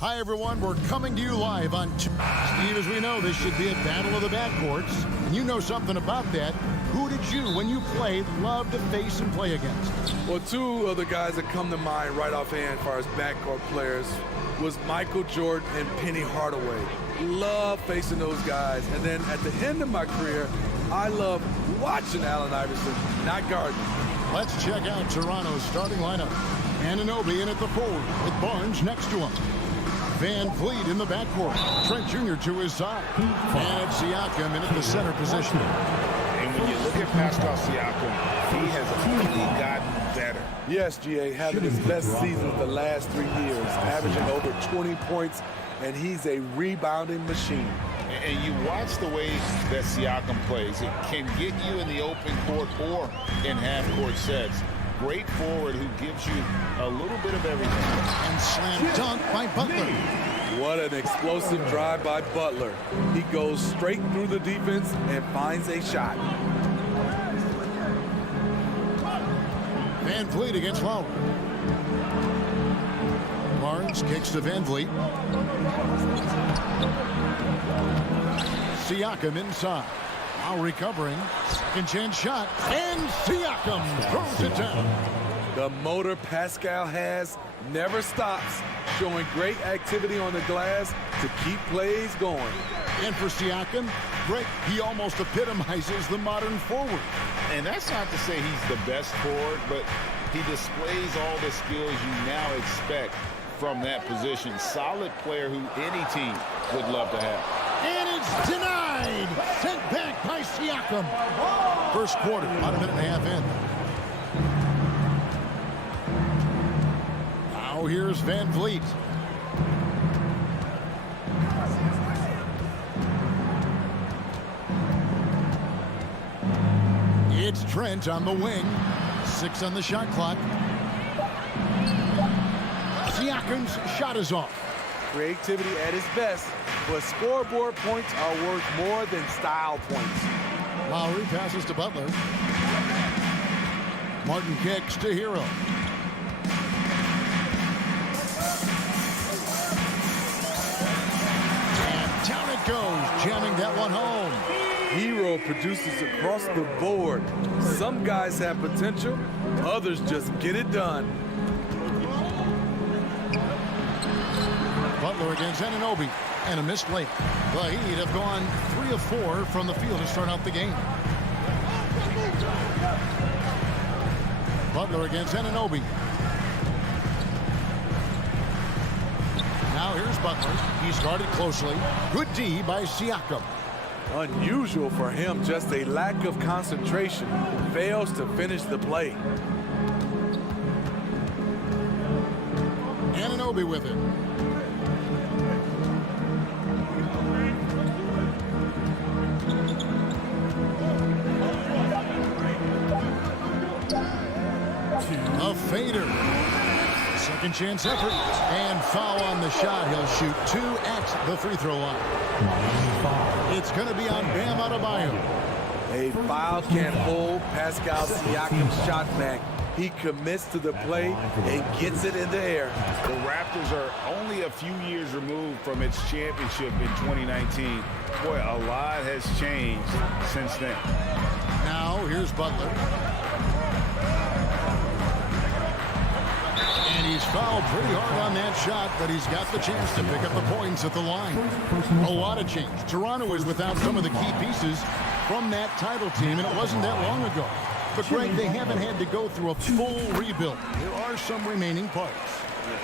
Hi, everyone. We're coming to you live on Steve, as we know, this should be a battle of the backcourts. And you know something about that. Who did you, when you played, love to face and play against? Well, two of the guys that come to mind right offhand as far as backcourt players was Michael Jordan and Penny Hardaway. Love facing those guys. And then at the end of my career, I love watching Allen Iverson, not guarding. Let's check out Toronto's starting lineup. Anunoby in at the forward with Barnes next to him. Van Vliet in the backcourt. Trent Jr. to his side. And Siakam in at the center position. And when you look at Pascal Siakam, he has really gotten better. Yes, GA, having his best season of the last 3 years, averaging over 20 points, and he's a rebounding machine. And you watch the way that Siakam plays. It can get you in the open court or in half-court sets. Great forward who gives you a little bit of everything. And slam dunk by Butler. What an explosive drive by Butler. He goes straight through the defense and finds a shot. Van Vliet against Lowry. Barnes kicks to Van Vliet. Siakam inside. Now recovering. Second chance shot. And Siakam throws it down. The motor Pascal has never stops, showing great activity on the glass to keep plays going. And for Siakam, Greg, he almost epitomizes the modern forward. And that's not to say he's the best forward, but he displays all the skills you now expect from that position. Solid player who any team would love to have. And it's denied. Sent back by Siakam. First quarter, about a minute and a half in. Now here's Van Vliet. It's Trent on the wing. 6 on the shot clock. Siakam's shot is off. Creativity at his best, but scoreboard points are worth more than style points. Lowry passes to Butler. Martin kicks to Hero. And down it goes, jamming that one home. Hero produces across the board. Some guys have potential, others just get it done. Butler against Anunoby, and a missed late. The Heat have gone 3 of 4 from the field to start out the game. Butler against Anunoby. Now here's Butler. He's guarded closely. Good D by Siakam. Unusual for him, just a lack of concentration. Fails to finish the play. Anunoby with it. A fader. Second chance effort. And foul on the shot. He'll shoot 2 at the free throw line. It's going to be on Bam Adebayo. A foul can't hold Pascal Siakam's shot back. He commits to the play and gets it in the air. The Raptors are only a few years removed from its championship in 2019. Boy, a lot has changed since then. Now here's Butler. And he's fouled pretty hard on that shot, but he's got the chance to pick up the points at the line. A lot of change. Toronto is without some of the key pieces from that title team, and it wasn't that long ago. But, Greg, they haven't had to go through a full rebuild. There are some remaining parts.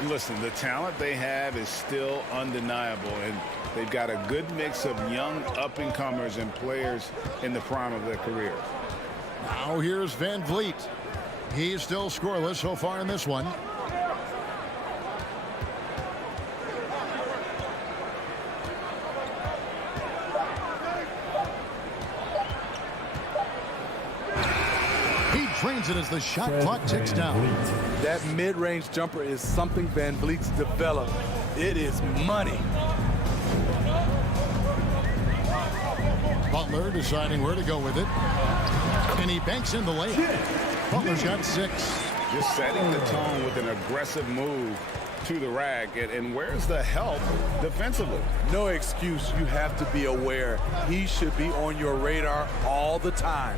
Listen, the talent they have is still undeniable, and they've got a good mix of young up-and-comers and players in the prime of their career. Now here's Van Vliet. He's still scoreless so far in this one. Trains it as the shot clock ticks down. That mid-range jumper is something Van Vliet's developed. It is money. Butler deciding where to go with it. And he banks in the layup. Butler's got 6. just setting the tone with an aggressive move to the rack. And where's the help defensively? No excuse. You have to be aware. He should be on your radar all the time.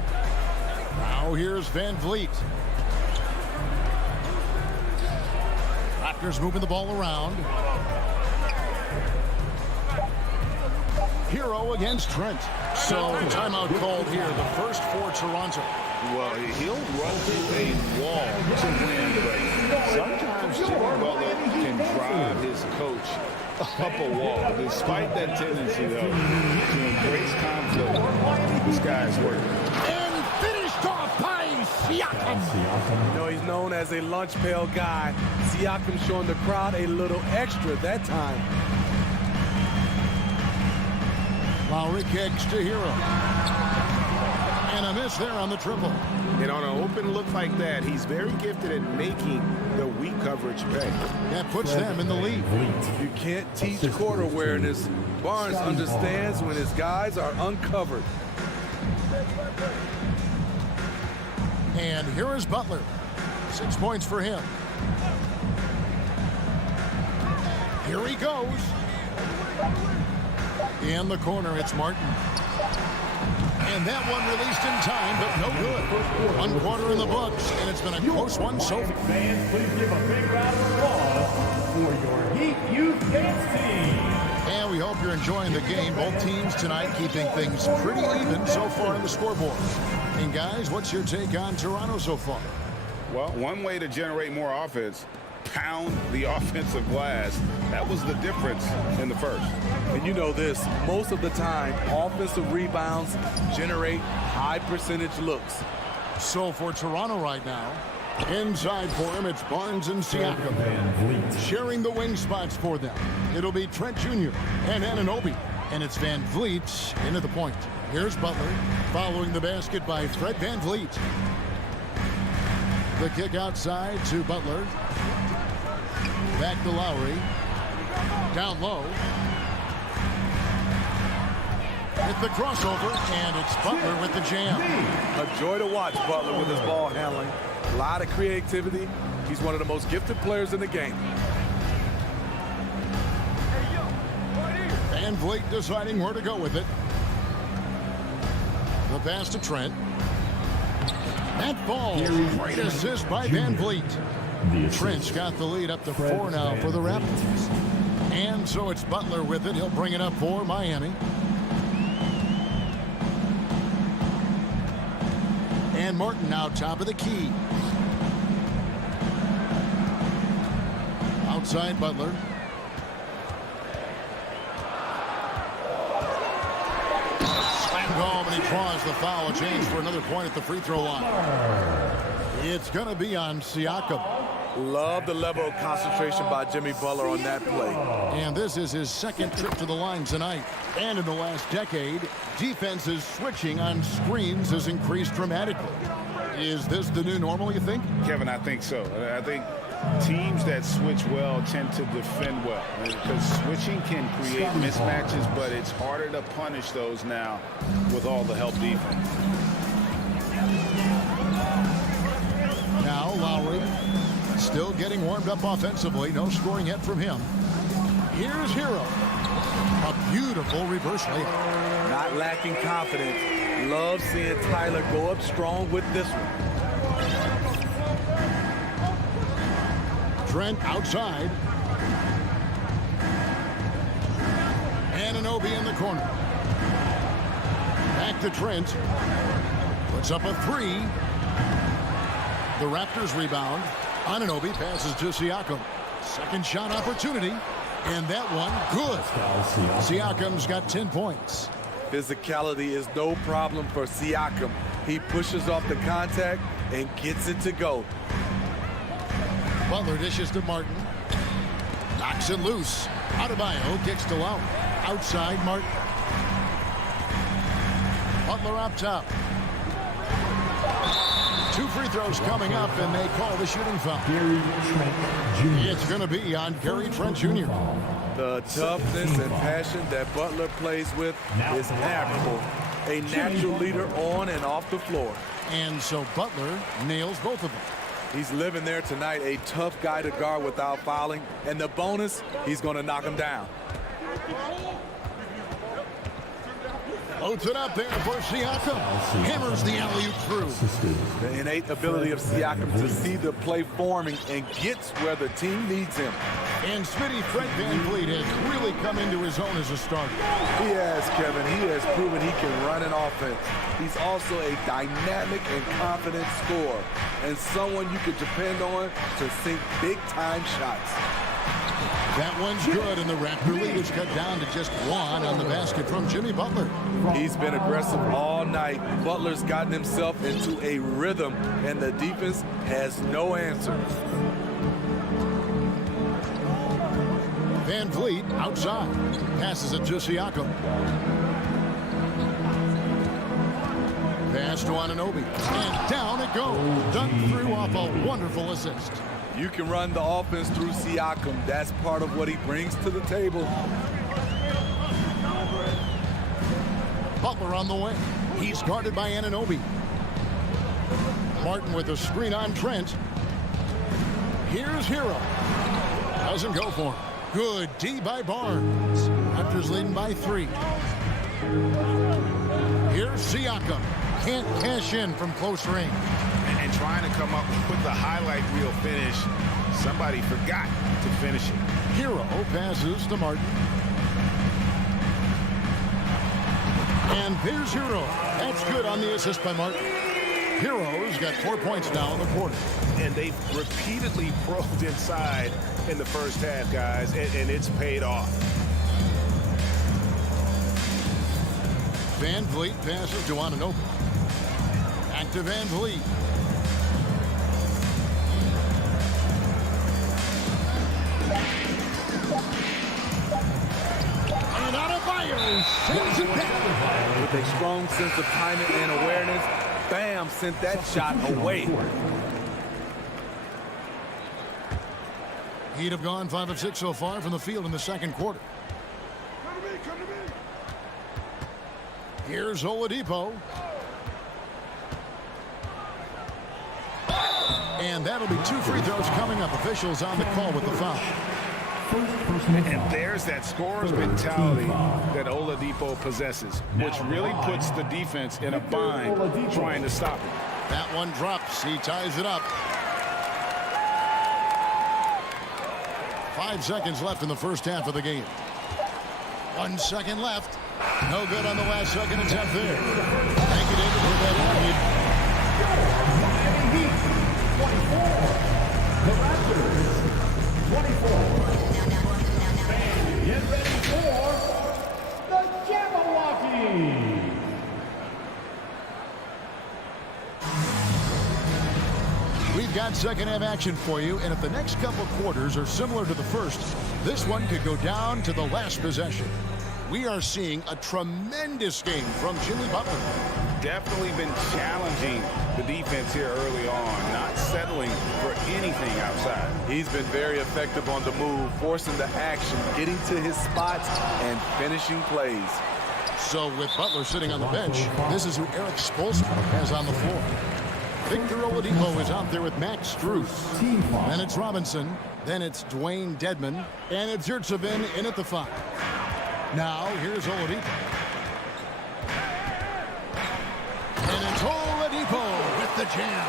Now here's Van Vliet. Raptors moving the ball around. Hero against Trent. So timeout called here. The first for Toronto. Well, he'll rotate a wall to win, but sometimes Jimmy Butler can drive his coach up a wall. Despite that tendency, though, to embrace conflict, this guy's working. And finished off by Siakam. You know, he's known as a lunch pail guy. Siakam showing the crowd a little extra that time. Lowry kicks to Hero. And a miss there on the triple. And on an open look like that, he's very gifted at making the weak coverage pay. That puts them in the lead. You can't teach court awareness. Barnes understands when his guys are uncovered. And here is Butler. 6 points for him. Here he goes. In the corner, it's Martin. And that one released in time, but no good. 1 quarter in the books, and it's been a close one so far. Fans, please give a big round of applause for your Heat Youth Dance Team. And we hope you're enjoying the game. Both teams tonight keeping things pretty even so far on the scoreboard. And guys, what's your take on Toronto so far? Well, one way to generate more offense, pound the offensive glass. That was the difference in the first. And you know this, most of the time, offensive rebounds generate high percentage looks. So for Toronto right now, inside for him, it's Barnes and Siakam. Sharing the wing spots for them. It'll be Trent Jr. and Anunoby. And it's Van Vliet into the point. Here's Butler following the basket by Fred Van Vliet. The kick outside to Butler. Back to Lowry. Down low. With the crossover, and it's Butler with the jam. A joy to watch Butler with his ball handling. A lot of creativity. He's one of the most gifted players in the game. Van Vliet deciding where to go with it. The pass to Trent. That falls. Great assist by Van Vliet. Trent's got the lead up to 4 now for the Raptors. And so it's Butler with it. He'll bring it up for Miami. And Martin now top of the key. Outside Butler. Slam home, and he draws the foul. A chance for another point at the free throw line. It's going to be on Siakam. Love the level of concentration by Jimmy Butler on that play. And this is his second trip to the line tonight. And in the last decade, defenses switching on screens has increased dramatically. Is this the new normal, you think? Kevin, I think so. I think teams that switch well tend to defend well. Because switching can create mismatches, but it's harder to punish those now with all the help defense. Now Lowry still getting warmed up offensively. No scoring yet from him. Here's Hero. A beautiful reverse layup. Not lacking confidence. Love seeing Tyler go up strong with this one. Trent outside. Anunoby in the corner. Back to Trent. Puts up a 3. The Raptors rebound. Anunoby passes to Siakam. Second shot opportunity. And that one, good. Siakam's got 10 points. Physicality is no problem for Siakam. He pushes off the contact and gets it to go. Butler dishes to Martin. Knocks it loose. Adebayo kicks to Lowry. Outside Martin. Butler up top. 2 free throws coming up, and they call the shooting foul. It's going to be on Gary Trent Jr. The toughness and passion that Butler plays with is admirable. A natural leader on and off the floor. And so Butler nails both of them. He's living there tonight, a tough guy to guard without fouling. And the bonus, he's going to knock him down. Loads it up there for Siakam. Hammers the alley-oop through. The innate ability of Siakam to see the play forming and gets where the team needs him. And Smitty, Fred VanVleet has really come into his own as a starter. He has, Kevin. He has proven he can run an offense. He's also a dynamic and confident scorer and someone you could depend on to sink big-time shots. That one's good, and the Raptor lead is cut down to just one on the basket from Jimmy Butler. He's been aggressive all night. Butler's gotten himself into a rhythm, and the defense has no answer. VanVleet outside. Passes it to Siakam. Pass to Anunoby. And down it goes. Dunked through off a wonderful assist. You can run the offense through Siakam. That's part of what he brings to the table. Butler on the way. He's guarded by Anunoby. Martin with a screen on Trent. Here's Hero. Doesn't go for him. Good D by Barnes. Raptors leading by 3. Here's Siakam. Can't cash in from close range. And trying to come up with the highlight reel finish. Somebody forgot to finish it. Hero passes to Martin. And there's Hero. That's good on the assist by Martin. Hero's got 4 points now in the quarter. And they've repeatedly probed inside in the first half, guys, and it's paid off. VanVleet passes to Anunoby. Back to VanVleet. And Adebayo sends it down. With a strong sense of timing and awareness, bam, sent that shot away. Heat have gone 5 of 6 so far from the field in the second quarter. Come to me. Here's Oladipo. And that'll be 2 free throws coming up. Officials on the call with the foul. And there's that scorer's mentality that Oladipo possesses, which really puts the defense in a bind trying to stop him. That one drops. He ties it up. 5 seconds left in the first half of the game. 1 second left. No good on the last second attempt there. Thank you, David, for that interview. Miami Heat, 24. The Raptors, 24. And get ready for the Jabberwocky. We've got second half action for you, and if the next couple quarters are similar to the first, this one could go down to the last possession. We are seeing a tremendous game from Jimmy Butler. Definitely been challenging the defense here early on, not settling for anything outside. He's been very effective on the move, forcing the action, getting to his spots, and finishing plays. So with Butler sitting on the bench, this is who Eric Spoelstra has on the floor. Victor Oladipo is out there with Max Strus. Then it's Robinson. Then it's Dwayne Dedmon. And it's Yurtseven in at the 5. Now, here's Oladipo. And it's Oladipo with the jam.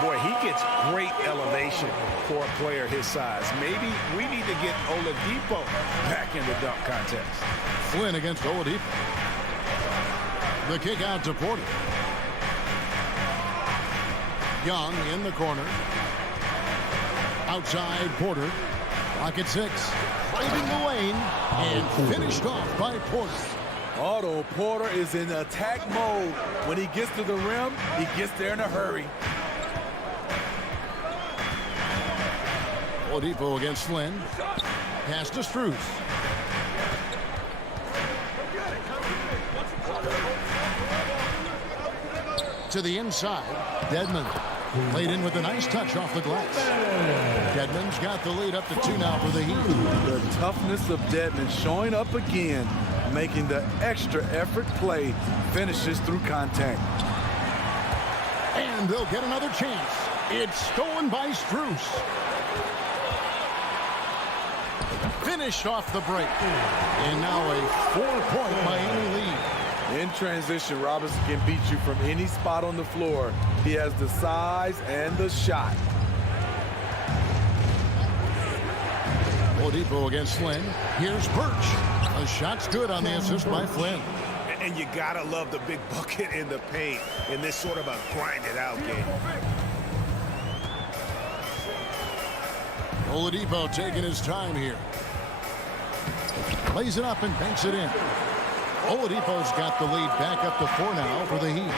Boy, he gets great elevation for a player his size. Maybe we need to get Oladipo back in the dunk contest. Flynn against Oladipo. The kick out to Porter. Young in the corner. Outside Porter. Rocket 6. Finding the lane. And finished off by Porter. Otto Porter is in attack mode. When he gets to the rim, he gets there in a hurry. Oladipo against Flynn. Pass to Strus. To the inside. Dedmon. Laid in with a nice touch off the glass. Dedmon's got the lead up to 2 now for the Heat. The toughness of Dedmon showing up again, making the extra effort play, finishes through contact. And they'll get another chance. It's stolen by Strus. Finished off the break. And now a 4-point Miami lead. In transition, Robinson can beat you from any spot on the floor. He has the size and the shot. Oladipo against Flynn. Here's Birch. The shot's good on the assist by Flynn. And you gotta love the big bucket in the paint in this sort of a grinded out game. Oladipo taking his time here. Lays it up and banks it in. Oladipo's got the lead back up to 4 now for the Heat.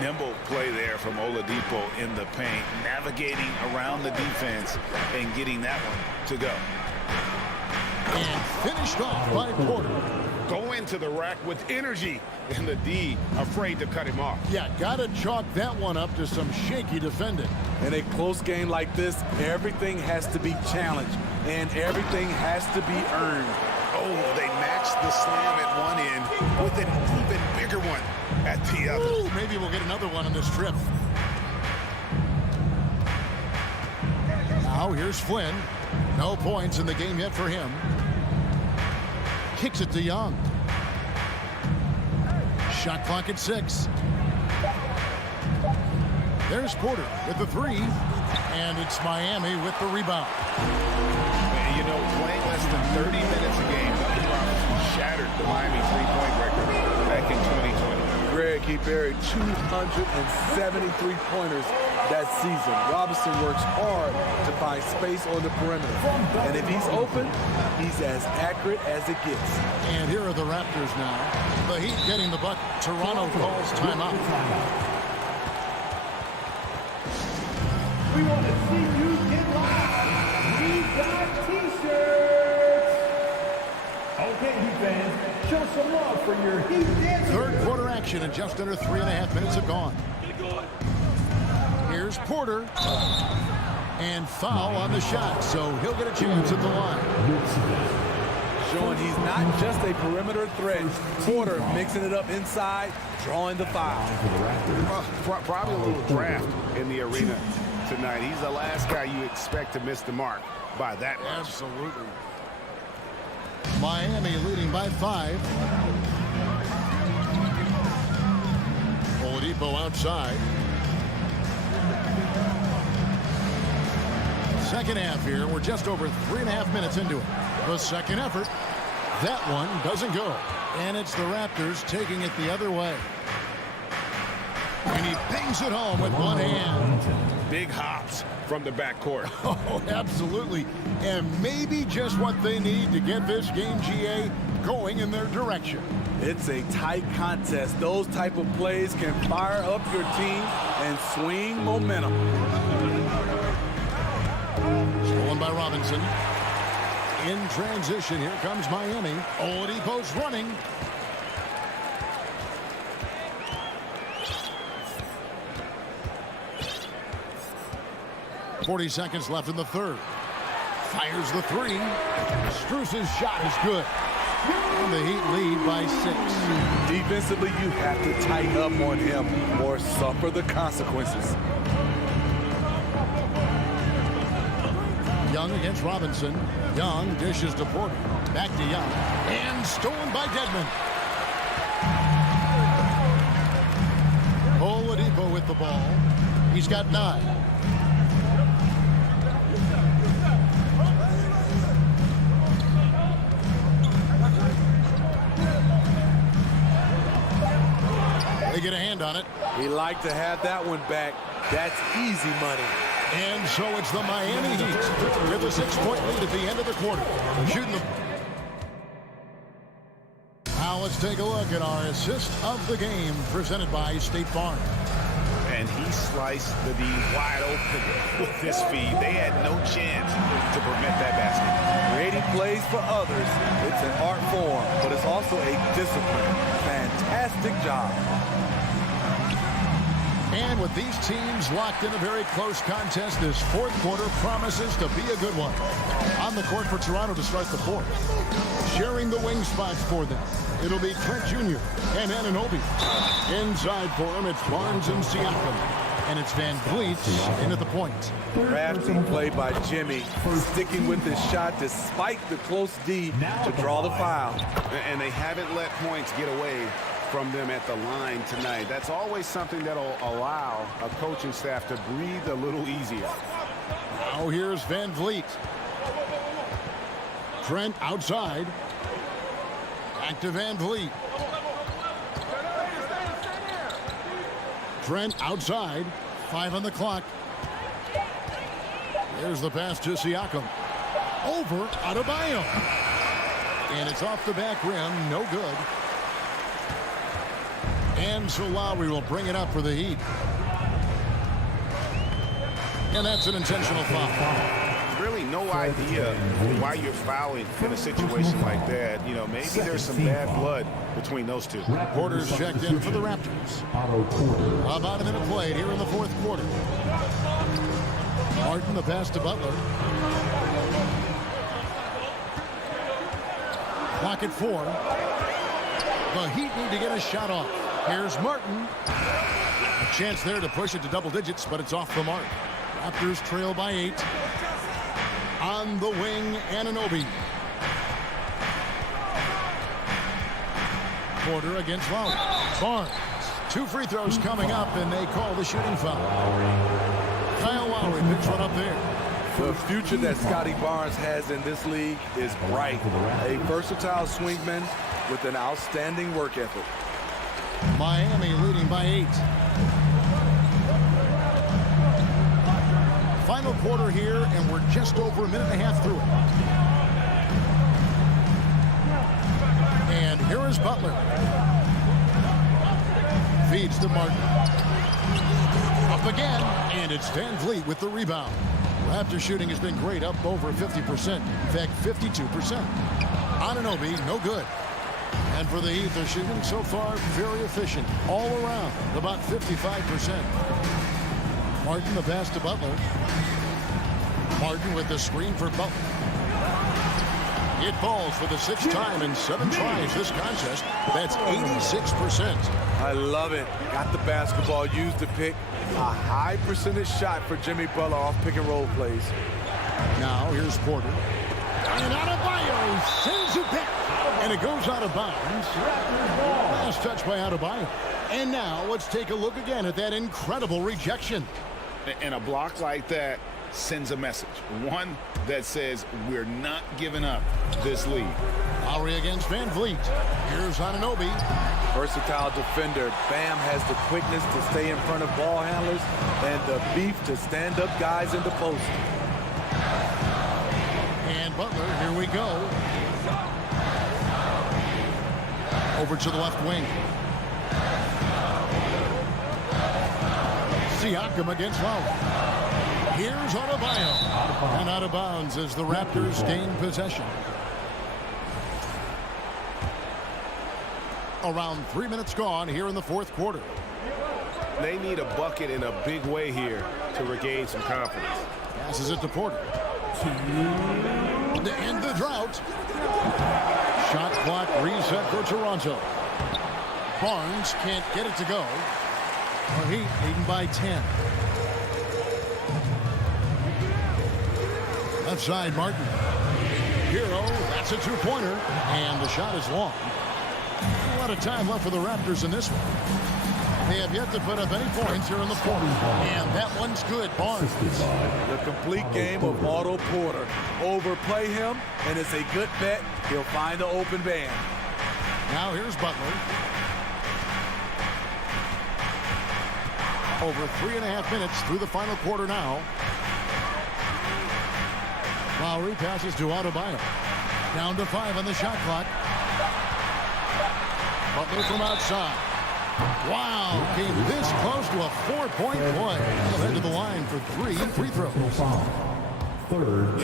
Nimble play there from Oladipo in the paint, navigating around the defense and getting that one to go. And finished off by Porter. Go into the rack with energy, and the D afraid to cut him off. Yeah, gotta chalk that one up to some shaky defending. In a close game like this, everything has to be challenged, and everything has to be earned. Oh, they matched the slam at one end with an even bigger one at the other. Ooh, maybe we'll get another one on this trip. Now here's Flynn. No points in the game yet for him. Kicks it to Young. Shot clock at 6. There's Porter with the 3. And it's Miami with the rebound. And you know, playing less than 30 minutes a game, Robinson shattered the Miami three-point record back in 2020. Greg, he buried 273 pointers that season. Robinson works hard to find space on the perimeter. And if he's open, he's as accurate as it gets. And here are the Raptors now. The Heat getting the buck. Toronto calls timeout. We want to see you get live. We got t-shirts. Okay, Heat fans, show some love for your Heat dancers. Third quarter action and just under 3.5 minutes have gone. Here's Porter. And foul on the shot, so he'll get a chance at the line. Showing he's not just a perimeter threat. Porter mixing it up inside, drawing the foul. Probably a little draft in the arena tonight. He's the last guy you expect to miss the mark by that much. Absolutely. Miami leading by 5. Oladipo outside. Second half here. We're just over 3.5 minutes into it. The second effort. That one doesn't go. And it's the Raptors taking it the other way. And he bangs it home with one hand. Big hops from the backcourt. Oh, absolutely. And maybe just what they need to get this game, GA, going in their direction. It's a tight contest. Those type of plays can fire up your team and swing momentum. Stolen by Robinson. In transition, here comes Miami. Oladipo's running. .40 seconds left in the third. Fires the 3. Strus's shot is good. And the Heat lead by 6. Defensively, you have to tighten up on him or suffer the consequences. Young against Robinson. Young dishes to Porter. Back to Young. And stolen by Dedmon. Oladipo with the ball. He's got 9. They get a hand on it. He liked to have that one back. That's easy money. And so it's the Miami Heat with a 6-point lead at the end of the quarter. Shooting the... Now let's take a look at our assist of the game presented by State Farm. And he sliced the D wide open with this feed. They had no chance to prevent that basket. Creating plays for others, it's an art form, but it's also a discipline. Fantastic job. And with these teams locked in a very close contest, this fourth quarter promises to be a good one. On the court for Toronto to start the fourth. Sharing the wing spots for them, it'll be Trent Jr. and Anunoby. Inside for him, it's Barnes and Siakam. And it's Van Vliet in at the point. Crafty play by Jimmy, sticking with his shot despite the close D to draw the foul. And they haven't let points get away from them at the line tonight. That's always something that'll allow a coaching staff to breathe a little easier. Now here's Van Vliet. Trent outside. Back to Van Vliet. Trent outside. 5 on the clock. There's the pass to Siakam. Over Adebayo. And it's off the back rim. No good. And so Lowry will bring it up for the Heat. And that's an intentional foul. Really no idea why you're fouling in a situation like that. You know, maybe there's some bad blood between those two. Porter's checked in for the Raptors. About a minute played here in the fourth quarter. Martin, the pass to Butler. Clock at 4. The Heat need to get a shot off. Here's Martin. A chance there to push it to double digits, but it's off the mark. Raptors trail by 8. On the wing, Anunoby. Porter against Lowry. Barnes. 2 free throws coming up, and they call the shooting foul. Kyle Lowry picks one up there. The future that Scotty Barnes has in this league is bright. A versatile swingman with an outstanding work ethic. Miami leading by 8. Final quarter here, and we're just over a minute and a half through it. And here is Butler. Feeds to Martin. Up again, and it's Van Vliet with the rebound. Raptor shooting has been great, up over 50%. In fact, 52%. Anunoby, no good. And for the Heat, they're shooting so far very efficient. All around, about 55%. Martin, the pass to Butler. Martin with the screen for Butler. It falls for the 6th time in 7 tries this contest. That's 86%. I love it. Got the basketball, used to pick a high percentage shot for Jimmy Butler off pick and roll plays. Now here's Porter. And Adebayo sends it back. And it goes out of bounds. Last touch by Adebayo. And now let's take a look again at that incredible rejection. And a block like that sends a message. One that says we're not giving up this lead. Lowry against Van Vliet. Here's Anunoby. Versatile defender. Bam has the quickness to stay in front of ball handlers and the beef to stand up guys in the post. And Butler, here we go. Over to the left wing. Siakam against Lowry. Here's Adebayo. And out of bounds as the Raptors gain possession. Around 3 minutes gone here in the fourth quarter. They need a bucket in a big way here to regain some confidence. Passes it to Porter. To end the drought. Shot clock reset for Toronto. Barnes can't get it to go. The Heat leading by 10. Left side, Martin. Hero, that's a 2-pointer. And the shot is long. A lot of time left for the Raptors in this one. They have yet to put up any points here in the fourth. And that one's good, Barnes. The complete game of Otto Porter. Overplay him, and it's a good bet. He'll find the open band. Now here's Butler. Over 3.5 minutes through the final quarter now. Lowry passes to Adebayo. Down to 5 on the shot clock. Butler from outside. Wow, came this close to a 4-point play. He'll head to the line for 3 free throws.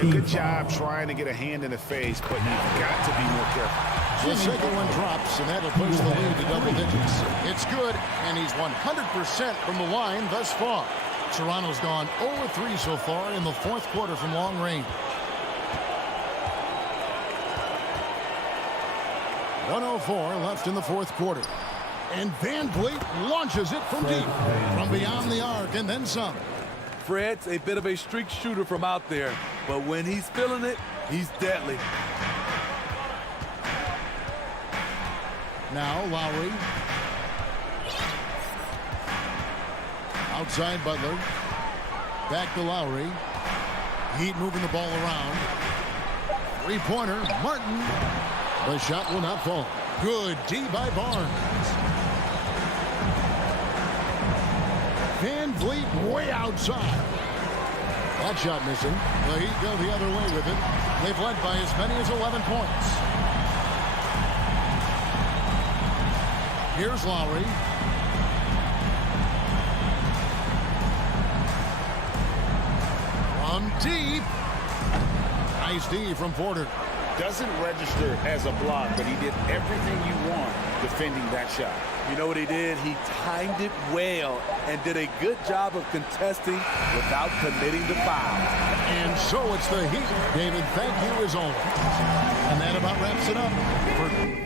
Good job trying to get a hand in the face, but you've got to be more careful. The second one drops, and that'll push the lead to double digits. It's good, and he's 100% from the line thus far. Toronto's gone 0-3 so far in the fourth quarter from long range. 1:04 left in the fourth quarter. And Van Vliet launches it from deep, from beyond the arc, and then some. Fred's a bit of a streak shooter from out there, but when he's feeling it, he's deadly. Now Lowry. Outside Butler. Back to Lowry. Heat moving the ball around. Three-pointer, Martin. The shot will not fall. Good D by Barnes. Van Vliet way outside. That shot missing. The Heat go the other way with it. They've led by as many as 11 points. Here's Lowry. From deep. Nice D from Porter. Doesn't register as a block, but he did everything you want defending that shot. You know what he did? He timed it well and did a good job of contesting without committing the foul. And so it's the Heat. David, thank you as always. And that about wraps it up for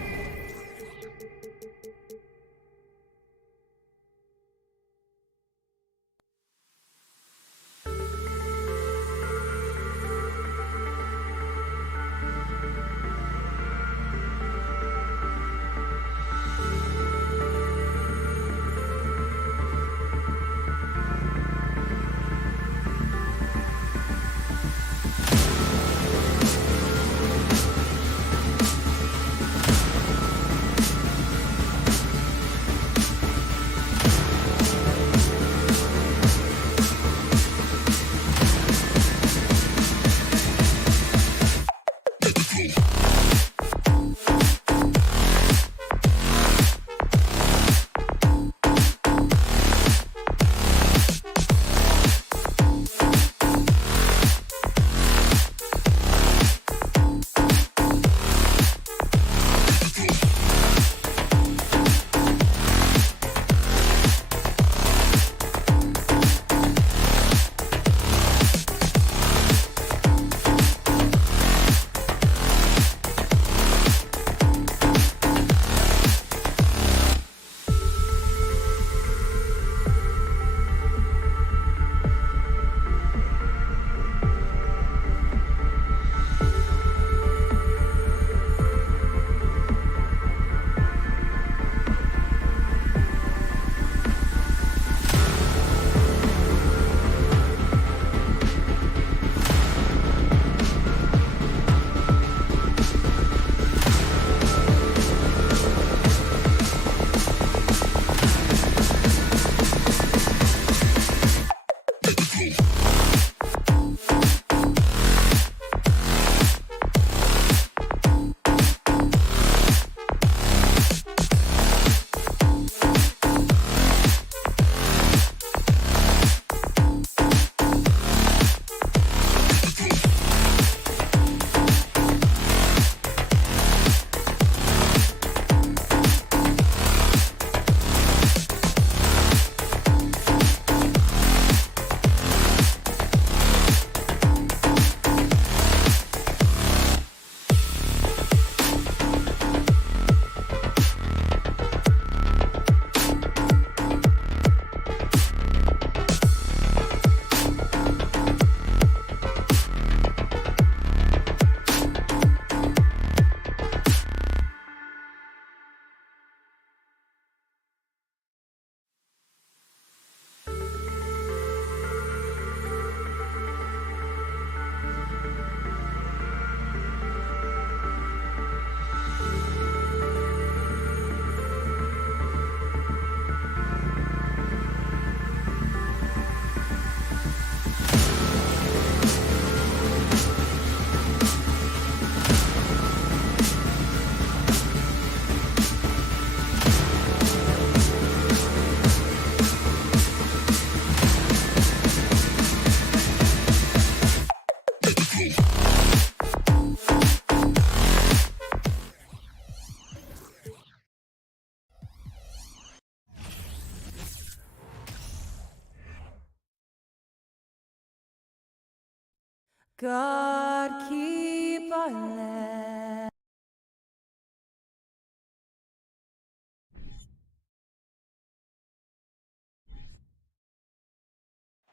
God keep our land.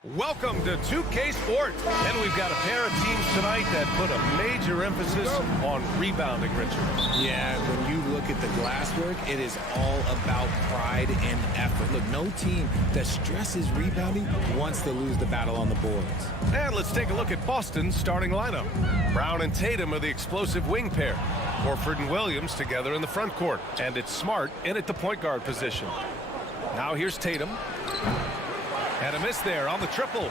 Welcome to 2K Sports, and we've got a pair of teams tonight that put a major emphasis on rebounding, Richard. Yeah, when you look at the glasswork, it is all about pride and effort. Look, no team that stresses rebounding wants to lose the battle on the boards. And let's take a look at Boston's starting lineup. Brown and Tatum are the explosive wing pair. Horford and Williams together in the front court, and it's Smart in at the point guard position. Now here's Tatum. And a miss there on the triple.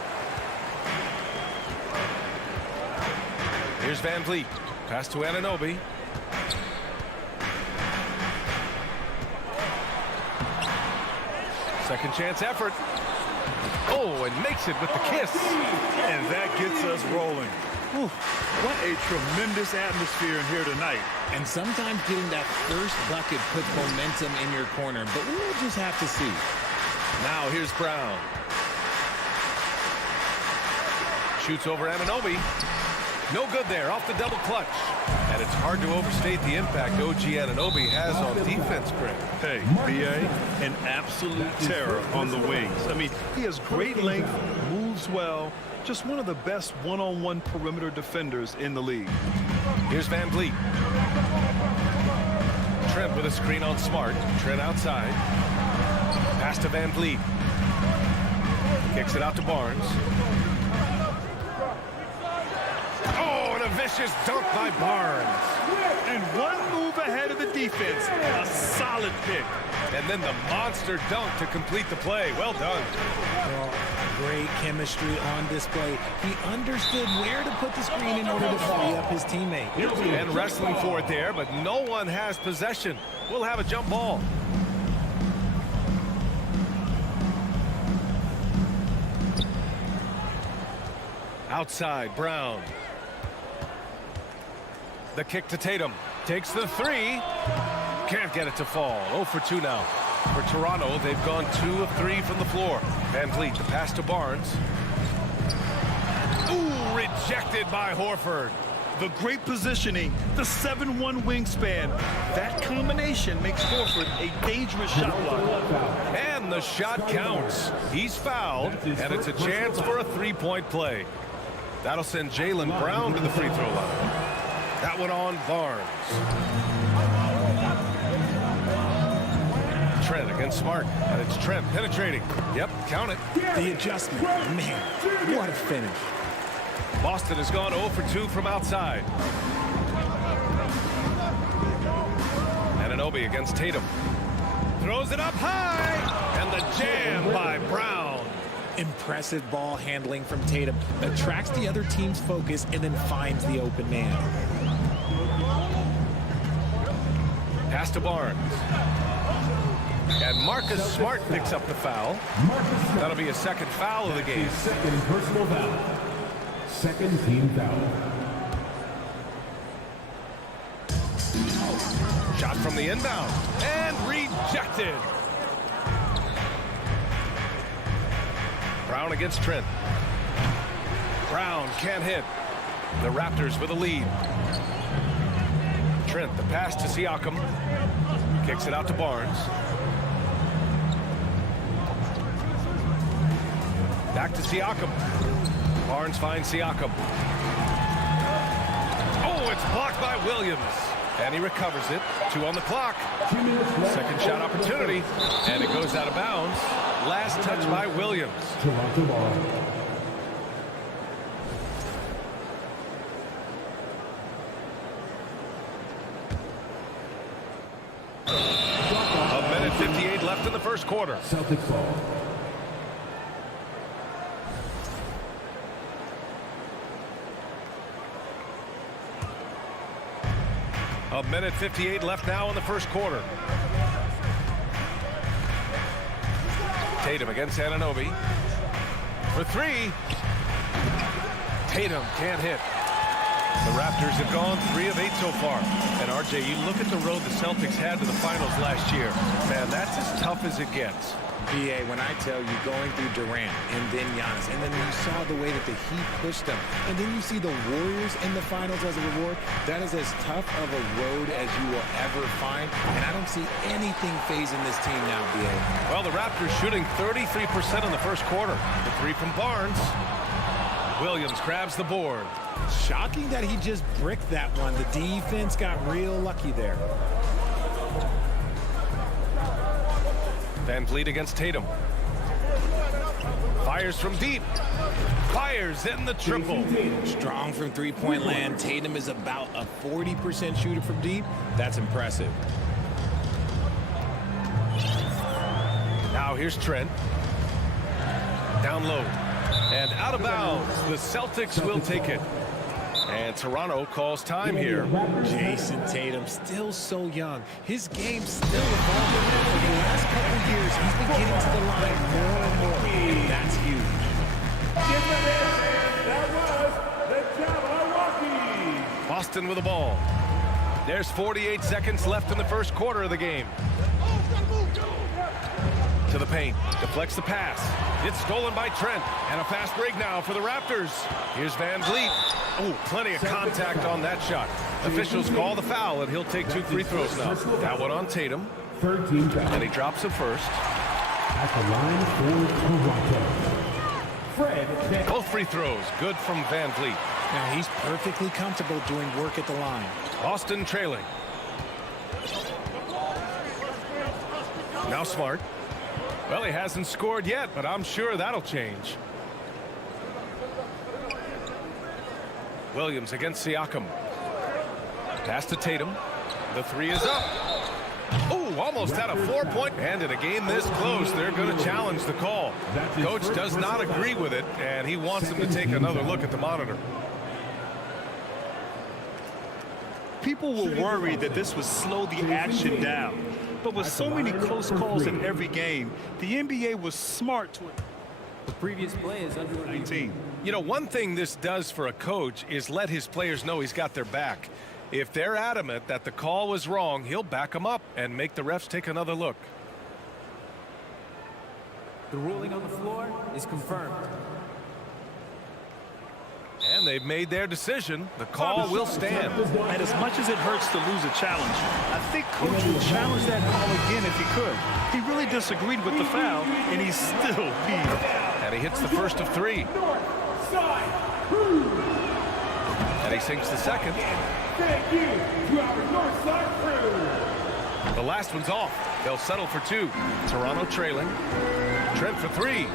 Here's Van Vliet. Pass to Anunoby. Second chance effort. Oh, and makes it with the kiss. And that gets us rolling. Whew, what a tremendous atmosphere in here tonight. And sometimes getting that first bucket puts momentum in your corner, but we'll just have to see. Now here's Brown. Shoots over Anunoby. No good there, off the double clutch. And it's hard to overstate the impact OG Anunoby has on defense, Greg. Hey, B.A., an absolute terror on the wings. I mean, he has great length, moves well, just one of the best one-on-one perimeter defenders in the league. Here's Van Vliet. Trent with a screen on Smart. Trent outside. Pass to Van Vliet. Kicks it out to Barnes. Oh, and a vicious dunk by Barnes. And one move ahead of the defense. A solid pick. And then the monster dunk to complete the play. Well done. Well, great chemistry on display. He understood where to put the screen in order to free up his teammate. And wrestling for it there, but no one has possession. We'll have a jump ball. Outside, Brown. The kick to Tatum. Takes the three. Can't get it to fall. 0 for 2 now. For Toronto, they've gone 2 of 3 from the floor. Van Vliet, the pass to Barnes. Ooh, rejected by Horford. The great positioning, the 7'1" wingspan. That combination makes Horford a dangerous shot blocker. And the shot counts. He's fouled, and it's a chance for a three-point play. That'll send Jaylen Brown to the free throw line. That one on Barnes. Trent against Smart, and it's Trent penetrating. Yep, count it. The adjustment, man, what a finish. Boston has gone 0 for 2 from outside. Anunoby against Tatum. Throws it up high, and the jam by Brown. Impressive ball handling from Tatum. Attracts the other team's focus and then finds the open man. Pass to Barnes. And Marcus Smart picks up the foul. That'll be a second foul of the game. Second personal foul. Second team foul. Shot from the inbound. And rejected. Brown against Trent. Brown can't hit. The Raptors with a lead. Trent, the pass to Siakam. Kicks it out to Barnes. Back to Siakam. Barnes finds Siakam. Oh, it's blocked by Williams. And he recovers it. 2 on the clock. Second shot opportunity. And it goes out of bounds. Last touch by Williams. Toronto ball. A minute 58 left in the first quarter. Celtics ball. A minute 58 left now in the first quarter. Tatum against Anunoby. For 3. Tatum can't hit. The Raptors have gone 3 of 8 so far. And RJ, you look at the road the Celtics had to the finals last year. Man, that's as tough as it gets. BA, when I tell you going through Durant and then Giannis, and then you saw the way that the Heat pushed them, and then you see the Warriors in the finals as a reward, that is as tough of a road as you will ever find, and I don't see anything phasing this team now, BA. Well, the Raptors shooting 33% in the first quarter. The three from Barnes. Williams grabs the board. Shocking that he just bricked that one. The defense got real lucky there. Van Vliet against Tatum. Fires from deep. Fires in the triple. Strong from three-point land. Tatum is about a 40% shooter from deep. That's impressive. Now here's Trent. Down low. And out of bounds. The Celtics will take it. And Toronto calls time here. Jason Tatum, still so young. His game's still evolving. For the last couple of years, he's been getting to the line more and more. And that's huge. That was the Jabberwocky. Boston with the ball. There's 48 seconds left in the first quarter of the game. To the paint. Deflects the pass. It's stolen by Trent. And a fast break now for the Raptors. Here's Van Vliet. Oh, plenty of contact on that shot. Officials call the foul, and he'll take 2 free throws now. That one on Tatum. And he drops it first. At the line for Toronto, Fred. Both free throws. Good from Van Vliet. Now he's perfectly comfortable doing work at the line. Boston trailing. Now Smart. Well, he hasn't scored yet, but I'm sure that'll change. Williams against Siakam. Pass to Tatum. The three is up. Oh, almost had a 4-point. And in a game this close, they're going to challenge the call. Coach does not agree with it, and he wants him to take another look at the monitor. People were worried that this would slow the action down. But with so many close calls in every game, the NBA was smart to it. The previous play is under 19. You know, one thing this does for a coach is let his players know he's got their back. If they're adamant that the call was wrong, he'll back them up and make the refs take another look. The ruling on the floor is confirmed. And they've made their decision. The call will stand. And as much as it hurts to lose a challenge, I think Coach would challenge that call again if he could. He really disagreed with the foul, and he's still peeved. And he hits the first of 3. And he sinks the second. Thank you to our Northside crew. The last one's off. They'll settle for 2. Toronto trailing. Trent for 3.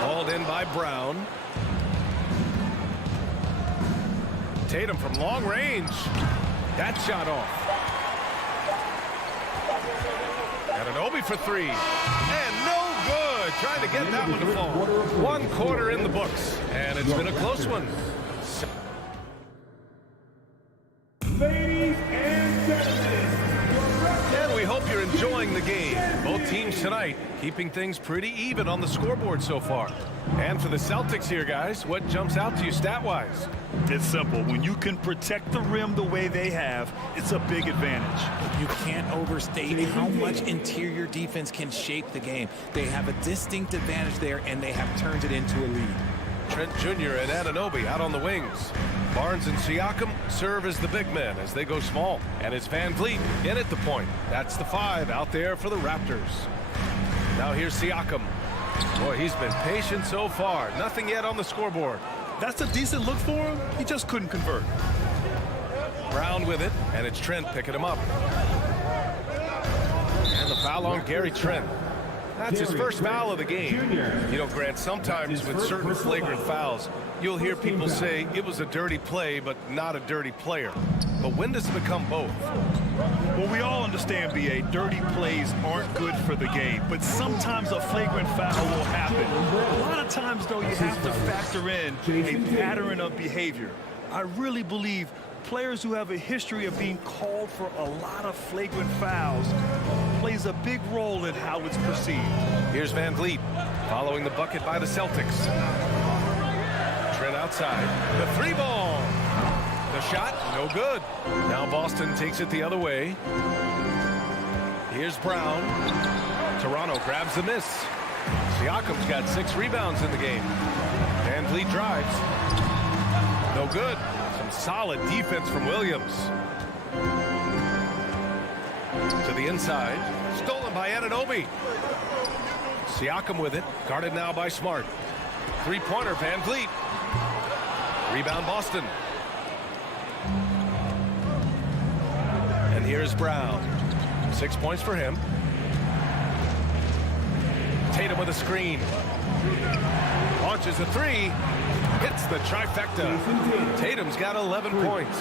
Hauled in by Brown. Tatum from long range. That shot off. And Anunoby for 3. And no good. Trying to get that one to fall. 1 quarter in the books. And it's been a close one. Ladies and gentlemen, And we hope you're enjoying the game. Both teams tonight keeping things pretty even on the scoreboard so far. And for the Celtics here, guys, what jumps out to you stat-wise? It's simple. When you can protect the rim the way they have, it's a big advantage. You can't overstate how much interior defense can shape the game. They have a distinct advantage there, and they have turned it into a lead. Trent Jr. and Anunoby out on the wings. Barnes and Siakam serve as the big men as they go small. And it's Van Vliet in at the point. That's the 5 out there for the Raptors. Now here's Siakam. Boy, he's been patient so far. Nothing yet on the scoreboard. That's a decent look for him. He just couldn't convert. Brown with it, and it's Trent picking him up. And the foul on Gary Trent. That's his first foul of the game. You know, Grant, sometimes with certain flagrant fouls, you'll hear people say it was a dirty play, but not a dirty player. But when does it become both? Well, we all understand, B.A., dirty plays aren't good for the game, but sometimes a flagrant foul will happen. A lot of times, though, you have to factor in a pattern of behavior. I really believe players who have a history of being called for a lot of flagrant fouls plays a big role in how it's perceived. Here's Van Vliet following the bucket by the Celtics. Trent outside. The 3-ball. The shot, no good. Now Boston takes it the other way. Here's Brown. Toronto grabs the miss. Siakam's got 6 rebounds in the game. Van Vliet drives. No good. Some solid defense from Williams. To the inside. Stolen by Anunoby. Siakam with it. Guarded now by Smart. Three-pointer, Van Vliet. Rebound, Boston. And here's Brown. 6 points for him. Tatum with a screen. Launches a 3. Hits the trifecta. Tatum's got 11 points.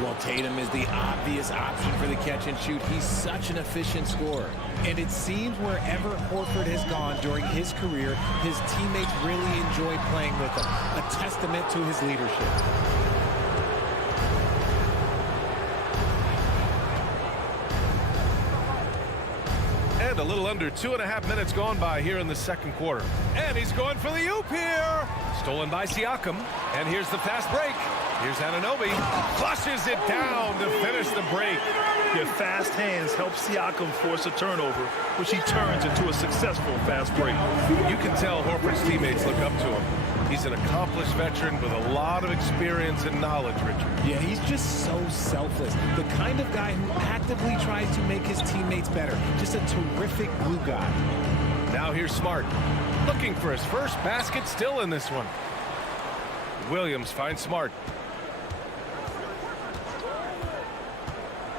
Well, Tatum is the obvious option for the catch and shoot. He's such an efficient scorer. And it seems wherever Horford has gone during his career, his teammates really enjoy playing with him. A testament to his leadership. And a little under 2.5 minutes gone by here in the second quarter. And he's going for the oop here. Stolen by Siakam. And here's the fast break. Here's Anunoby. Flushes it down to finish the break. Your fast hands help Siakam force a turnover, which he turns into a successful fast break. You can tell Horford's teammates look up to him. He's an accomplished veteran with a lot of experience and knowledge, Richard. Yeah, he's just so selfless. The kind of guy who actively tries to make his teammates better. Just a terrific glue guy. Now here's Smart. Looking for his first basket still in this one. Williams finds Smart.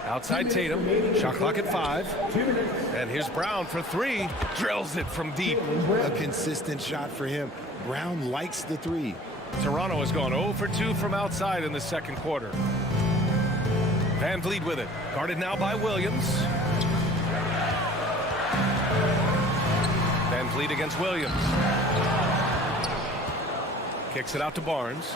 Outside Tatum. Shot clock at 5. And here's Brown for 3. Drills it from deep. A consistent shot for him. Brown likes the 3. Toronto has gone 0 for 2 from outside in the second quarter. Van Vliet with it. Guarded now by Williams. Van Vliet against Williams. Kicks it out to Barnes.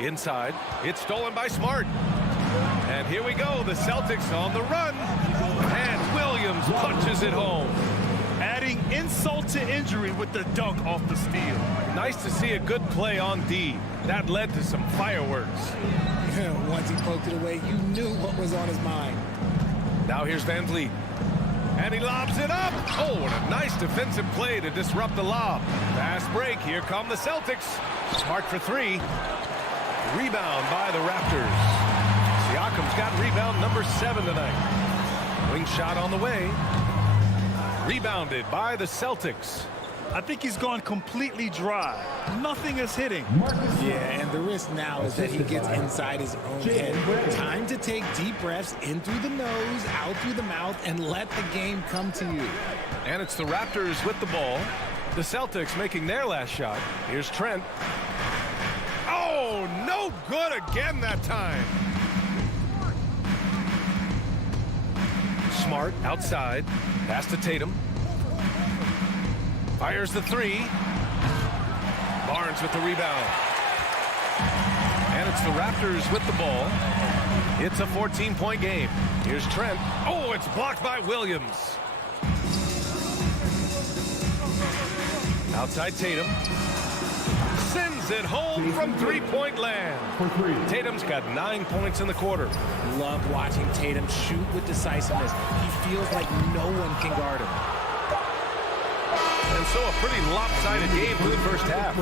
Inside. It's stolen by Smart. And here we go. The Celtics on the run. And Williams punches it home. Adding insult to injury with the dunk off the steal. Nice to see a good play on D. That led to some fireworks. Once he poked it away, you knew what was on his mind. Now here's Van Vliet. And he lobs it up. Oh, what a nice defensive play to disrupt the lob. Fast break. Here come the Celtics. Smart for 3. Rebound by the Raptors. Siakam's got rebound number 7 tonight. Wing shot on the way. Rebounded by the Celtics. I think he's gone completely dry. Nothing is hitting. Yeah, and the risk now is that he gets inside his own head. Time to take deep breaths in through the nose, out through the mouth, and let the game come to you. And it's the Raptors with the ball. The Celtics making their last shot. Here's Trent. Oh, no good again that time. Smart outside. Pass to Tatum. Fires the 3. Barnes with the rebound. And it's the Raptors with the ball. It's a 14-point game. Here's Trent. Oh, it's blocked by Williams. Outside Tatum. Sends it home from three-point land. Tatum's got 9 points in the quarter. Love watching Tatum shoot with decisiveness. He feels like no one can guard him. And so a pretty lopsided game for the first half.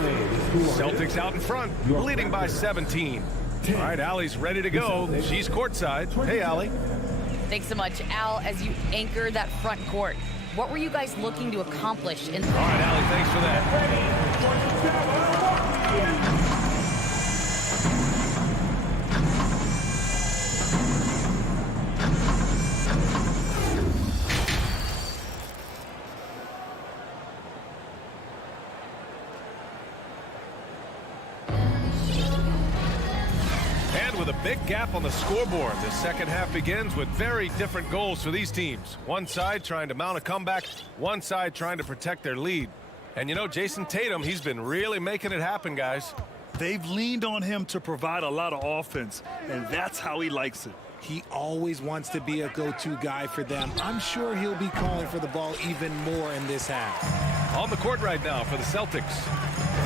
Celtics out in front, leading by 17. All right, Allie's ready to go. She's courtside. Hey, Allie. Thanks so much, Al. As you anchor that front court, what were you guys looking to accomplish in the... All right, Allie, thanks for that. With a big gap on the scoreboard, the second half begins with very different goals for these teams. One side trying to mount a comeback, one side trying to protect their lead. And you know, Jason Tatum, he's been really making it happen, guys. They've leaned on him to provide a lot of offense, and that's how he likes it. He always wants to be a go-to guy for them. I'm sure he'll be calling for the ball even more in this half. On the court right now for the Celtics,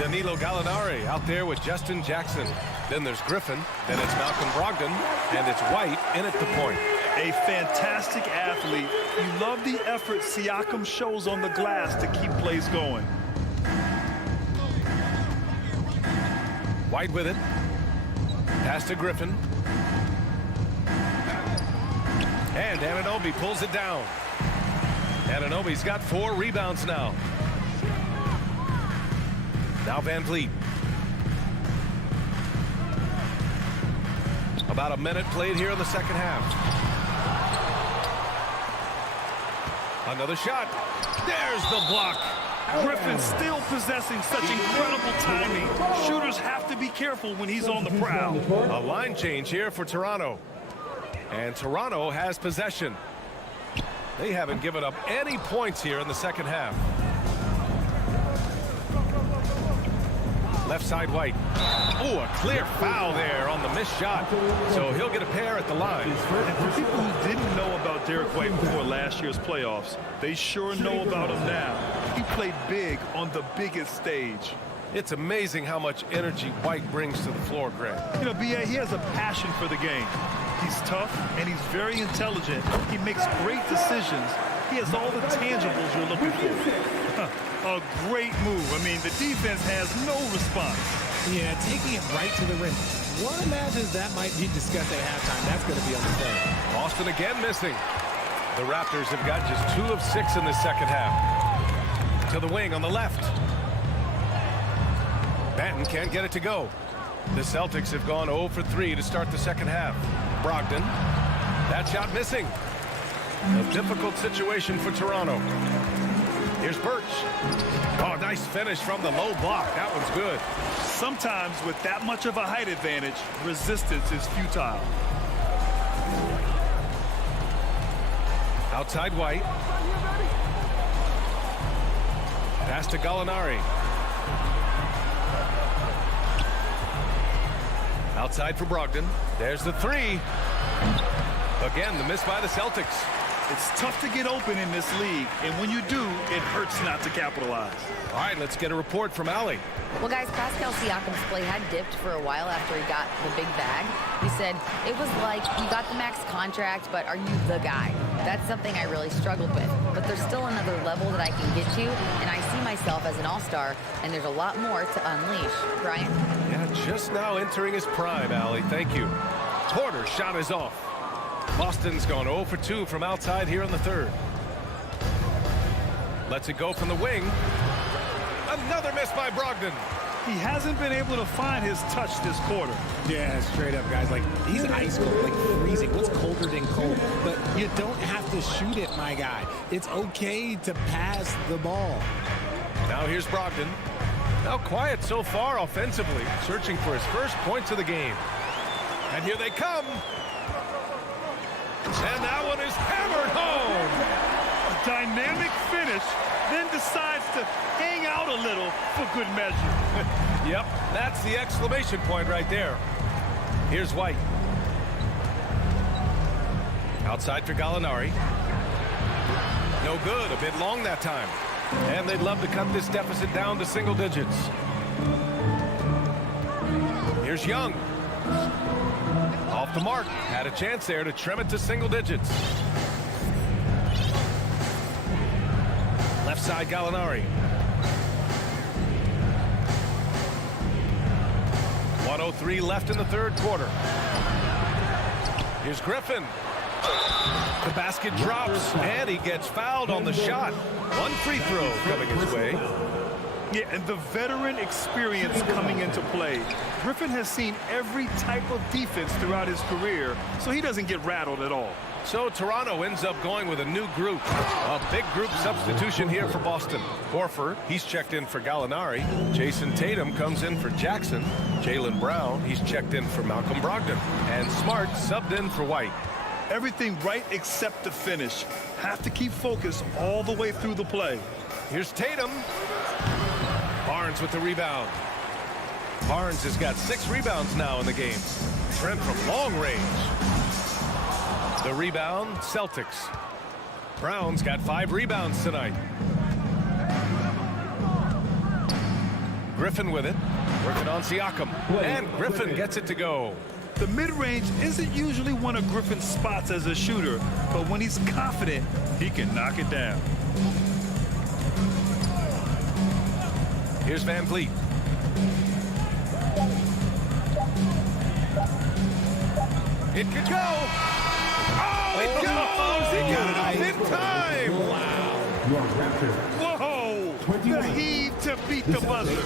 Danilo Gallinari out there with Justin Jackson. Then there's Griffin, then it's Malcolm Brogdon, and it's White in at the point. A fantastic athlete. You love the effort Siakam shows on the glass to keep plays going. White with it. Pass to Griffin. And Anunoby pulls it down. Anunoby's got 4 rebounds now. Now Van Vliet. About a minute played here in the second half. Another shot. There's the block. Griffin still possessing such incredible timing. Shooters have to be careful when he's on the prowl. A line change here for Toronto. And Toronto has possession. They haven't given up any points here in the second half. Left side White. Oh, a clear foul there on the missed shot. So he'll get a pair at the line. And for people who didn't know about Derek White before last year's playoffs, they sure know about him now. He played big on the biggest stage. It's amazing how much energy White brings to the floor, Greg. You know, B.A., he has a passion for the game. He's tough and he's very intelligent. He makes great decisions. He has all the tangibles you're looking for. A great move. I mean, the defense has no response. Yeah, taking it right to the rim. One imagines that might be discussed at halftime. That's going to be on the play. Boston again missing. The Raptors have got just 2 of 6 in the second half. To the wing on the left. Banton can't get it to go. The Celtics have gone 0 for 3 to start the second half. Brogdon. That shot missing. A difficult situation for Toronto. Here's Birch. Oh, nice finish from the low block. That one's good. Sometimes with that much of a height advantage, resistance is futile. Outside White. Pass to Gallinari. Outside for Brogdon. There's the 3. Again, the miss by the Celtics. It's tough to get open in this league, and when you do, it hurts not to capitalize. All right, let's get a report from Allie. Well, guys, Pascal Siakam's play had dipped for a while after he got the big bag. He said, it was like, you got the max contract, but are you the guy? That's something I really struggled with. But there's still another level that I can get to, and I see myself as an all-star, and there's a lot more to unleash. Brian? Yeah, just now entering his prime, Allie. Thank you. Porter's shot is off. Boston's gone 0 for 2 from outside here in the third. Lets it go from the wing. Another miss by Brogdon. He hasn't been able to find his touch this quarter. Yeah, straight up, guys. Like, he's ice cold, like freezing. What's colder than cold? But you don't have to shoot it, my guy. It's okay to pass the ball. Now here's Brogdon. Now quiet so far offensively, searching for his first points of the game. And here they come. And that one is hammered home. A dynamic finish, then decides to hang out a little for good measure. Yep, that's the exclamation point right there. Here's White. Outside for Gallinari. No good, a bit long that time. And they'd love to cut this deficit down to single digits. Here's Young. Off the mark. Had a chance there to trim it to single digits. Left side Gallinari. 1:03 left in the third quarter. Here's Griffin. The basket drops, and he gets fouled on the shot. One free throw coming his way. Yeah, and the veteran experience coming into play. Griffin has seen every type of defense throughout his career, so he doesn't get rattled at all. So Toronto ends up going with a new group. A big group substitution here for Boston. Horford, he's checked in for Gallinari. Jason Tatum comes in for Jackson. Jaylen Brown, he's checked in for Malcolm Brogdon. And Smart subbed in for White. Everything right except the finish. Have to keep focus all the way through the play. Here's Tatum. Barnes with the rebound. Barnes has got 6 rebounds now in the game. Trent from long range. The rebound, Celtics. Brown's got 5 rebounds tonight. Griffin with it. Working on Siakam. And Griffin gets it to go. The mid-range isn't usually one of Griffin's spots as a shooter, but when he's confident, he can knock it down. Here's Van Vliet. It could go. Oh, it goes! He got it up in time! Wow. Whoa! The heave to beat the buzzer.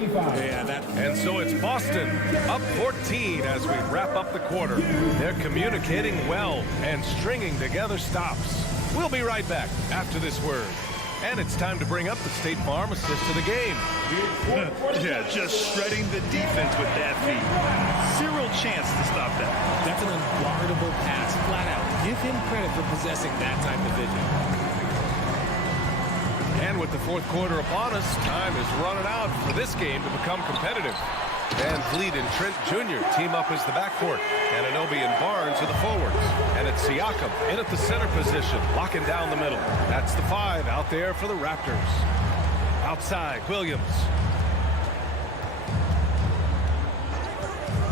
Yeah, And so it's Boston up 14 as we wrap up the quarter. They're communicating well and stringing together stops. We'll be right back after this word. And it's time to bring up the State Farm assist of the game. Yeah, just shredding the defense with that feed. Zero chance to stop that. That's an unguardable pass, flat out. Give him credit for possessing that type of vision. And with the fourth quarter upon us, time is running out for this game to become competitive. Van Vliet and Trent Jr. team up as the backcourt. Anunoby and Barnes are the forwards. And it's Siakam in at the center position, locking down the middle. That's the 5 out there for the Raptors. Outside, Williams.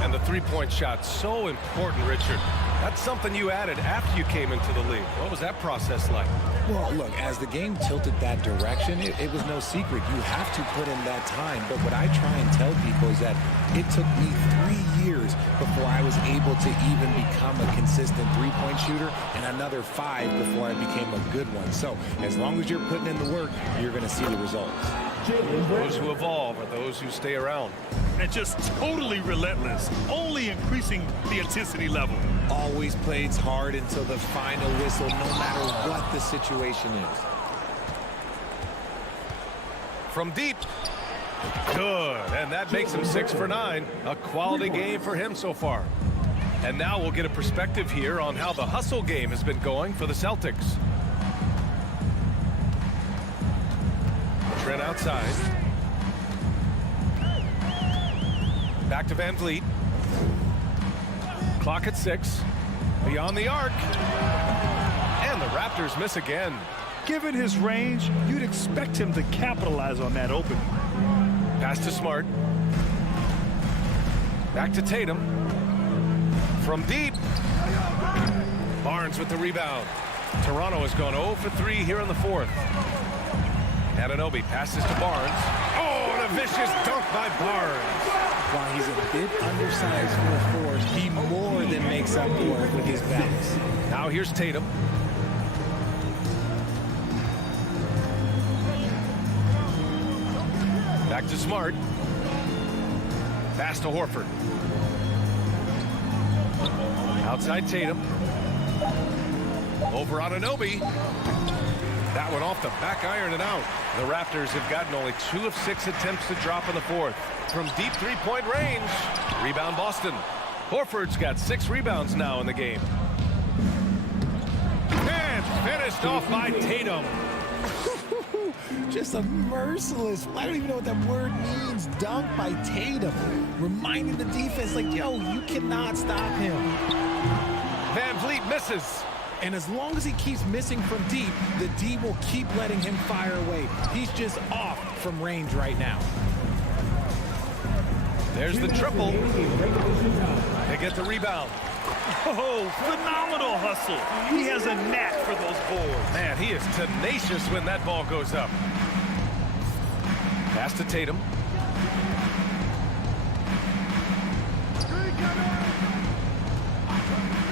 And the three-point shot, so important, Richard. That's something you added after you came into the league. What was that process like? Well, look, as the game tilted that direction, it was no secret. You have to put in that time. But what I try and tell people is that it took me 3 years before I was able to even become a consistent three-point shooter, and another 5 before I became a good one. So as long as you're putting in the work, you're going to see the results. Those who evolve are those who stay around. And just totally relentless, only increasing the intensity level. Always plays hard until the final whistle, no matter what the situation is. From deep. Good. And that makes him 6 for 9. A quality game for him so far. And now we'll get a perspective here on how the hustle game has been going for the Celtics. Trent outside. Back to Van Vliet. Clock at 6. Beyond the arc. And the Raptors miss again. Given his range, you'd expect him to capitalize on that opening. Pass to Smart. Back to Tatum. From deep. Barnes with the rebound. Toronto has gone 0 for 3 here in the fourth. Anunoby passes to Barnes. Oh, and a vicious dunk by Barnes. While he's a bit undersized for a force, he more than makes up for it with his bounce. Now here's Tatum. Back to Smart. Pass to Horford. Outside Tatum. Over Anunoby. That one off the back iron and out. The Raptors have gotten only 2 of 6 attempts to drop in the fourth. From deep three-point range. Rebound Boston. Horford's got 6 rebounds now in the game. And finished off by Tatum. Just a merciless, I don't even know what that word means, dunk by Tatum. Reminding the defense, like, yo, you cannot stop him. Van Vliet misses. And as long as he keeps missing from deep, the D will keep letting him fire away. He's just off from range right now. There's the triple. They get the rebound. Oh, phenomenal hustle. He has a knack for those boards. Man, he is tenacious when that ball goes up. Pass to Tatum.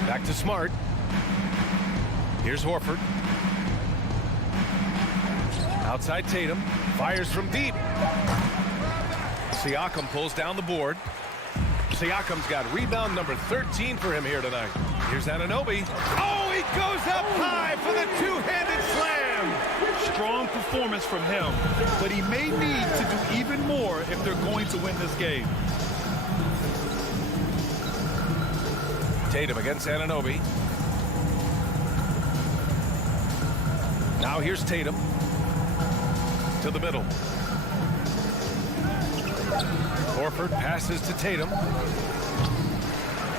Back to Smart. Here's Horford. Outside Tatum. Fires from deep. Siakam pulls down the board. Siakam's got rebound number 13 for him here tonight. Here's Anunoby. Oh, he goes up high for the two-handed slam. Strong performance from him, but he may need to do even more if they're going to win this game. Tatum against Anunoby. Now here's Tatum. To the middle. Horford passes to Tatum.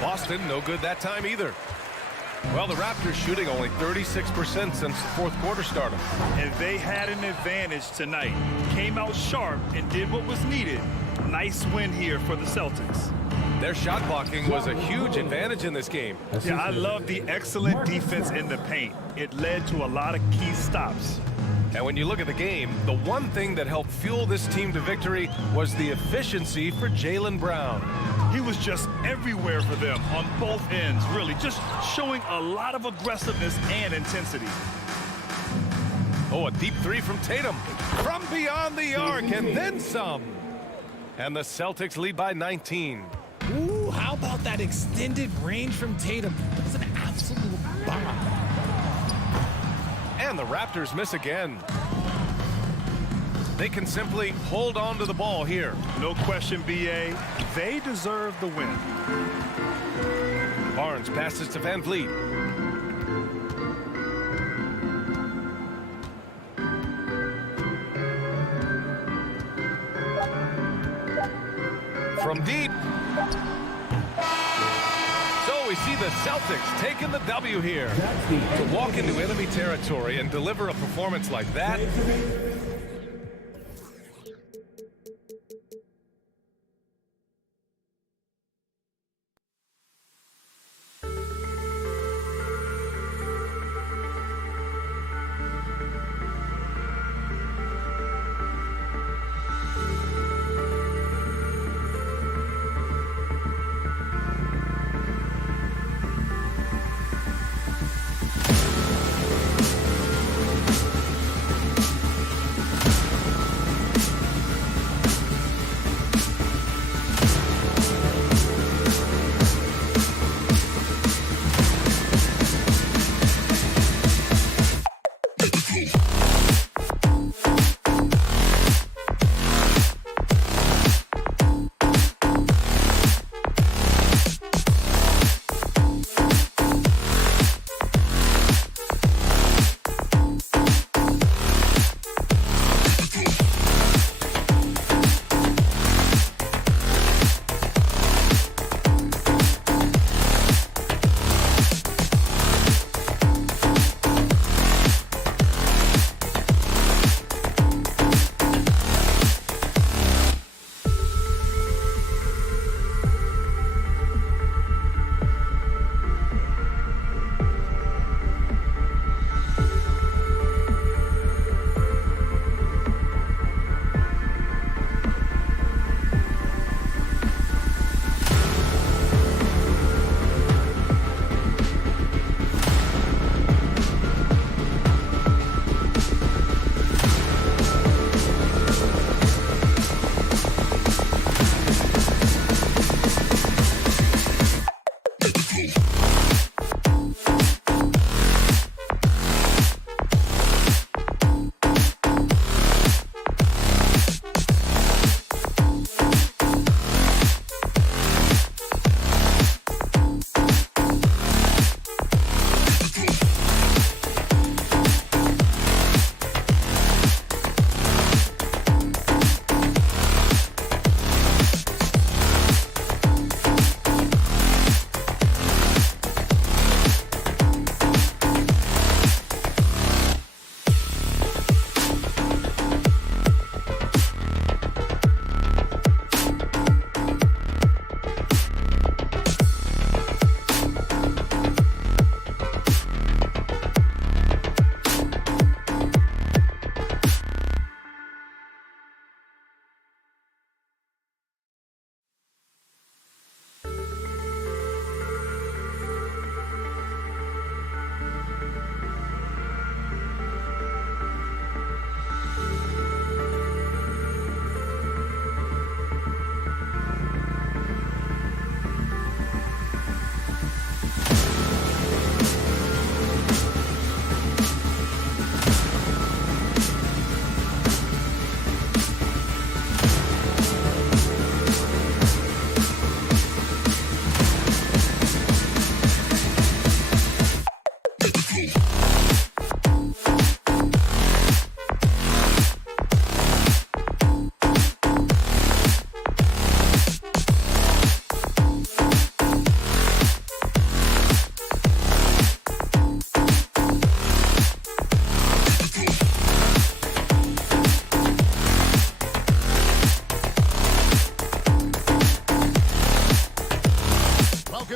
Boston, no good that time either. Well, the Raptors shooting only 36% since the fourth quarter started. And they had an advantage tonight. Came out sharp and did what was needed. Nice win here for the Celtics. Their shot blocking was a huge advantage in this game. Yeah, I love the excellent defense in the paint. It led to a lot of key stops. And when you look at the game, the one thing that helped fuel this team to victory was the efficiency for Jaylen Brown. He was just everywhere for them on both ends, really, just showing a lot of aggressiveness and intensity. Oh, a deep three from Tatum. From beyond the arc and then some. And the Celtics lead by 19. Ooh, how about that extended range from Tatum? That was an absolute bomb. And the Raptors miss again. They can simply hold on to the ball here. No question, B.A. They deserve the win. Barnes passes to Van Vliet. From deep. So we see the Celtics taking the W here. To walk into enemy territory and deliver a performance like that.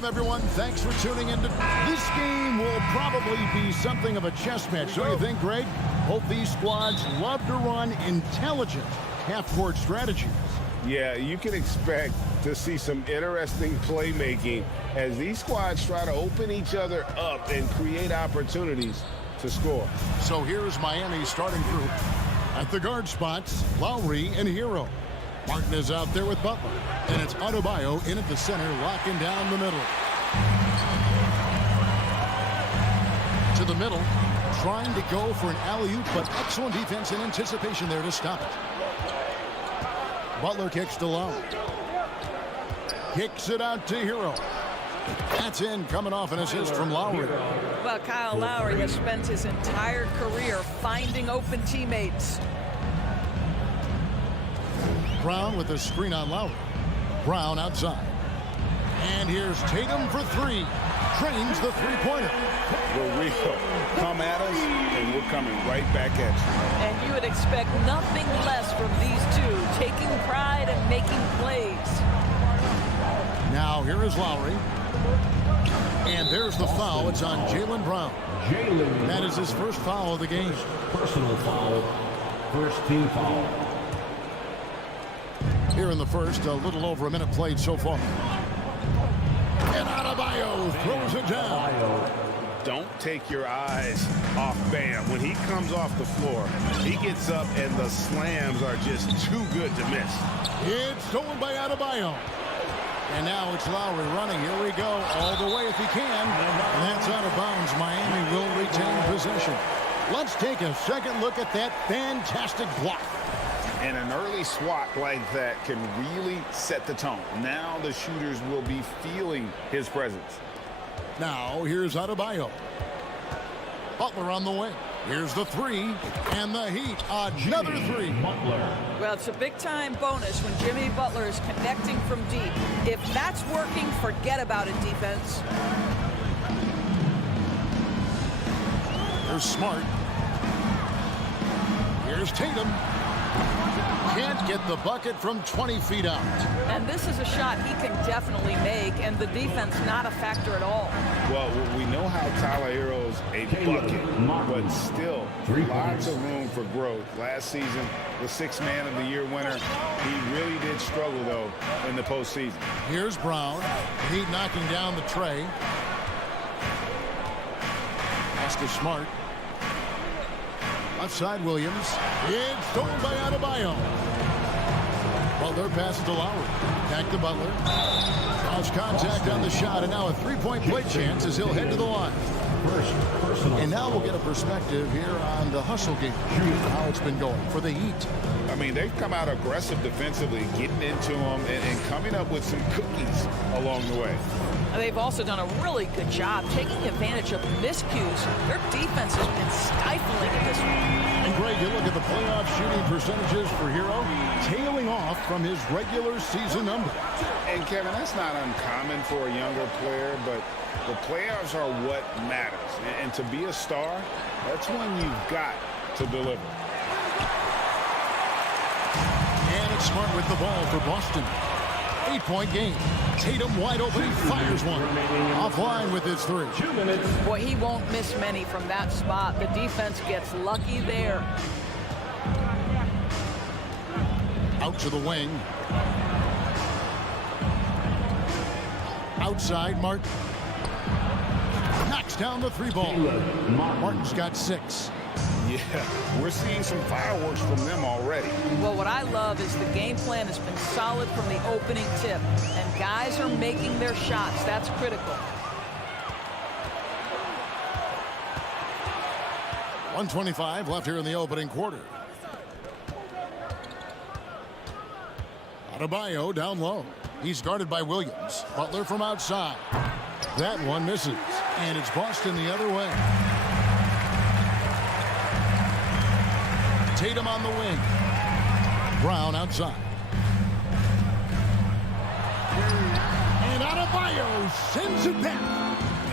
Welcome, everyone. Thanks for tuning in. This game will probably be something of a chess match, don't you think, Greg? Both these squads love to run intelligent half-court strategies. Yeah, you can expect to see some interesting playmaking as these squads try to open each other up and create opportunities to score. So here's Miami's starting group. At the guard spots, Lowry and Hero. Martin is out there with Butler. And it's Adebayo in at the center, locking down the middle. To the middle, trying to go for an alley-oop, but excellent defense and anticipation there to stop it. Butler kicks to Lowry. Kicks it out to Hero. That's in, coming off an assist from Lowry. Well, Kyle Lowry has spent his entire career finding open teammates. Brown with a screen on Lowry. Brown outside. And here's Tatum for three. Drains the three-pointer. We're real. Come at us, and we're coming right back at you. And you would expect nothing less from these two, taking pride and making plays. Now here is Lowry. And there's the foul. It's on Jaylen Brown. That is his first foul of the game. Personal foul. First team foul. Here in the first, a little over a minute played so far. And Adebayo throws it down. Don't take your eyes off Bam. When he comes off the floor, he gets up and the slams are just too good to miss. It's stolen by Adebayo. And now it's Lowry running. Here we go. All the way if he can. And that's out of bounds. Miami will retain possession. Let's take a second look at that fantastic block. And an early swat like that can really set the tone. Now the shooters will be feeling his presence. Now here's Adebayo. Butler on the wing. Here's the three. And the Heat. Another three. Well, it's a big-time bonus when Jimmy Butler is connecting from deep. If that's working, forget about it, defense. Here's Smart. Here's Tatum. Can't get the bucket from 20 feet out. And this is a shot he can definitely make, and the defense not a factor at all. Well, we know how Tyler Hero's a bucket, but still lots of room for growth. Last season, the sixth man of the year winner, he really did struggle, though, in the postseason. Here's Brown. Heat knocking down the tray. Oscar Smart. Outside Williams. It's stolen by Adebayo. Butler passes to Lowry. Back to Butler. Draws contact on the shot, and now a three-point play chance as he'll head to the line. And now we'll get a perspective here on the hustle game, how it's been going for the Heat. I mean, they've come out aggressive defensively, getting into them and coming up with some cookies along the way. They've also done a really good job taking advantage of miscues. Their defense has been stifling at this point. And Greg, you look at the playoff shooting percentages for Hero, tailing off from his regular season number. And Kevin, that's not uncommon for a younger player, but the playoffs are what matters. And to be a star, that's when you've got to deliver. And it's Smart with the ball for Boston. 8-point game. Tatum wide open. He fires one. Offline with his three. 2 minutes. Boy, he won't miss many from that spot. The defense gets lucky there. Out to the wing. Outside, Martin. Knocks down the three ball. Martin's got 6. Yeah, we're seeing some fireworks from them already. Well, what I love is the game plan has been solid from the opening tip, and guys are making their shots. That's critical. 1:25 left here in the opening quarter. Adebayo down low. He's guarded by Williams. Butler from outside. That one misses, and it's Boston the other way. Tatum on the wing. Brown outside. And Adebayo sends it back.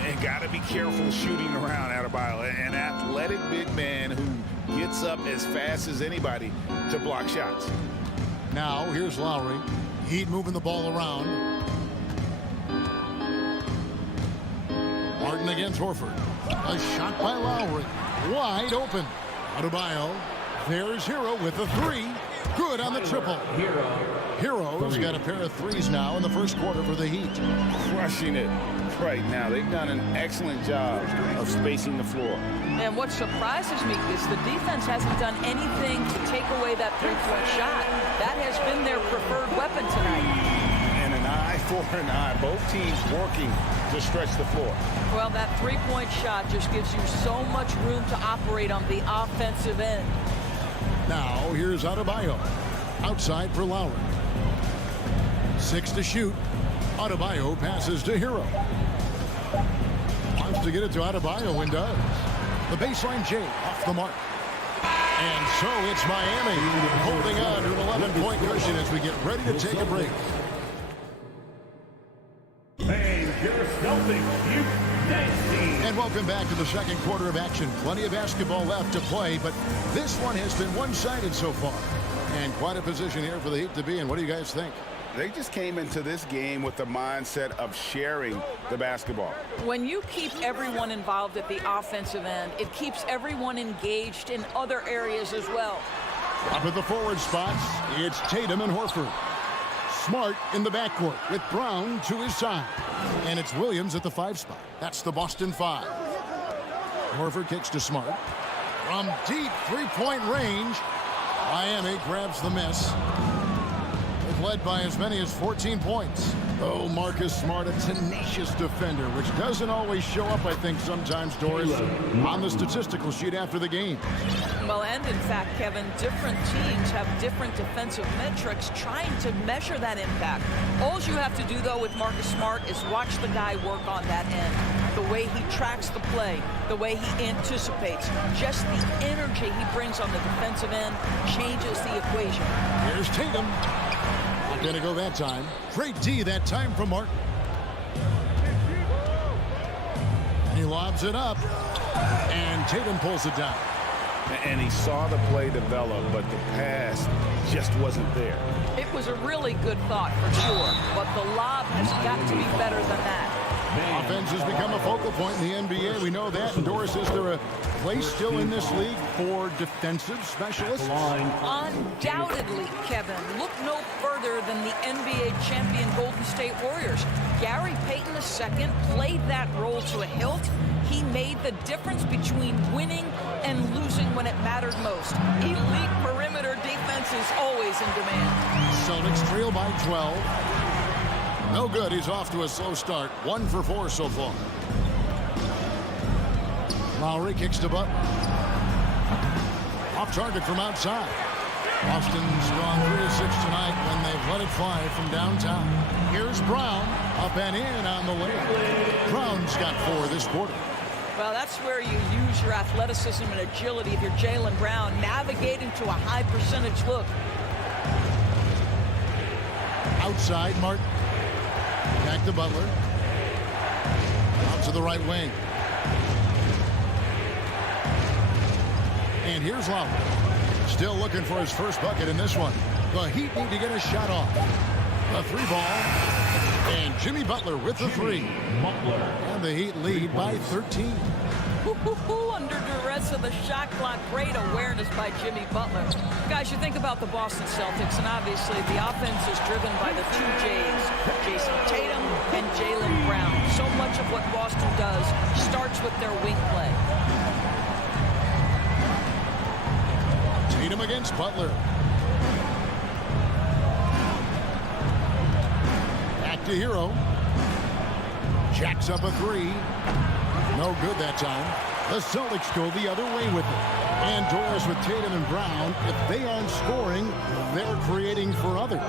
And got to be careful shooting around Adebayo. An athletic big man who gets up as fast as anybody to block shots. Now here's Lowry. Heat moving the ball around. Tatum against Horford. A shot by Lowry. Wide open. Adebayo. There's Hero with a three. Good on the triple. Hero's got a pair of threes now in the first quarter for the Heat. Crushing it right now. They've done an excellent job of spacing the floor. And what surprises me is the defense hasn't done anything to take away that three-point shot. That has been their preferred weapon tonight. And an eye for an eye. Both teams working to stretch the floor. Well, that three-point shot just gives you so much room to operate on the offensive end. Now, here's Adebayo. Outside for Lowry. 6 to shoot. Adebayo passes to Hero. Wants to get it to Adebayo and does. The baseline J off the mark. And so it's Miami holding on to an 11-point cushion as we get ready to take a break. And welcome back to the second quarter of action. Plenty of basketball left to play, but this one has been one-sided so far. And quite a position here for the Heat to be in. What do you guys think? They just came into this game with the mindset of sharing the basketball. When you keep everyone involved at the offensive end, it keeps everyone engaged in other areas as well. Up at the forward spots, it's Tatum and Horford. Smart in the backcourt with Brown to his side. And it's Williams at the 5 spot. That's the Boston 5. Horford kicks to Smart. From deep three-point range, Miami grabs the miss. They've led by as many as 14 points. Oh, Marcus Smart, a tenacious defender, which doesn't always show up, I think, sometimes, Doris, on the statistical sheet after the game. Well, and in fact, Kevin, different teams have different defensive metrics trying to measure that impact. All you have to do, though, with Marcus Smart is watch the guy work on that end. The way he tracks the play, the way he anticipates, just the energy he brings on the defensive end changes the equation. Here's Tatum. Not going to go that time. Great D that time from Martin. He lobs it up, and Tatum pulls it down. And he saw the play develop, but the pass just wasn't there. It was a really good thought for sure, but the lob has got to be better than that. Offense has become a focal point in the NBA. We know that. And Doris, is there a place still in this league for defensive specialists? Undoubtedly, Kevin. Look no further than the NBA champion Golden State Warriors. Gary Payton II played that role to a hilt. He made the difference between winning and losing when it mattered most. Elite perimeter defense is always in demand. Celtics trail by 12. No good. He's off to a slow start. 1 for 4 so far. Lowry kicks to Butler. Off target from outside. Boston's gone 3 of 6 tonight when they've let it fly from downtown. Here's Brown. Up and in on the way. Brown's got 4 this quarter. Well, that's where you use your athleticism and agility if you're Jaylen Brown, navigating to a high percentage look. Outside, Martin. Back to Butler. Out to the right wing. And here's Lowry. Still looking for his first bucket in this one. The Heat need to get a shot off. The 3 ball. And Jimmy Butler with the 3. And the Heat lead by 13. Under duress of the shot clock, great awareness by Jimmy Butler. Guys, you think about the Boston Celtics, and obviously the offense is driven by the 2 J's, Jason Tatum and Jaylen Brown. So much of what Boston does starts with their wing play. Tatum against Butler. Back to Hero. Jacks up a 3. No good that time. The Celtics go the other way with it. And Doris, with Tatum and Brown, if they aren't scoring, they're creating for others.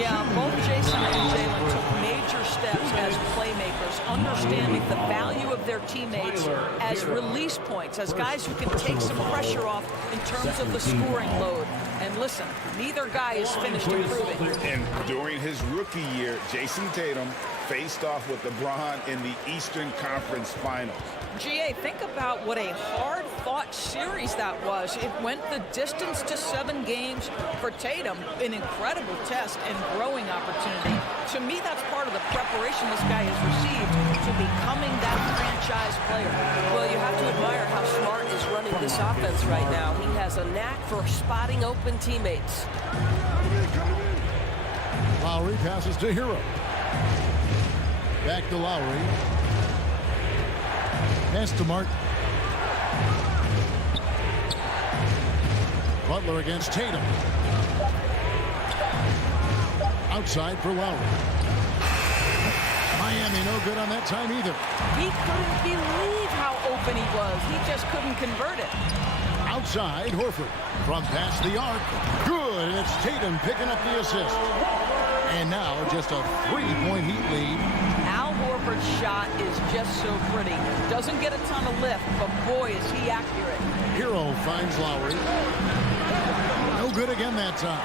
Yeah, both Jason and Jaylen took major steps as playmakers, understanding the value of their teammates as release points, as guys who can take some pressure off in terms of the scoring load. And listen, neither guy is finished improving. And during his rookie year, Jason Tatum faced off with LeBron in the Eastern Conference Finals. GA, think about what a hard fought series that was. It went the distance to 7 games for Tatum, an incredible test and growing opportunity. To me, that's part of the preparation this guy has received to becoming that franchise player. Well, you have to admire how Smart is running this offense right now. He has a knack for spotting open teammates. Lowry passes to Hero. Back to Lowry. Pass to Martin. Butler against Tatum. Outside for Lowry. Miami no good on that time either. He couldn't believe how open he was. He just couldn't convert it. Outside, Horford. From past the arc. Good, and it's Tatum picking up the assist. And now just a 3-point Heat lead. Al Horford's shot is just so pretty. Doesn't get a ton of lift, but boy, is he accurate. Hero finds Lowry. No good again that time.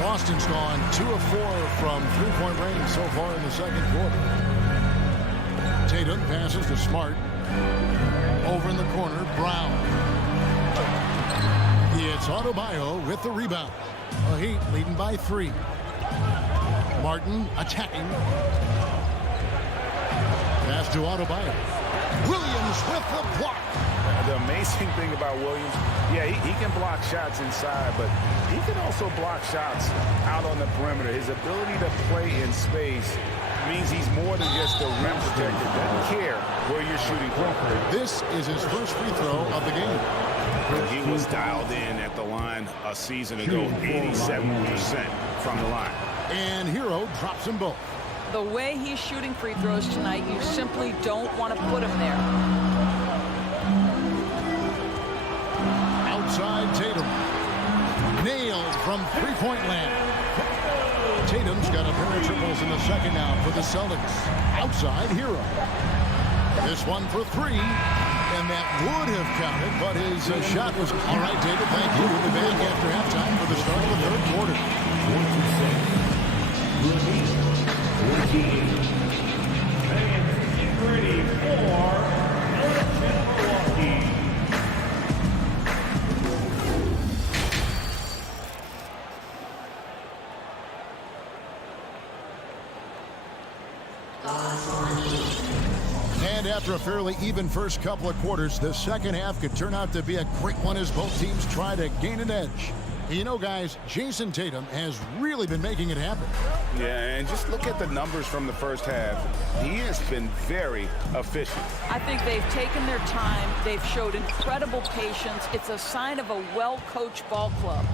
Boston's gone 2 of 4 from 3-point range so far in the second quarter. Tatum passes to Smart. Over in the corner, Brown. It's Adebayo with the rebound. The Heat leading by 3. Martin attacking. Pass to Adebayo. Williams with the block. The amazing thing about Williams, yeah, he can block shots inside, but he can also block shots out on the perimeter. His ability to play in space means he's more than just a rim protector. Doesn't care where you're shooting from. This is his first free throw of the game. He was dialed in at the line a season ago, 87% from the line. And Hero drops them both. The way he's shooting free throws tonight, you simply don't want to put him there. Outside Tatum. Nailed from 3-point land. Tatum's got a pair of triples in the second now for the Celtics. Outside Hero. This one for 3. And that would have counted, but his shot was all right, David. Thank you. We'll be back after halftime for the start of the third quarter. 14. And get ready for Milwaukee. And after a fairly even first couple of quarters, the second half could turn out to be a great one as both teams try to gain an edge. You know, guys, Jason Tatum has really been making it happen. Yeah, and just look at the numbers from the first half. He has been very efficient. I think they've taken their time. They've showed incredible patience. It's a sign of a well-coached ball club.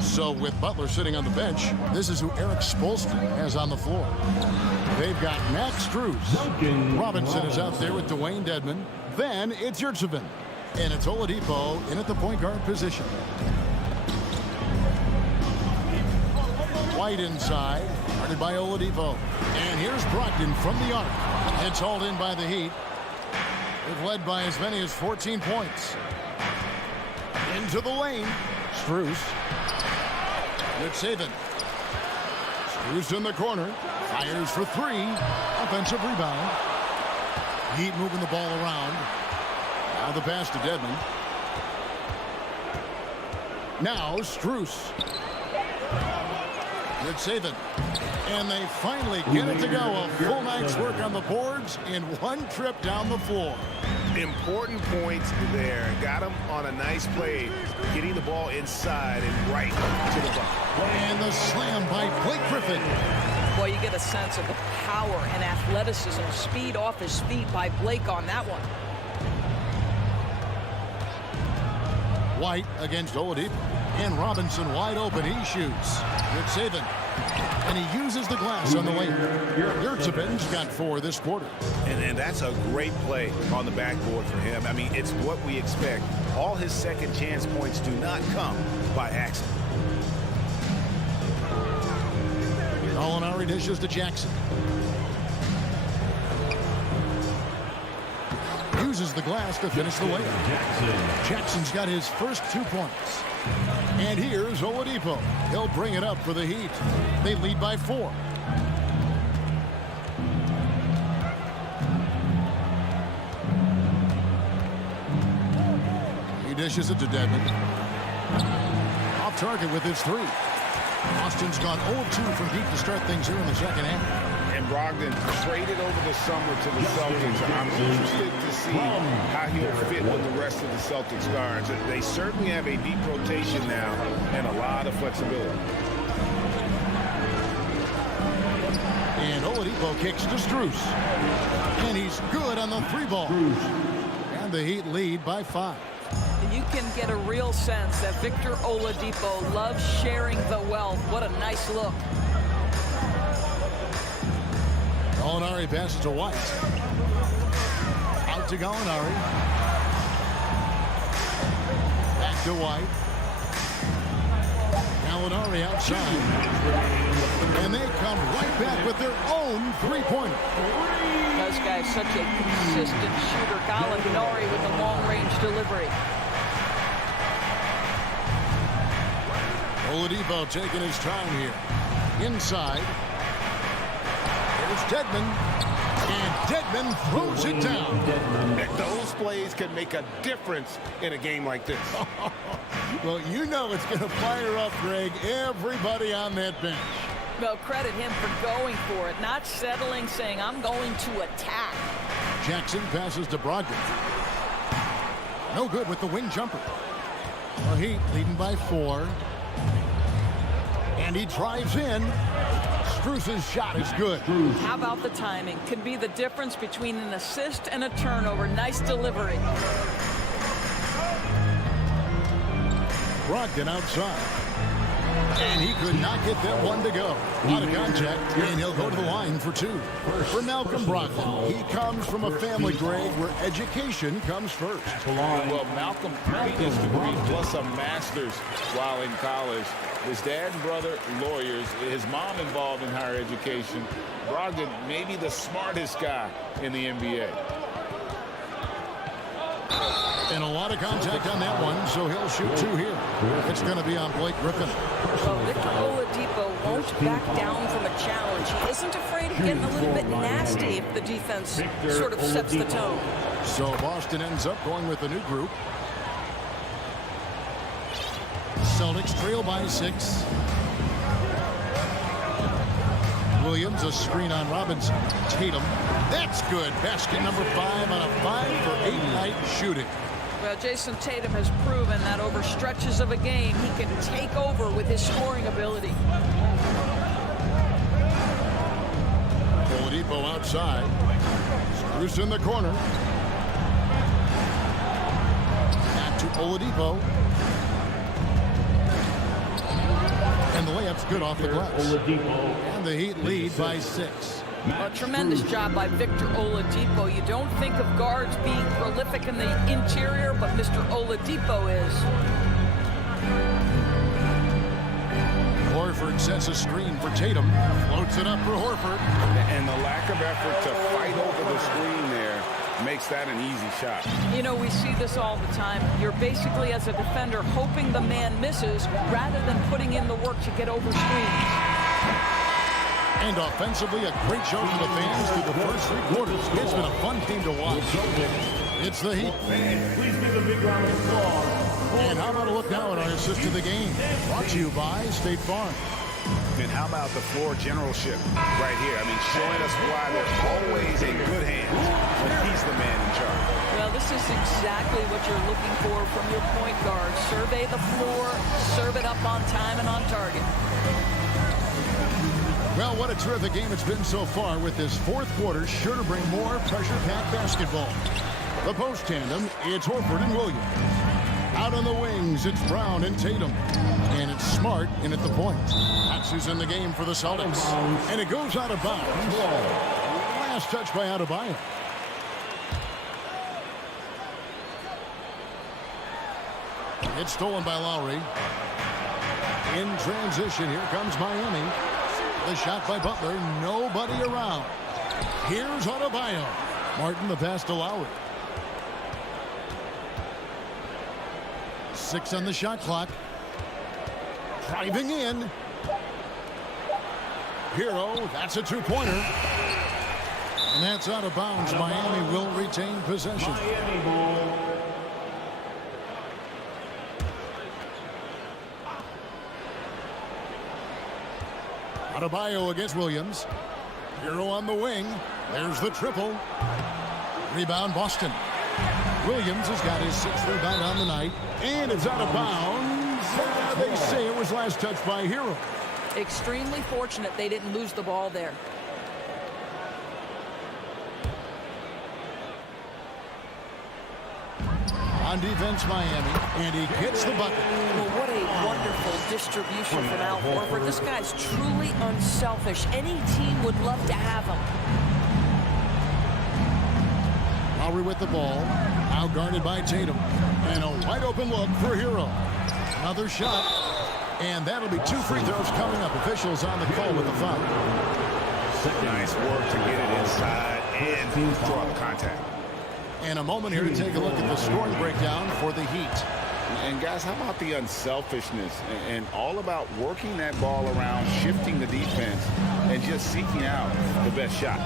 So with Butler sitting on the bench, this is who Eric Spoelstra has on the floor. They've got Max Strus. Robinson is out there with Dwayne Dedmon. Then it's Yurtseven. And it's Oladipo in at the point guard position. White inside, guarded by Oladipo. And here's Brogdon from the arc. It's hauled in by the Heat. They've led by as many as 14 points. Into the lane. Strus. Yurtseven. Strus in the corner. Fires for 3. Offensive rebound. Heat moving the ball around. Now the pass to Dedmon. Now Strus. Yurtseven. And they finally get it to go. A full night's work on the boards in one trip down the floor. Important points there. Got him on a nice play, getting the ball inside and right to the bucket. And the slam by Blake Griffin. Boy, you get a sense of the power and athleticism, speed off his feet by Blake on that one. White against Oladipo. And Robinson wide open. He shoots. Yurtseven. And he uses the glass on the lane. Yurtseven's got 4 this quarter. And that's a great play on the backboard for him. I mean, it's what we expect. All his second chance points do not come by accident. Gallinari dishes to Jackson. Uses the glass to finish the layup. Jackson's got his first 2 points. And here's Oladipo. He'll bring it up for the Heat. They lead by 4. dishes it to Dedmon. Off target with his three. Boston's gone 0-2 from deep to start things here in the second half. And Brogdon traded over the summer to the Celtics. I'm interested to see how he'll fit with the rest of the Celtics guards. They certainly have a deep rotation now and a lot of flexibility. And Oladipo kicks to Strus. And he's good on the three ball. And the Heat lead by 5. You can get a real sense that Victor Oladipo loves sharing the wealth. What a nice look. Gallinari passes to White. Out to Gallinari. Back to White. Gallinari outside. And they come right back with their own three-pointer. This guy's such a consistent shooter. Gallinari with a long-range delivery. Oladipo taking his time here. Inside. There's Dedmon. And Dedmon throws it down. Those plays can make a difference in a game like this. Well, you know it's going to fire up, Greg, everybody on that bench. Well, credit him for going for it, not settling, saying, I'm going to attack. Jackson passes to Brogdon. No good with the wing jumper. The Heat leading by 4. And he drives in. Strus's shot is good. How about the timing? Can be the difference between an assist and a turnover. Nice delivery. Brogdon outside. And he could not get that one to go. Out of contact, and he'll go to the line for 2. For Malcolm Brogdon, he comes from a family, Greg, where education comes first. Well, Malcolm earned his degree plus a master's while in college. His dad and brother, lawyers. His mom involved in higher education. Brogdon, maybe the smartest guy in the NBA. And a lot of contact on that one, so he'll shoot 2 here. It's going to be on Blake Griffin. Well, Victor Oladipo won't back down from a challenge. He isn't afraid of getting a little bit nasty if the defense sort of sets the tone. So Boston ends up going with a new group. Celtics trail by 6. Williams, a screen on Robinson. Tatum. That's good. Basket number 5 on a 5-for-8 night shooting. Well, Jason Tatum has proven that over stretches of a game, he can take over with his scoring ability. Oladipo outside. Strus in the corner. Back to Oladipo. And the layup's good off the glass. And the Heat lead by 6. A tremendous job by Victor Oladipo. You don't think of guards being prolific in the interior, but Mr. Oladipo is. Horford sets a screen for Tatum. Floats it up for Horford. And the lack of effort to fight over the screen there makes that an easy shot. You know, we see this all the time. You're basically, as a defender, hoping the man misses rather than putting in the work to get over screens. And offensively, a great show for the fans through the first 3 quarters. It's been a fun game to watch. It's the Heat. Please give a big round of applause. And how about a look now at our assist to the game? Brought to you by State Farm. And how about the floor generalship right here? I mean, showing us why they're always in good hands when he's the man in charge. Well, this is exactly what you're looking for from your point guard. Survey the floor, serve it up on time and on target. Well, what a terrific game it's been so far, with this 4th quarter sure to bring more pressure-packed basketball. The post tandem, it's Horford and Williams. Out on the wings, it's Brown and Tatum. And it's Smart in at the point. That's who's in the game for the Celtics. And it goes out of bounds. Last touch by Adebayo. It's stolen by Lowry. In transition, here comes Miami. The shot by Butler, nobody around. Here's Adebayo. Martin, the pass to Lowry. 6 on the shot clock. Driving in. Hero, that's a 2-pointer. And that's out of bounds. Miami will retain possession. Adebayo against Williams. Hero on the wing. There's the triple. Rebound, Boston. Williams has got his 6th rebound on the night. And it's out of bounds. They say it was last touched by Hero. Extremely fortunate they didn't lose the ball there. On defense, Miami, and he gets the bucket. Well, what a wonderful distribution from Al Horford. This guy's truly unselfish. Any team would love to have him. Lowry with the ball, now guarded by Tatum. And a wide open look for Hero. Another shot, and that'll be 2 free throws coming up. Officials on the call with the foul. Nice work to get it inside and draw the contact. And a moment here to take a look at the scoring breakdown for the Heat. And guys, how about the unselfishness and all about working that ball around, shifting the defense, and just seeking out the best shot.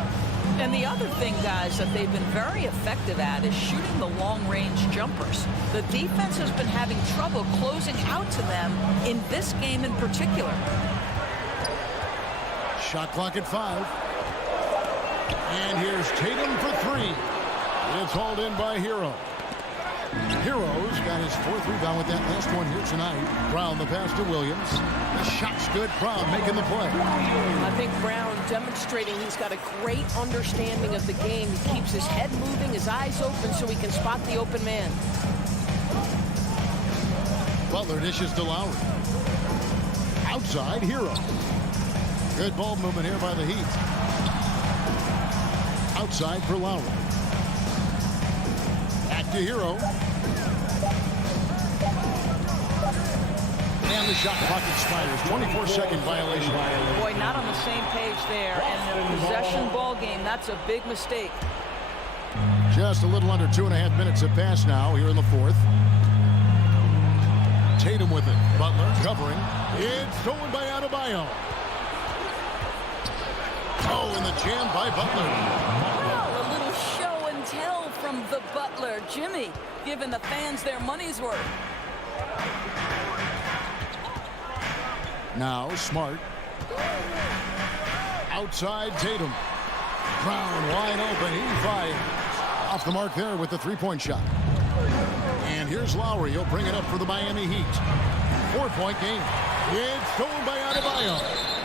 And the other thing, guys, that they've been very effective at is shooting the long-range jumpers. The defense has been having trouble closing out to them in this game in particular. Shot clock at 5. And here's Tatum for 3. It's hauled in by Hero. Hero's got his 4th rebound with that last one here tonight. Brown the pass to Williams. The shot's good. Brown making the play. I think Brown demonstrating he's got a great understanding of the game. He keeps his head moving, his eyes open so he can spot the open man. Butler dishes to Lowry. Outside, Hero. Good ball movement here by the Heat. Outside for Lowry. To Hero. And the shot clock expires. 24-second violation. Boy, not on the same page there. And in a possession ball game, that's a big mistake. Just a little under 2.5 minutes have passed now here in the 4th. Tatum with it. Butler covering. It's stolen by Adebayo. Oh, and the jam by Butler. Wow, a little show and tell from the Butler. Jimmy giving the fans their money's worth. Now Smart. Outside Tatum. Brown wide open. He fires. Off the mark there with the 3-point shot. And here's Lowry. He'll bring it up for the Miami Heat. 4-point game. It's stolen by Adebayo.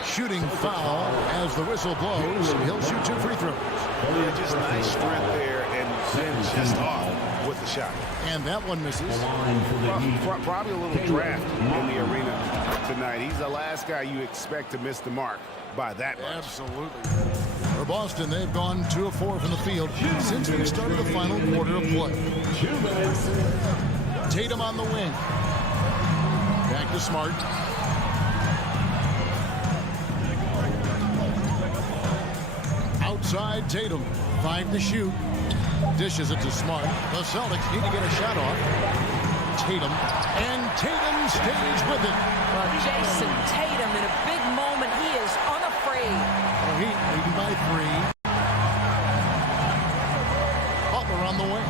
Shooting foul as the whistle blows. He'll shoot 2 free throws. Yeah, just nice strength there and then just off with the shot. And that one misses. Probably a little draft in the arena tonight. He's the last guy you expect to miss the mark by that much. Absolutely. For Boston, they've gone 2 of 4 from the field since we started the final quarter of play. Tatum on the wing. Back to Smart. Outside Tatum. 5 to shoot. Dishes it to Smart. The Celtics need to get a shot off. Tatum. And Tatum stays with it. Jason Tatum in a big moment. He is unafraid. Heat leading by 3. Butler on the wing.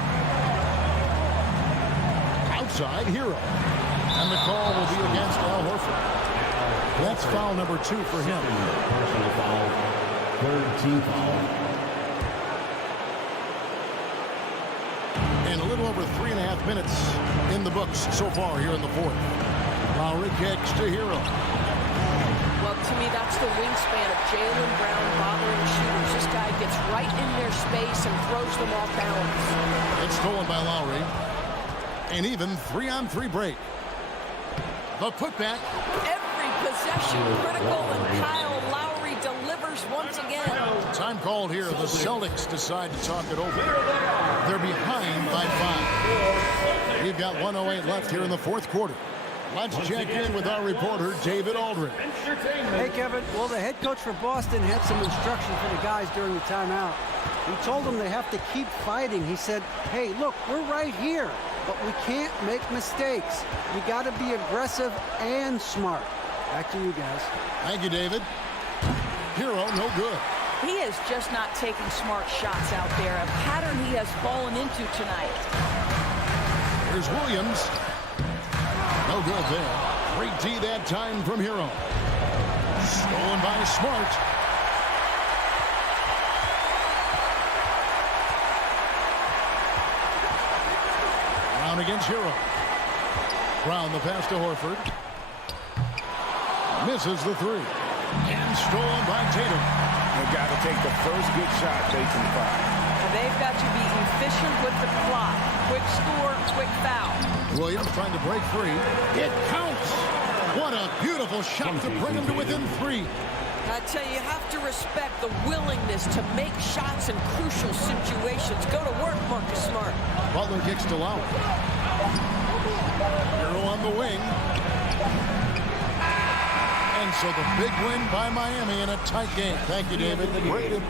Outside Hero. And the call will be against Al Horford. That's foul number 2 for him. Personal foul. 3rd team foul. And a little over 3.5 minutes in the books so far here in the 4th. Lowry kicks to Hero. Well, to me, that's the wingspan of Jaylen Brown bothering shooters. This guy gets right in their space and throws them off balance. It's stolen by Lowry. And even 3-on-3 break. The putback. Every possession critical, and Kyle Lowry delivers once again. Time called here. The Celtics decide to talk it over. They're behind by 5. We've got 1:08 left here in the 4th quarter. Let's check in with our reporter, David Aldridge. Hey, Kevin. Well, the head coach for Boston had some instructions for the guys during the timeout. He told them they have to keep fighting. He said, hey, look, we're right here, but we can't make mistakes. You got to be aggressive and smart. Back to you guys. Thank you, David. Hero, no good. He is just not taking smart shots out there, a pattern he has fallen into tonight. Here's Williams. No good there. Great D that time from Hero. Stolen by Smart. Brown against Hero. Brown the pass to Horford. Misses the three. And stolen by Tatum. They've got to take the first good shot they can find. They've got to be efficient with the clock. Quick score, quick foul. Williams trying to break free. It counts. What a beautiful shot to bring him to within three. I tell you, you have to respect the willingness to make shots in crucial situations. Go to work, Marcus Smart. Butler kicks to Lowry. Hero on the wing. And so the big win by Miami in a tight game. Thank you, David. Great.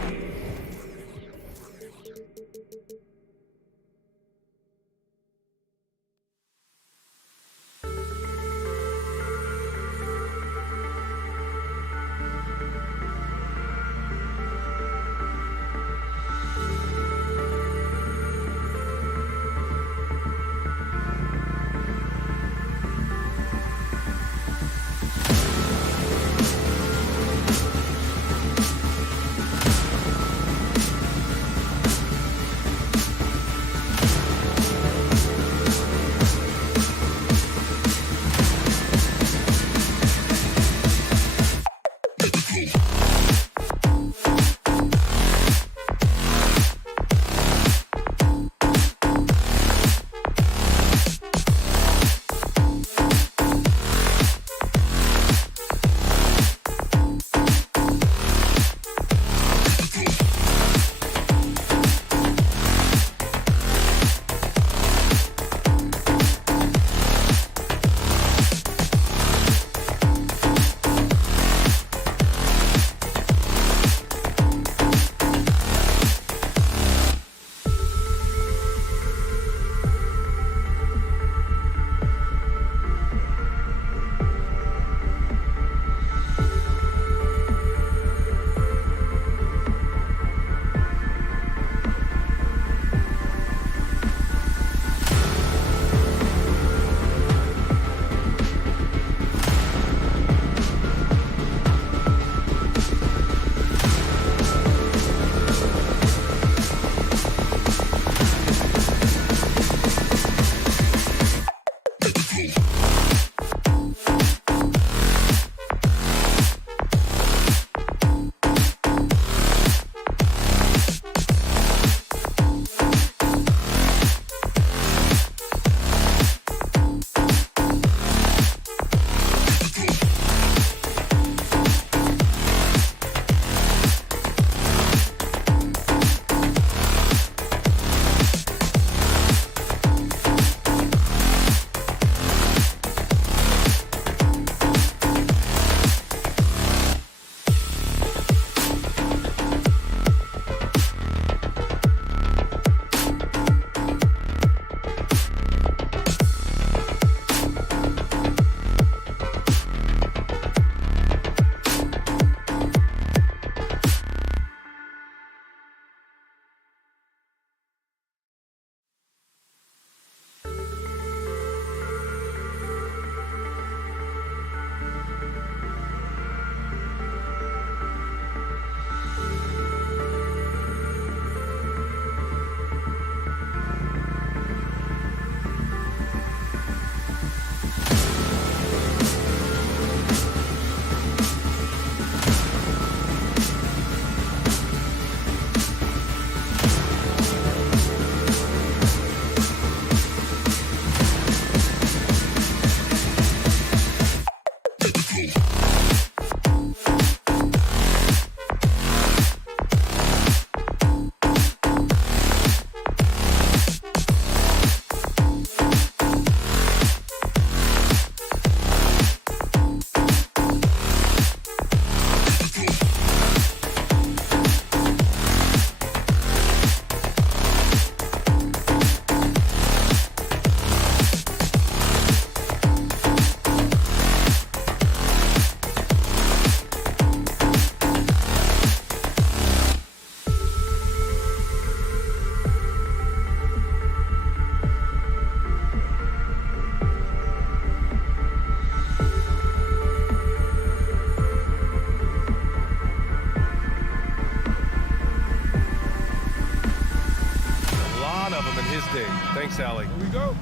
bounce alley. Here we go.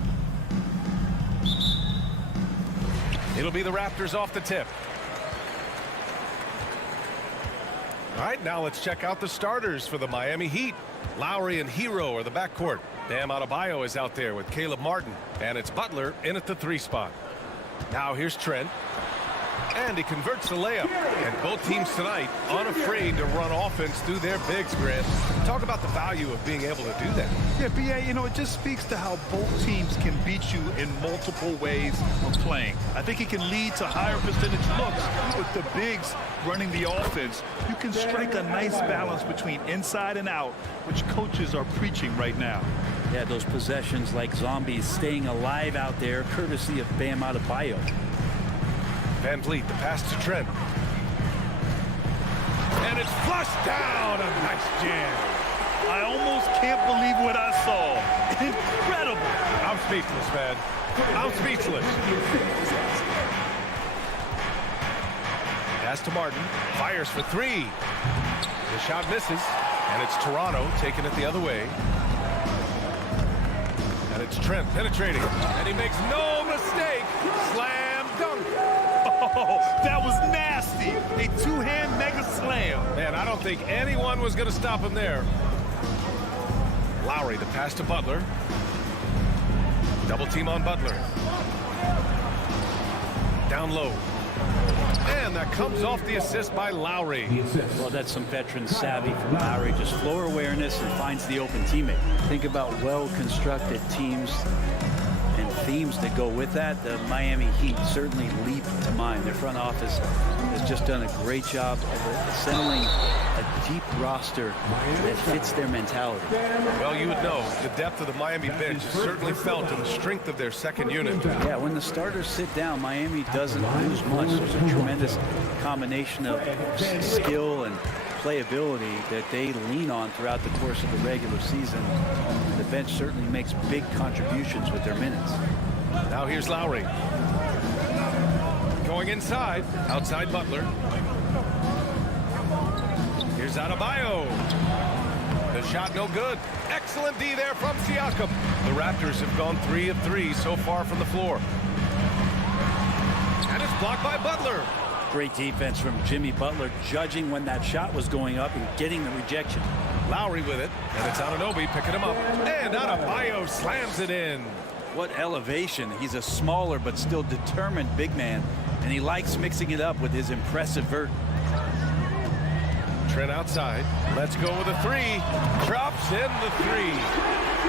It'll be the Raptors off the tip. All right, now let's check out the starters for the Miami Heat. Lowry and Hero are the backcourt. Bam Adebayo is out there with Caleb Martin. And it's Butler in at the 3 spot. Now here's Trent. And he converts the layup. And both teams tonight unafraid to run offense through their bigs, Grant. Talk about the value of being able to do that. Yeah, B.A., you know, it just speaks to how both teams can beat you in multiple ways of playing. I think it can lead to higher percentage looks with the bigs running the offense. You can strike a nice balance between inside and out, which coaches are preaching right now. Yeah, those possessions like zombies staying alive out there, courtesy of Bam Adebayo. Van Vliet, the pass to Trent. And it's flushed down. A nice jam. I almost can't believe what I saw. Incredible. I'm speechless, man. I'm speechless. Pass to Martin. Fires for 3. The shot misses. And it's Toronto taking it the other way. And it's Trent penetrating. And he makes no mistake. Slam dunk. Oh, that was nasty. A two-hand mega slam. Man, I don't think anyone was going to stop him there. Lowry, the pass to Butler. Double team on Butler. Down low. And that comes off the assist by Lowry. Well, that's some veteran savvy from Lowry. Just floor awareness and finds the open teammate. Think about well-constructed teams and themes that go with that. The Miami Heat certainly leap to mind. Their front office has just done a great job of assembling a deep roster that fits their mentality. Well, you would know the depth of the Miami bench is certainly felt in the strength of their second unit. Yeah, when the starters sit down, Miami doesn't lose much. There's a tremendous combination of skill and playability that they lean on throughout the course of the regular season. The bench certainly makes big contributions with their minutes. Now here's Lowry. Going inside, outside Butler. Here's Adebayo. The shot no good. Excellent D there from Siakam. The Raptors have gone 3 of 3 so far from the floor. And it's blocked by Butler. Great defense from Jimmy Butler, judging when that shot was going up and getting the rejection. Lowry with it, and it's Anunoby picking him up. And Adebayo slams it in. What elevation. He's a smaller but still determined big man, and he likes mixing it up with his impressive vert. Trent outside. Let's go with a 3. Drops in the 3.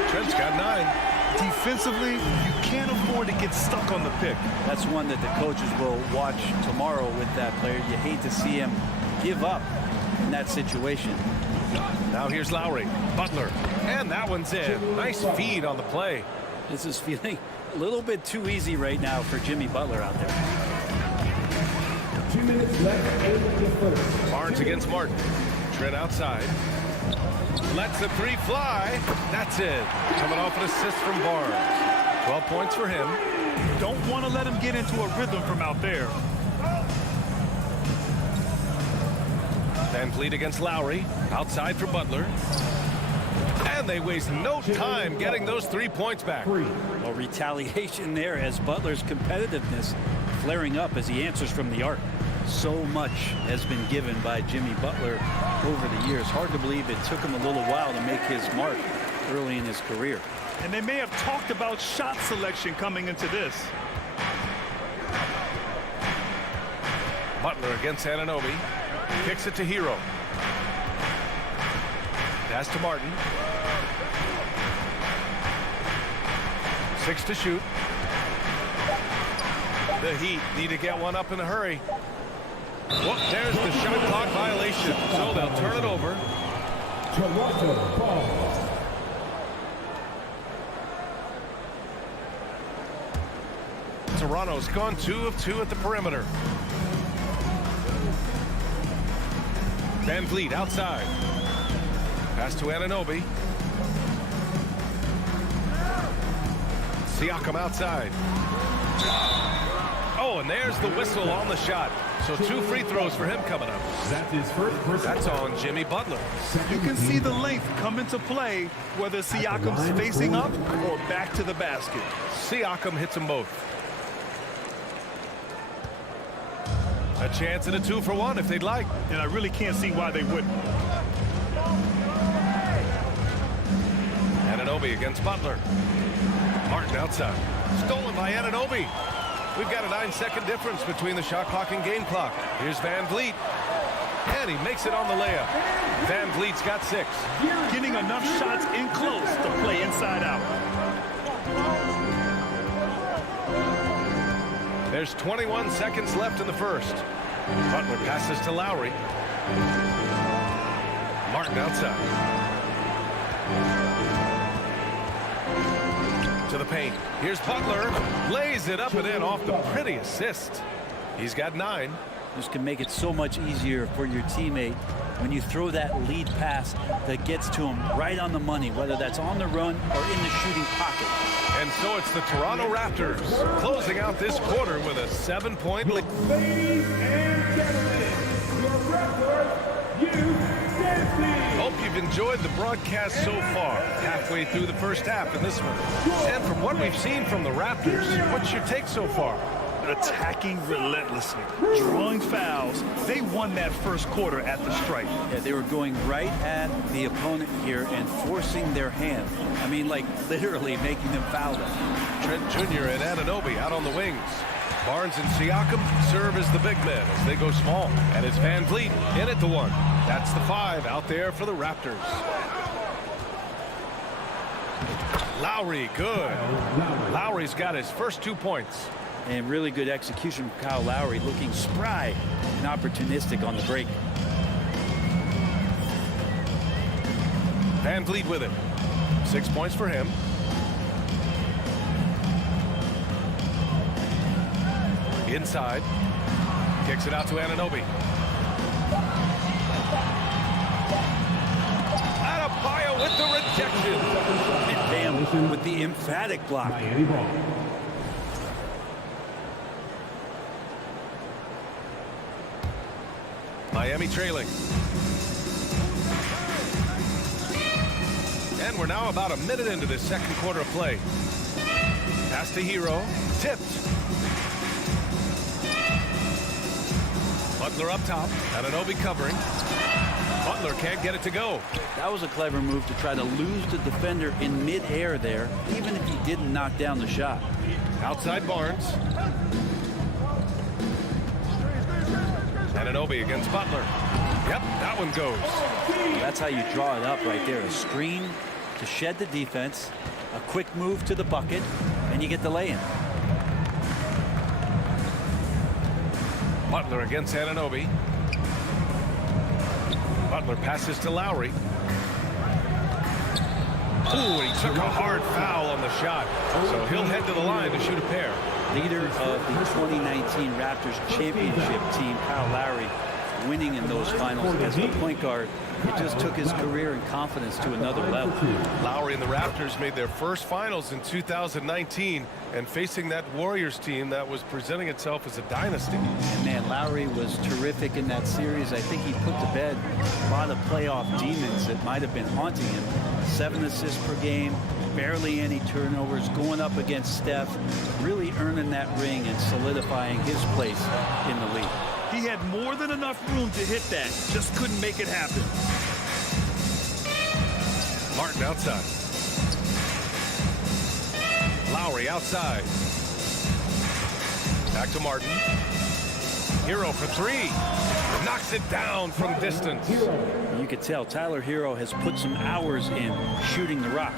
Trent's got 9. Defensively, you can't afford to get stuck on the pick. That's one that the coaches will watch tomorrow with that player. You hate to see him give up in that situation. Now here's Lowry. Butler. And that one's in. Nice feed on the play. This is feeling a little bit too easy right now for Jimmy Butler out there. 2 minutes left in the first. Barnes against Martin. Trent outside. Lets the 3 fly. That's it. Coming off an assist from Barnes. 12 points for him. Don't want to let him get into a rhythm from out there. Van Vliet against Lowry. Outside for Butler. And they waste no time getting those 3 points back. Well, retaliation there as Butler's competitiveness flaring up as he answers from the arc. So much has been given by Jimmy Butler over the years. Hard to believe it took him a little while to make his mark early in his career. And they may have talked about shot selection coming into this. Butler against Anunoby. Kicks it to Hero. Pass to Martin. 6 to shoot. The Heat need to get one up in a hurry. Whoop, there's the shot clock violation. So they'll turn it over. Toronto ball. Toronto's gone 2 of 2 at the perimeter. Van Vliet outside. Pass to Anunoby. Siakam outside. Oh, Oh, and there's the whistle on the shot. So 2 free throws for him coming up. That's his first. That's on Jimmy Butler. You can see the length come into play, whether Siakam's facing up or back to the basket. Siakam hits them both. A chance at a 2-for-1 if they'd like. And I really can't see why they wouldn't. Anunoby against Butler. Martin outside. Stolen by Anunoby. We've got a 9-second difference between the shot clock and game clock. Here's Van Vliet. And he makes it on the layup. Van Vliet's got 6. Getting enough shots in close to play inside out. There's 21 seconds left in the first. Butler passes to Lowry. Martin outside. To the paint. Here's Butler. Lays it up and in off the pretty assist. He's got 9. This can make it so much easier for your teammate when you throw that lead pass that gets to him right on the money, whether that's on the run or in the shooting pocket. And so it's the Toronto Raptors closing out this quarter with a 7-point lead. Ladies and gentlemen, your Raptors, Hope you've enjoyed the broadcast so far. Halfway through the first half in this one. And from what we've seen from the Raptors, what's your take so far? Attacking relentlessly, drawing fouls. They won that first quarter at the stripe. Yeah, they were going right at the opponent here and forcing their hand. I mean, like literally making them foul them. Trent Jr. and Anunoby out on the wings. Barnes and Siakam serve as the big men as they go small. And it's Van Vliet in at the 1. That's the 5 out there for the Raptors. Lowry, good. Lowry's got his first 2 points. And really good execution from Kyle Lowry, looking spry and opportunistic on the break. Van Vliet with it. 6 points for him. Inside. Kicks it out to Anunoby. Adebayo with the rejection. And Bam with the emphatic block. Miami trailing. And we're now about a minute into this second quarter of play. Pass to Hero. Tipped. Butler up top. Anunoby covering. Butler can't get it to go. That was a clever move to try to lose the defender in midair there, even if he didn't knock down the shot. Outside Barnes. Anunoby against Butler. Yep, that one goes. That's how you draw it up right there. A screen to shed the defense, a quick move to the bucket, and you get the lay-in. Butler against Anunoby. Butler passes to Lowry. Ooh, he took a hard foul on the shot. So he'll head to the line to shoot a pair. Leader of the 2019 Raptors championship team, Kyle Lowry, winning in those finals as the point guard. It just took his career and confidence to another level. Lowry and the Raptors made their first finals in 2019, and facing that Warriors team that was presenting itself as a dynasty. And man, Lowry was terrific in that series. I think he put to bed a lot of playoff demons that might have been haunting him. 7 assists per game, barely any turnovers, going up against Steph, really earning that ring and solidifying his place in the league. He had more than enough room to hit that, just couldn't make it happen. Martin outside. Lowry outside. Back to Martin. Hero for 3. Knocks it down from distance. You could tell Tyler Hero has put some hours in shooting the rock.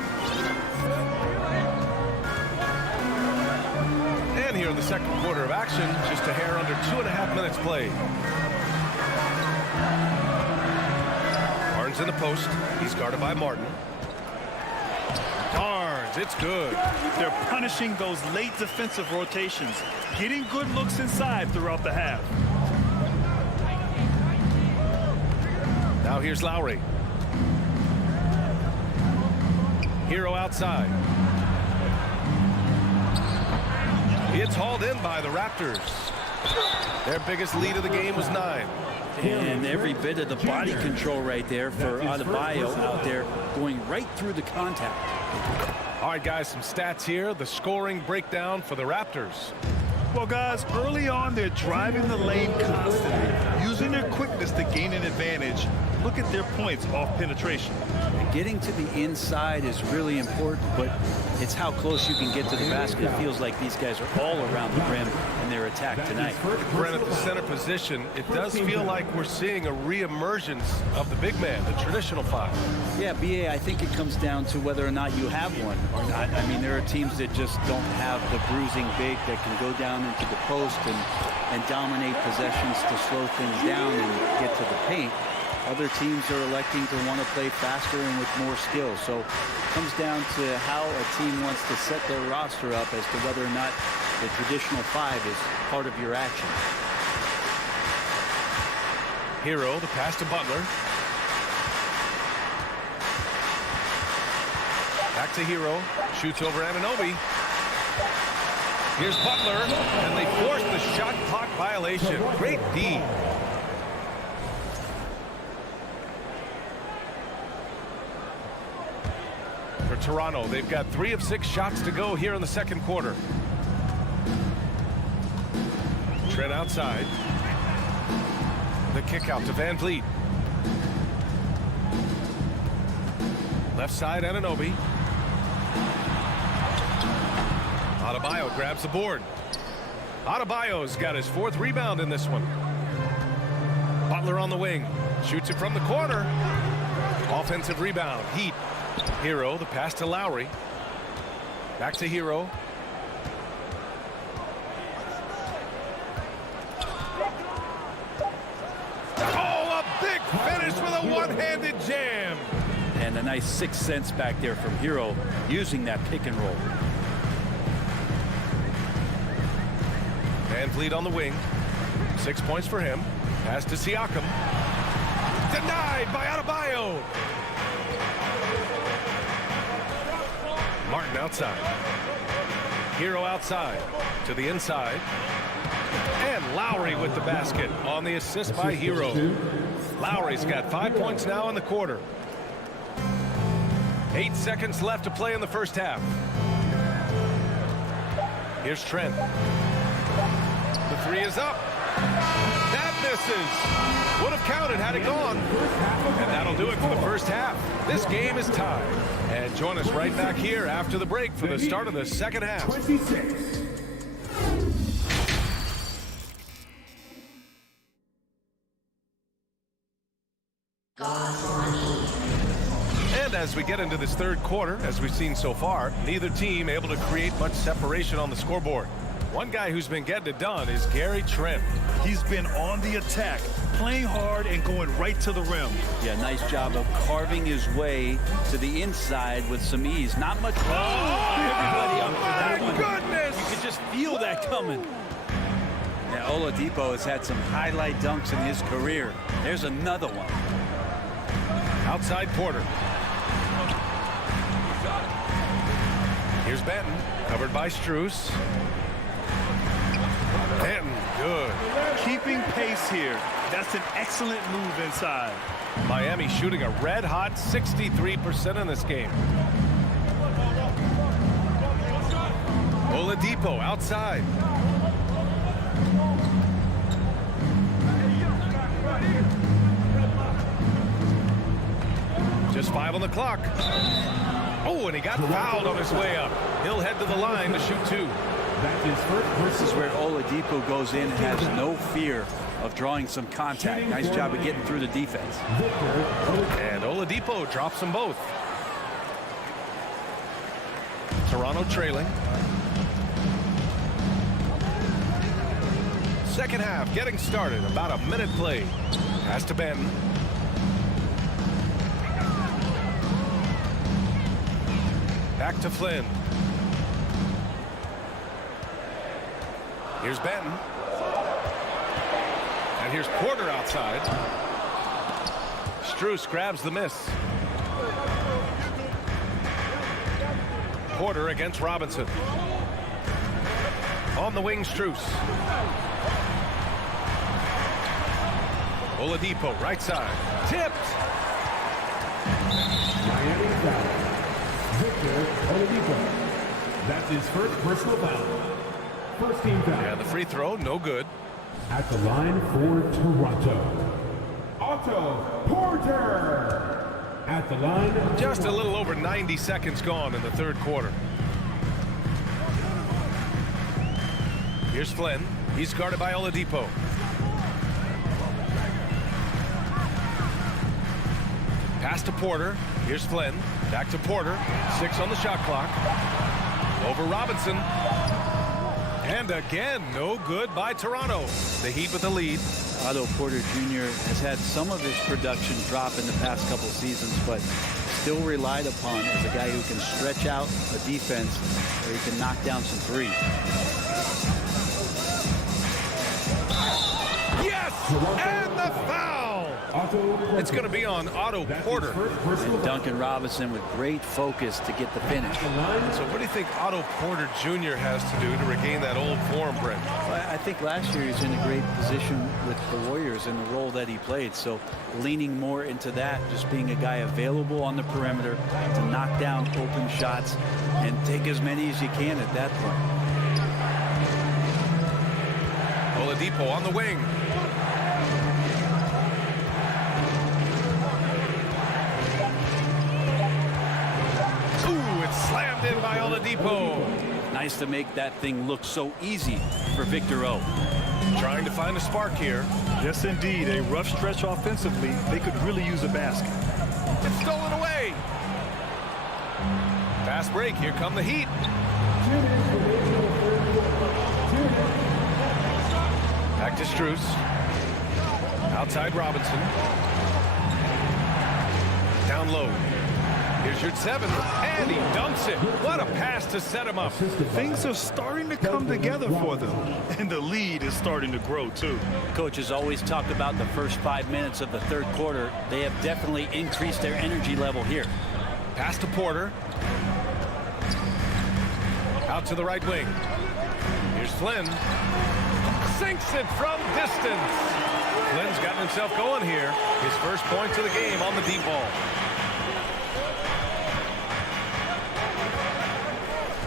And here in the second quarter of action, just a hair under 2.5 minutes played. Barnes in the post. He's guarded by Martin. Barnes, it's good. They're punishing those late defensive rotations, getting good looks inside throughout the half. Now here's Lowry. Hero outside. It's hauled in by the Raptors. Their biggest lead of the game was 9. And every bit of the body control right there for Adebayo out there going right through the contact. All right, guys, some stats here. The scoring breakdown for the Raptors. Well, guys, early on, they're driving the lane constantly, using their quickness to gain an advantage. Look at their points off penetration. And getting to the inside is really important, but it's how close you can get to the basket. It feels like these guys are all around the rim in their attack tonight. Brent, at the center position, it does feel like we're seeing a reemergence of the big man, the traditional 5. Yeah, BA, I think it comes down to whether or not you have one or not. I mean, there are teams that just don't have the bruising big that can go down into the post and dominate possessions to slow things down and get to the paint. Other teams are electing to want to play faster and with more skill. So it comes down to how a team wants to set their roster up as to whether or not the traditional 5 is part of your action. Hero, the pass to Butler. Back to Hero. Shoots over Anunoby. Here's Butler, and they force the shot clock violation. Great D. For Toronto, they've got 3 of 6 shots to go here in the second quarter. Trent outside. The kick out to Van Vliet. Left side, Anunoby. Adebayo grabs the board. Adebayo's got his 4th rebound in this one. Butler on the wing. Shoots it from the corner. Offensive rebound. Heat. Hero, the pass to Lowry. Back to Hero. Oh, a big finish with a one-handed jam. And a nice 6 cents back there from Hero using that pick and roll. Van Vliet on the wing. 6 points for him. Pass to Siakam. Denied by Adebayo. Martin outside. Hero outside to the inside. And Lowry with the basket on the assist by Hero. Lowry's got 5 points now in the quarter. 8 seconds left to play in the first half. Here's Trent. The 3 is up. That misses. Would have counted had it gone. And that'll do it for the first half. This game is tied. And join us right back here after the break for the start of the second half. 26. And as we get into this third quarter, as we've seen so far, neither team able to create much separation on the scoreboard. One guy who's been getting it done is Gary Trent. He's been on the attack, playing hard and going right to the rim. Yeah, nice job of carving his way to the inside with some ease. Not much. Everybody up for that one. Goodness! You could just feel that coming. Now, Oladipo has had some highlight dunks in his career. There's another one. Outside Porter. Here's Benton, covered by Strus. Benton, good. Keeping pace here. That's an excellent move inside. Miami shooting a red-hot 63% in this game. Oladipo outside. Just 5 on the clock. Oh, and he got fouled on his way up. He'll head to the line to shoot 2. This is where Oladipo goes in and has no fear of drawing some contact. Nice job of getting through the defense. And Oladipo drops them both. Toronto trailing. Second half getting started. About a minute played. Pass to Benton. Back to Flynn. Here's Benton. And here's Porter outside. Strus grabs the miss. Porter against Robinson. On the wing, Strus. Oladipo, right side. Tipped. Miami foul. Victor Oladipo. That's his first personal foul. First team foul. And the free throw, no good. At the line for Toronto, Otto Porter. At the line. Just a little over 90 seconds gone in the third quarter. Here's Flynn. He's guarded by Oladipo. Pass to Porter. Here's Flynn. Back to Porter. 6 on the shot clock. Over Robinson. And again, no good by Toronto. The Heat with the lead. Otto Porter Jr. has had some of his production drop in the past couple seasons, but still relied upon as a guy who can stretch out a defense or he can knock down some threes. Yes! And the foul! It's going to be on Otto Porter. And Duncan Robinson with great focus to get the finish. So what do you think Otto Porter Jr. has to do to regain that old form, Brent? Well, I think last year he was in a great position with the Warriors in the role that he played. So leaning more into that, just being a guy available on the perimeter to knock down open shots and take as many as you can at that point. Oladipo on the wing. Ooh, it's slammed in by Oladipo. Nice to make that thing look so easy for Victor O. Trying to find a spark here. Yes, indeed. A rough stretch offensively. They could really use a basket. It's stolen away. Fast break. Here come the Heat. Back to Strus. Outside Robinson. Down low. Here's your 7th, and he dunks it. What a pass to set him up. Things are starting to come together for them, and the lead is starting to grow, too. Coaches always talk about the first 5 minutes of the third quarter. They have definitely increased their energy level here. Pass to Porter. Out to the right wing. Here's Flynn. Sinks it from distance. Flynn's gotten himself going here. His first points of the game on the deep ball.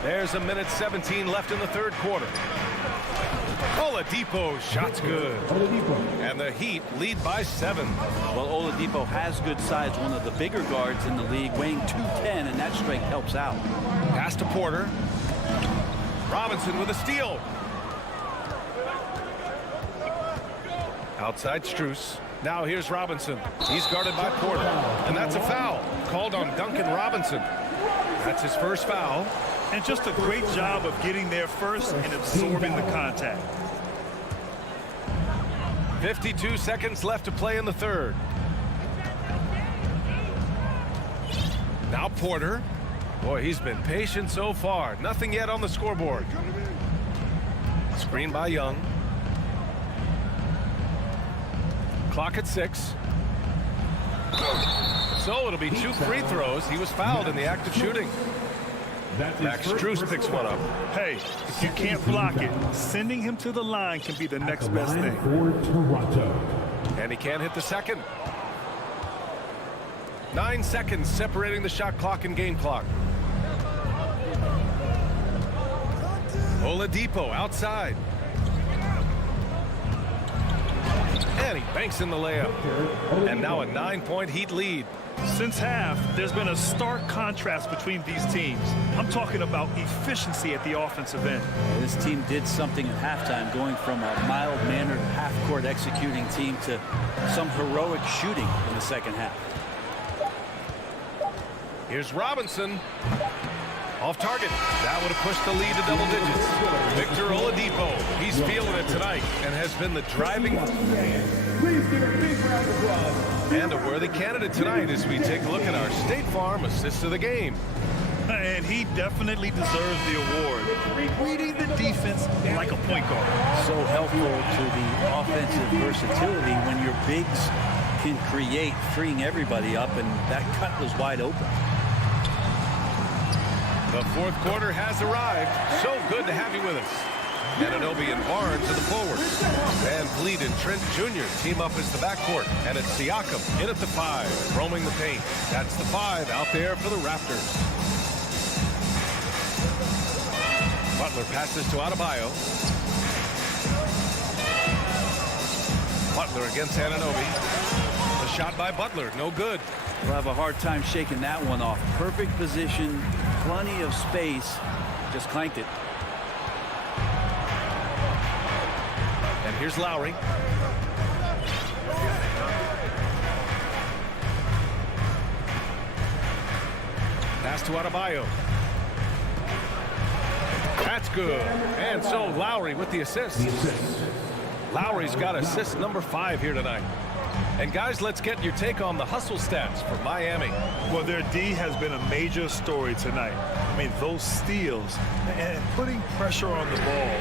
There's a minute 17 left in the third quarter. Oladipo, shot's good. And the Heat lead by 7. Well, Oladipo has good size, one of the bigger guards in the league, weighing 210, and that strength helps out. Pass to Porter. Robinson with a steal. Outside Strus. Now here's Robinson. He's guarded by Porter. And that's a foul called on Duncan Robinson. That's his first foul. And just a great job of getting there first and absorbing the contact. 52 seconds left to play in the third. Now Porter. Boy, he's been patient so far. Nothing yet on the scoreboard. Screen by Young. Clock at 6. So it'll be 2 free throws. He was fouled in the act of shooting. Max Strus picks one up. Hey, if you can't block it, sending him to the line can be the next best thing. For Toronto. And he can't hit the second. 9 seconds separating the shot clock and game clock. Oladipo outside. And he banks in the layup. And now a 9-point Heat lead. Since half, there's been a stark contrast between these teams. I'm talking about efficiency at the offensive end. This team did something at halftime, going from a mild-mannered half-court executing team to some heroic shooting in the second half. Here's Robinson. Off target. That would have pushed the lead to double digits. Victor Oladipo. He's feeling it tonight and has been the driving and a worthy candidate tonight as we take a look at our State Farm assist of the game. And he definitely deserves the award. Reading the defense like a point guard. So helpful to the offensive versatility when your bigs can create, freeing everybody up, and that cut was wide open. The fourth quarter has arrived. So good to have you with us. Anunoby and Barnes are the forwards. Van Vliet and Trent Jr. team up as the backcourt. And it's Siakam in at the 5, roaming the paint. That's the 5 out there for the Raptors. Butler passes to Adebayo. Butler against Anunoby. The shot by Butler, no good. We'll have a hard time shaking that one off. Perfect position, plenty of space. Just clanked it. And here's Lowry. Pass to Adebayo. That's good. And so Lowry with the assist. Lowry's got assist number 5 here tonight. And guys, let's get your take on the hustle stats for Miami. Well, their D has been a major story tonight. I mean, those steals and putting pressure on the ball,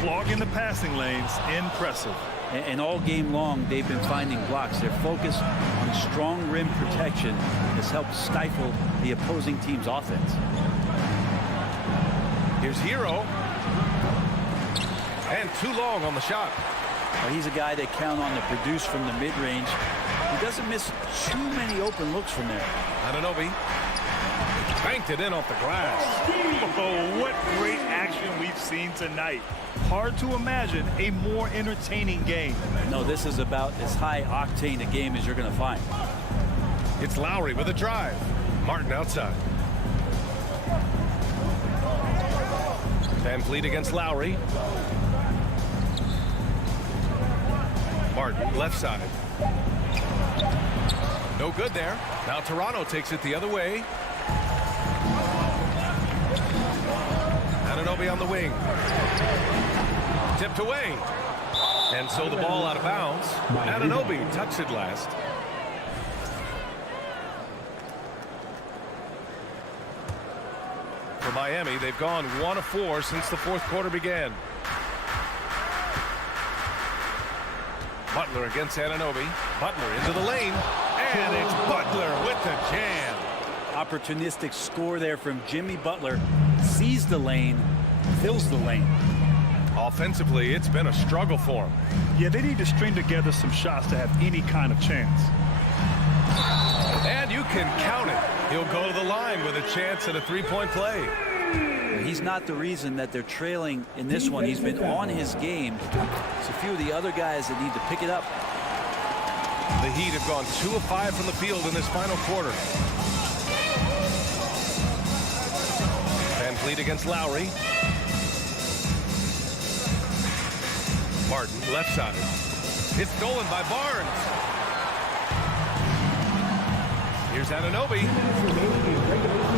clogging the passing lanes, impressive. And all game long, they've been finding blocks. Their focus on strong rim protection has helped stifle the opposing team's offense. Here's Hero. And too long on the shot. Well, he's a guy they count on to produce from the mid-range. He doesn't miss too many open looks from there. Anunoby banked it in off the glass. Oh, what great action we've seen tonight. Hard to imagine a more entertaining game. No, this is about as high octane a game as you're going to find. It's Lowry with a drive. Martin outside. Van Vliet against Lowry. Martin left side. No good there. Now Toronto takes it the other way. Anunoby on the wing. Tipped away. And so the ball out of bounds. Anunoby touched it last. For Miami, they've gone 1 of 4 since the 4th quarter began. Butler against Anunoby. Butler into the lane. And it's Butler with the jam. Opportunistic score there from Jimmy Butler. Sees the lane, fills the lane. Offensively, it's been a struggle for him. Yeah, they need to string together some shots to have any kind of chance. And you can count it. He'll go to the line with a chance at a 3-point play. He's not the reason that they're trailing in this one. He's been on his game. It's a few of the other guys that need to pick it up. The Heat have gone 2 of 5 from the field in this final quarter. Van Vliet against Lowry. Martin left side. It's stolen by Barnes. Here's Anunoby.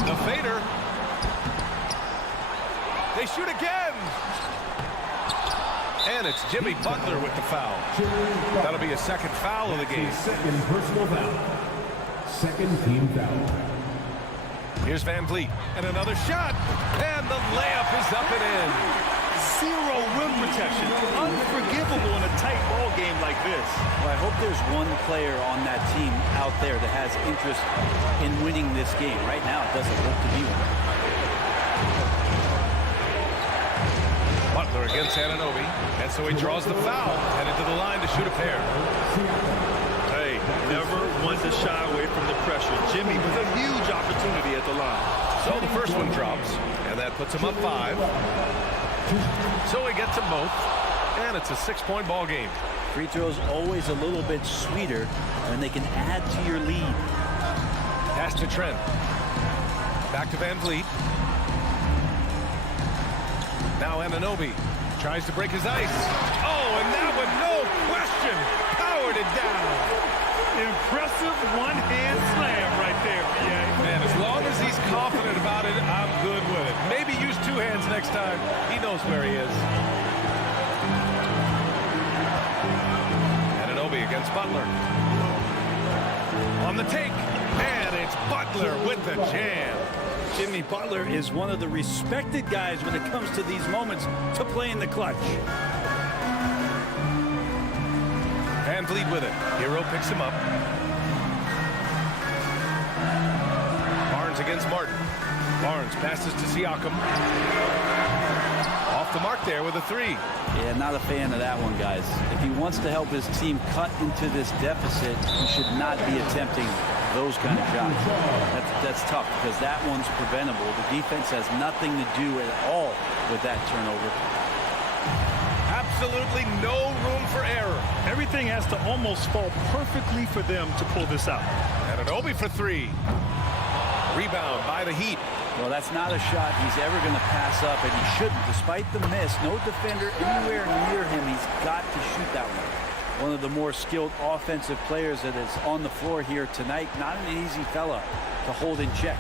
The fader. They shoot again. And it's Jimmy Butler with the foul. That'll be a second foul of the game. Second personal foul. Second team foul. Here's Van Vliet. And another shot. And the layup is up and in. Zero rim protection. Unforgivable in a tight ball game like this. Well, I hope there's one player on that team out there that has interest in winning this game. Right now, it doesn't look to be one. Butler against Anunoby. And so he draws the foul. Headed to the line to shoot a pair. Hey, never one to shy away from the pressure. Jimmy with a huge opportunity at the line. So the first one drops. And that puts him up 5. So he gets them both. And it's a 6-point ball game. Free throws always a little bit sweeter when they can add to your lead. Pass to Trent. Back to Van Vliet. Now Anunoby tries to break his ice. Oh, and that one, no question, powered it down. Impressive one-hand slam right there, PA. And as long as he's confident about it, I'm good with it. Maybe use 2 hands next time. He knows where he is. Anunoby against Butler. On the take, and it's Butler with the jam. Jimmy Butler is one of the respected guys when it comes to these moments to play in the clutch. Van Vliet with it. Hero picks him up. Barnes against Martin. Barnes passes to Siakam. Off the mark there with a 3. Yeah, not a fan of that one, guys. If he wants to help his team cut into this deficit, he should not be attempting those kind of shots. That's tough because that one's preventable. The defense has nothing to do at all with that turnover. Absolutely no room for error. Everything has to almost fall perfectly for them to pull this out. And Obi for 3. Rebound by the Heat. Well, that's not a shot he's ever going to pass up, and he shouldn't. Despite the miss, no defender anywhere near him. He's got to shoot that one. One of the more skilled offensive players that is on the floor here tonight. Not an easy fella to hold in check.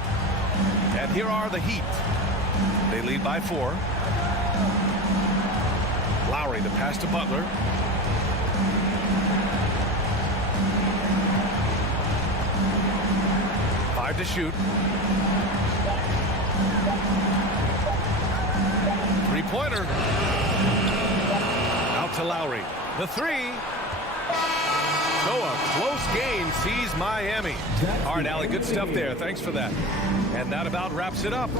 And here are the Heat. They lead by 4. Lowry, the pass to Butler. Five to shoot. 3-pointer. Out to Lowry. The 3. So a close game sees Miami. All right, Allie, good stuff there. Thanks for that. And that about wraps it up.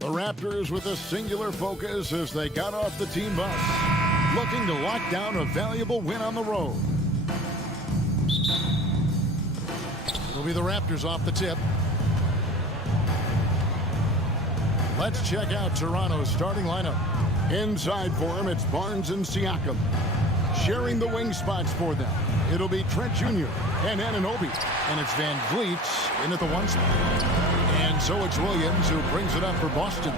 The Raptors with a singular focus as they got off the team bus, looking to lock down a valuable win on the road. It'll be the Raptors off the tip. Let's check out Toronto's starting lineup. Inside for him, it's Barnes and Siakam. Sharing the wing spots for them, it'll be Trent Jr. and Anunoby. And it's Van Vliet in at the 1 spot. And so it's Williams who brings it up for Boston.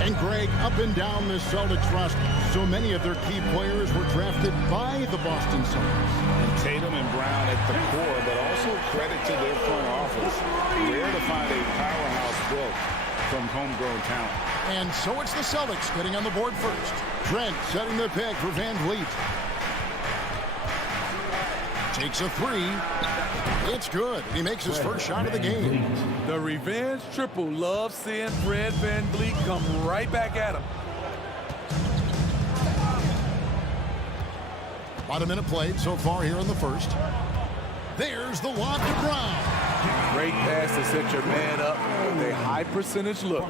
And Greg, up and down this Celtics roster, so many of their key players were drafted by the Boston Celtics. And Tatum and Brown at the core, but also credit to their front office. Rare to find a powerhouse built from homegrown talent. And so it's the Celtics getting on the board first. Trent setting the pick for Van Vliet. Takes a 3. It's good. He makes his first shot of the game. The revenge triple loves seeing Fred VanVleet come right back at him. About a minute played so far here in the first. There's the lob to Brown. Great pass to set your man up with a high percentage look.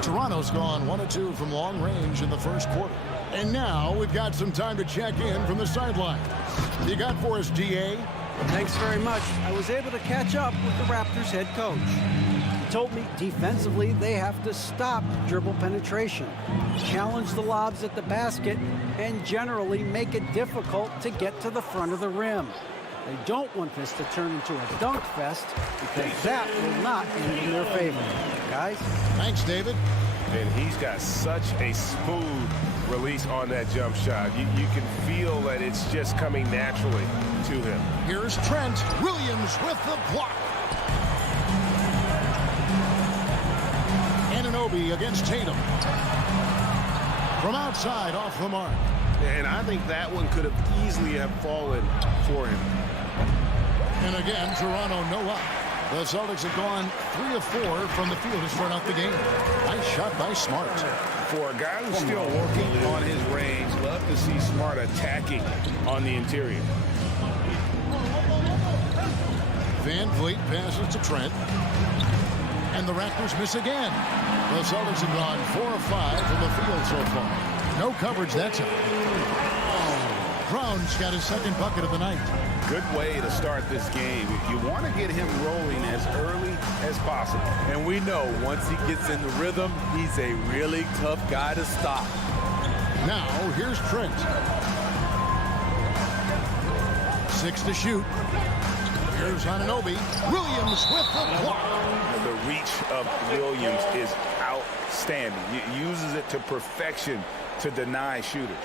Toronto's gone 1 of 2 from long range in the first quarter. And now we've got some time to check in from the sideline. You got for us, DA? Thanks very much. I was able to catch up with the Raptors head coach. He told me defensively they have to stop dribble penetration, challenge the lobs at the basket, and generally make it difficult to get to the front of the rim. They don't want this to turn into a dunk fest because that will not end in their favor. Guys? Thanks, David. And he's got such a smooth release on that jump shot. You can feel that it's just coming naturally to him. Here's Trent Williams with the block. Anunoby against Tatum. From outside off the mark. And I think that one could have easily have fallen for him. And again, Toronto no up. The Celtics have gone 3 of 4 from the field to start out the game. Nice shot by Smart. For a guy who's still working on his range, love to see Smart attacking on the interior. Van Vliet passes to Trent. And the Raptors miss again. The Celtics have gone 4 of 5 from the field so far. No coverage that time. Oh, Brown's got his second bucket of the night. Good way to start this game. You want to get him rolling as early as possible. And we know once he gets in the rhythm, he's a really tough guy to stop. Now, here's Trent. 6 to shoot. Here's Anunoby. Williams with the block. The reach of Williams is outstanding. He uses it to perfection to deny shooters.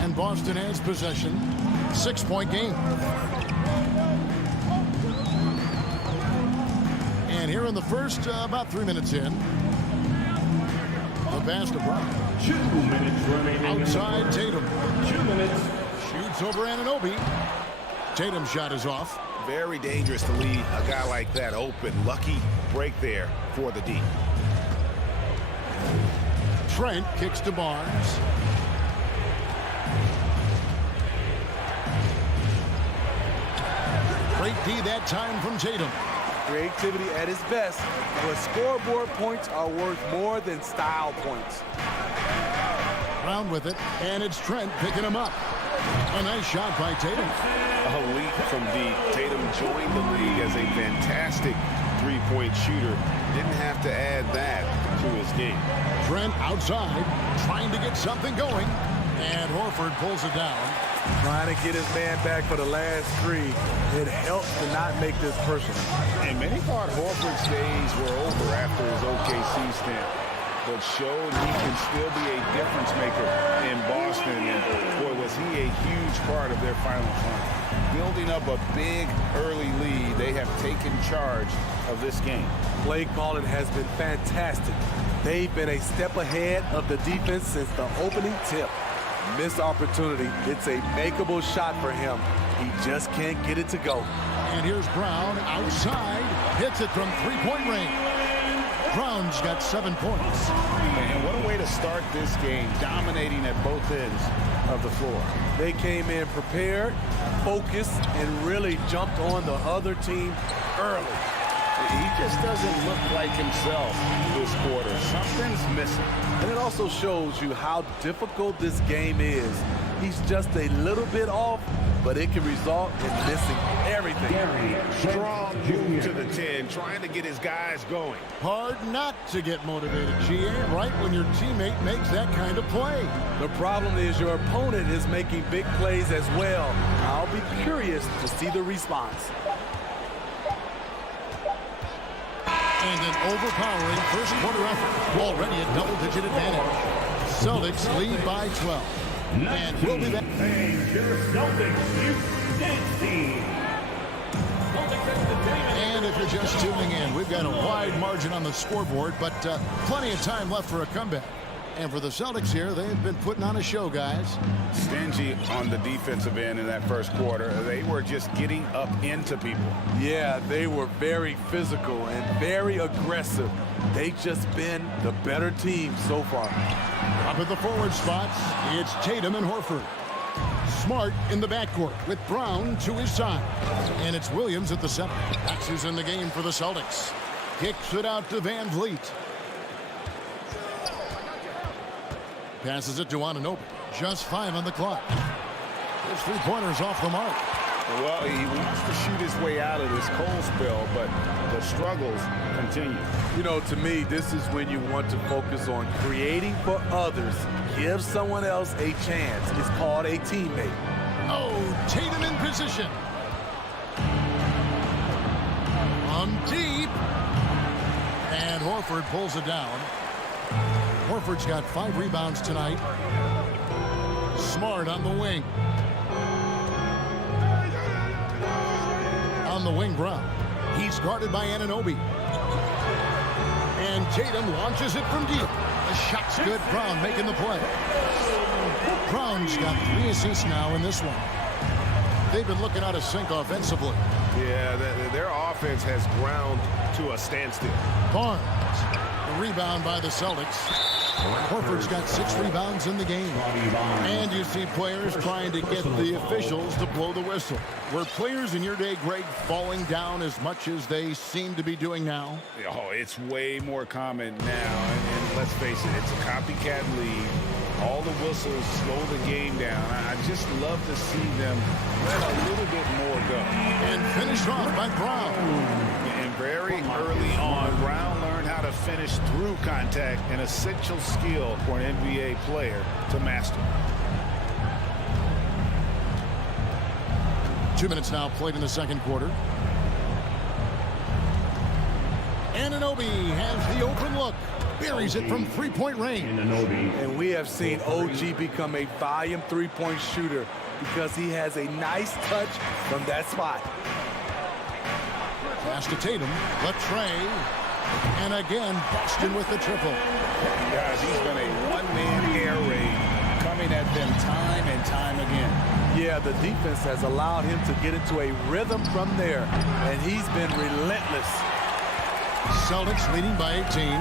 And Boston has possession. 6-point game. And here in the first, about 3 minutes in. The pass to Brown. 2 minutes remaining. Outside Tatum. 2 minutes. Shoots over Anunoby. Tatum's shot is off. Very dangerous to leave a guy like that open. Lucky break there for the D. Trent kicks to Barnes. Great D that time from Tatum. Creativity at his best, but scoreboard points are worth more than style points. Brown with it, and it's Trent picking him up. A nice shot by Tatum. A leap from deep. Tatum joined the league as a fantastic three-point shooter. Didn't have to add that to his game. Trent outside, trying to get something going, and Horford pulls it down. Trying to get his man back for the last 3. It helps to not make this personal. And many thought Horford's days were over after his OKC stint, but showed he can still be a difference maker in Boston. And boy, was he a huge part of their final run. Building up a big early lead, they have taken charge of this game. Play calling has been fantastic. They've been a step ahead of the defense since the opening tip. Missed opportunity. It's a makeable shot for him. He just can't get it to go. And here's Brown outside. Hits it from three-point range. Brown's got 7 points. And what a way to start this game, dominating at both ends of the floor. They came in prepared, focused, and really jumped on the other team early. He just doesn't look like himself this quarter. Something's missing. And it also shows you how difficult this game is. He's just a little bit off, but it can result in missing everything. Strong move to the 10, trying to get his guys going. Hard not to get motivated, GA, right when your teammate makes that kind of play. The problem is your opponent is making big plays as well. I'll be curious to see the response. And an overpowering first quarter effort. Already a double-digit advantage. Celtics lead by 12. And we'll be back. And if you're just tuning in, we've got a wide margin on the scoreboard, but plenty of time left for a comeback. And for the Celtics here, they've been putting on a show, guys. Stingy on the defensive end in that first quarter. They were just getting up into people. Yeah, they were very physical and very aggressive. They've just been the better team so far. Up at the forward spots, it's Tatum and Horford. Smart in the backcourt with Brown to his side. And it's Williams at the center. Axes in the game for the Celtics. Kicks it out to Van Vliet. Passes it to Anunoby. Just 5 on the clock. His three-pointers off the mark. Well, he wants to shoot his way out of this cold spell, but the struggles continue. You know, to me, this is when you want to focus on creating for others. Give someone else a chance. It's called a teammate. Oh, Tatum in position. From deep. And Horford pulls it down. Horford's got 5 rebounds tonight. Smart on the wing. On the wing, Brown. He's guarded by Anunoby. And Tatum launches it from deep. The shot's good. Brown making the play. Brown's got 3 assists now in this one. They've been looking out of sync offensively. Yeah, their offense has ground to a standstill. Barnes. The rebound by the Celtics. Horford's got 6 rebounds in the game. And you see players trying to get the officials to blow the whistle. Were players in your day, Greg, falling down as much as they seem to be doing now? Oh, it's way more common now. And let's face it, it's a copycat league. All the whistles slow the game down. I just love to see them let a little bit more go. And finished off by Brown. And very early on, Brown learned how to finish through contact, an essential skill for an NBA player to master. 2 minutes now played in the second quarter. Anunoby has the open look. Buries it from three-point range. And we have seen OG become a volume three-point shooter because he has a nice touch from that spot. Pass to Tatum. Latrey. And again, Boston with the triple. Guys, he's been a one-man air raid coming at them time and time again. Yeah, the defense has allowed him to get into a rhythm from there, and he's been relentless. Celtics leading by 18.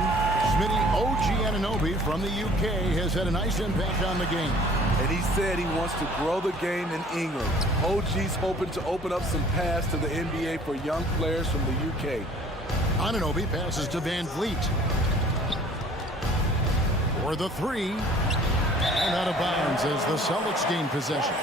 Smitty OG Anunoby from the UK has had a nice impact on the game. And he said he wants to grow the game in England. OG's hoping to open up some paths to the NBA for young players from the UK. Anunoby passes to Van Vliet. For the 3. And out of bounds as the Celtics gain possession.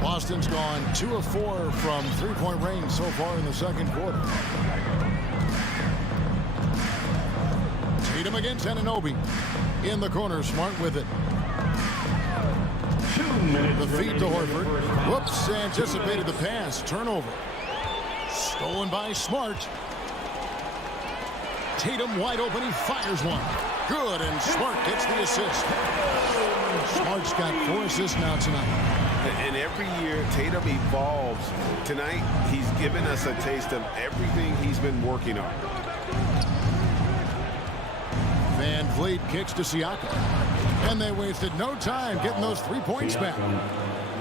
Boston's gone 2 of 4 from three-point range so far in the second quarter. Tatum against Anunoby. In the corner, Smart with it. The feed to Horford. Whoops, anticipated the pass. Turnover. Stolen by Smart. Tatum wide open. He fires one. Good, and Smart gets the assist. Smart's got 4 assists now tonight. And every year, Tatum evolves. Tonight, he's given us a taste of everything he's been working on. Van Vliet kicks to Siakam. And they wasted no time getting those 3 points back.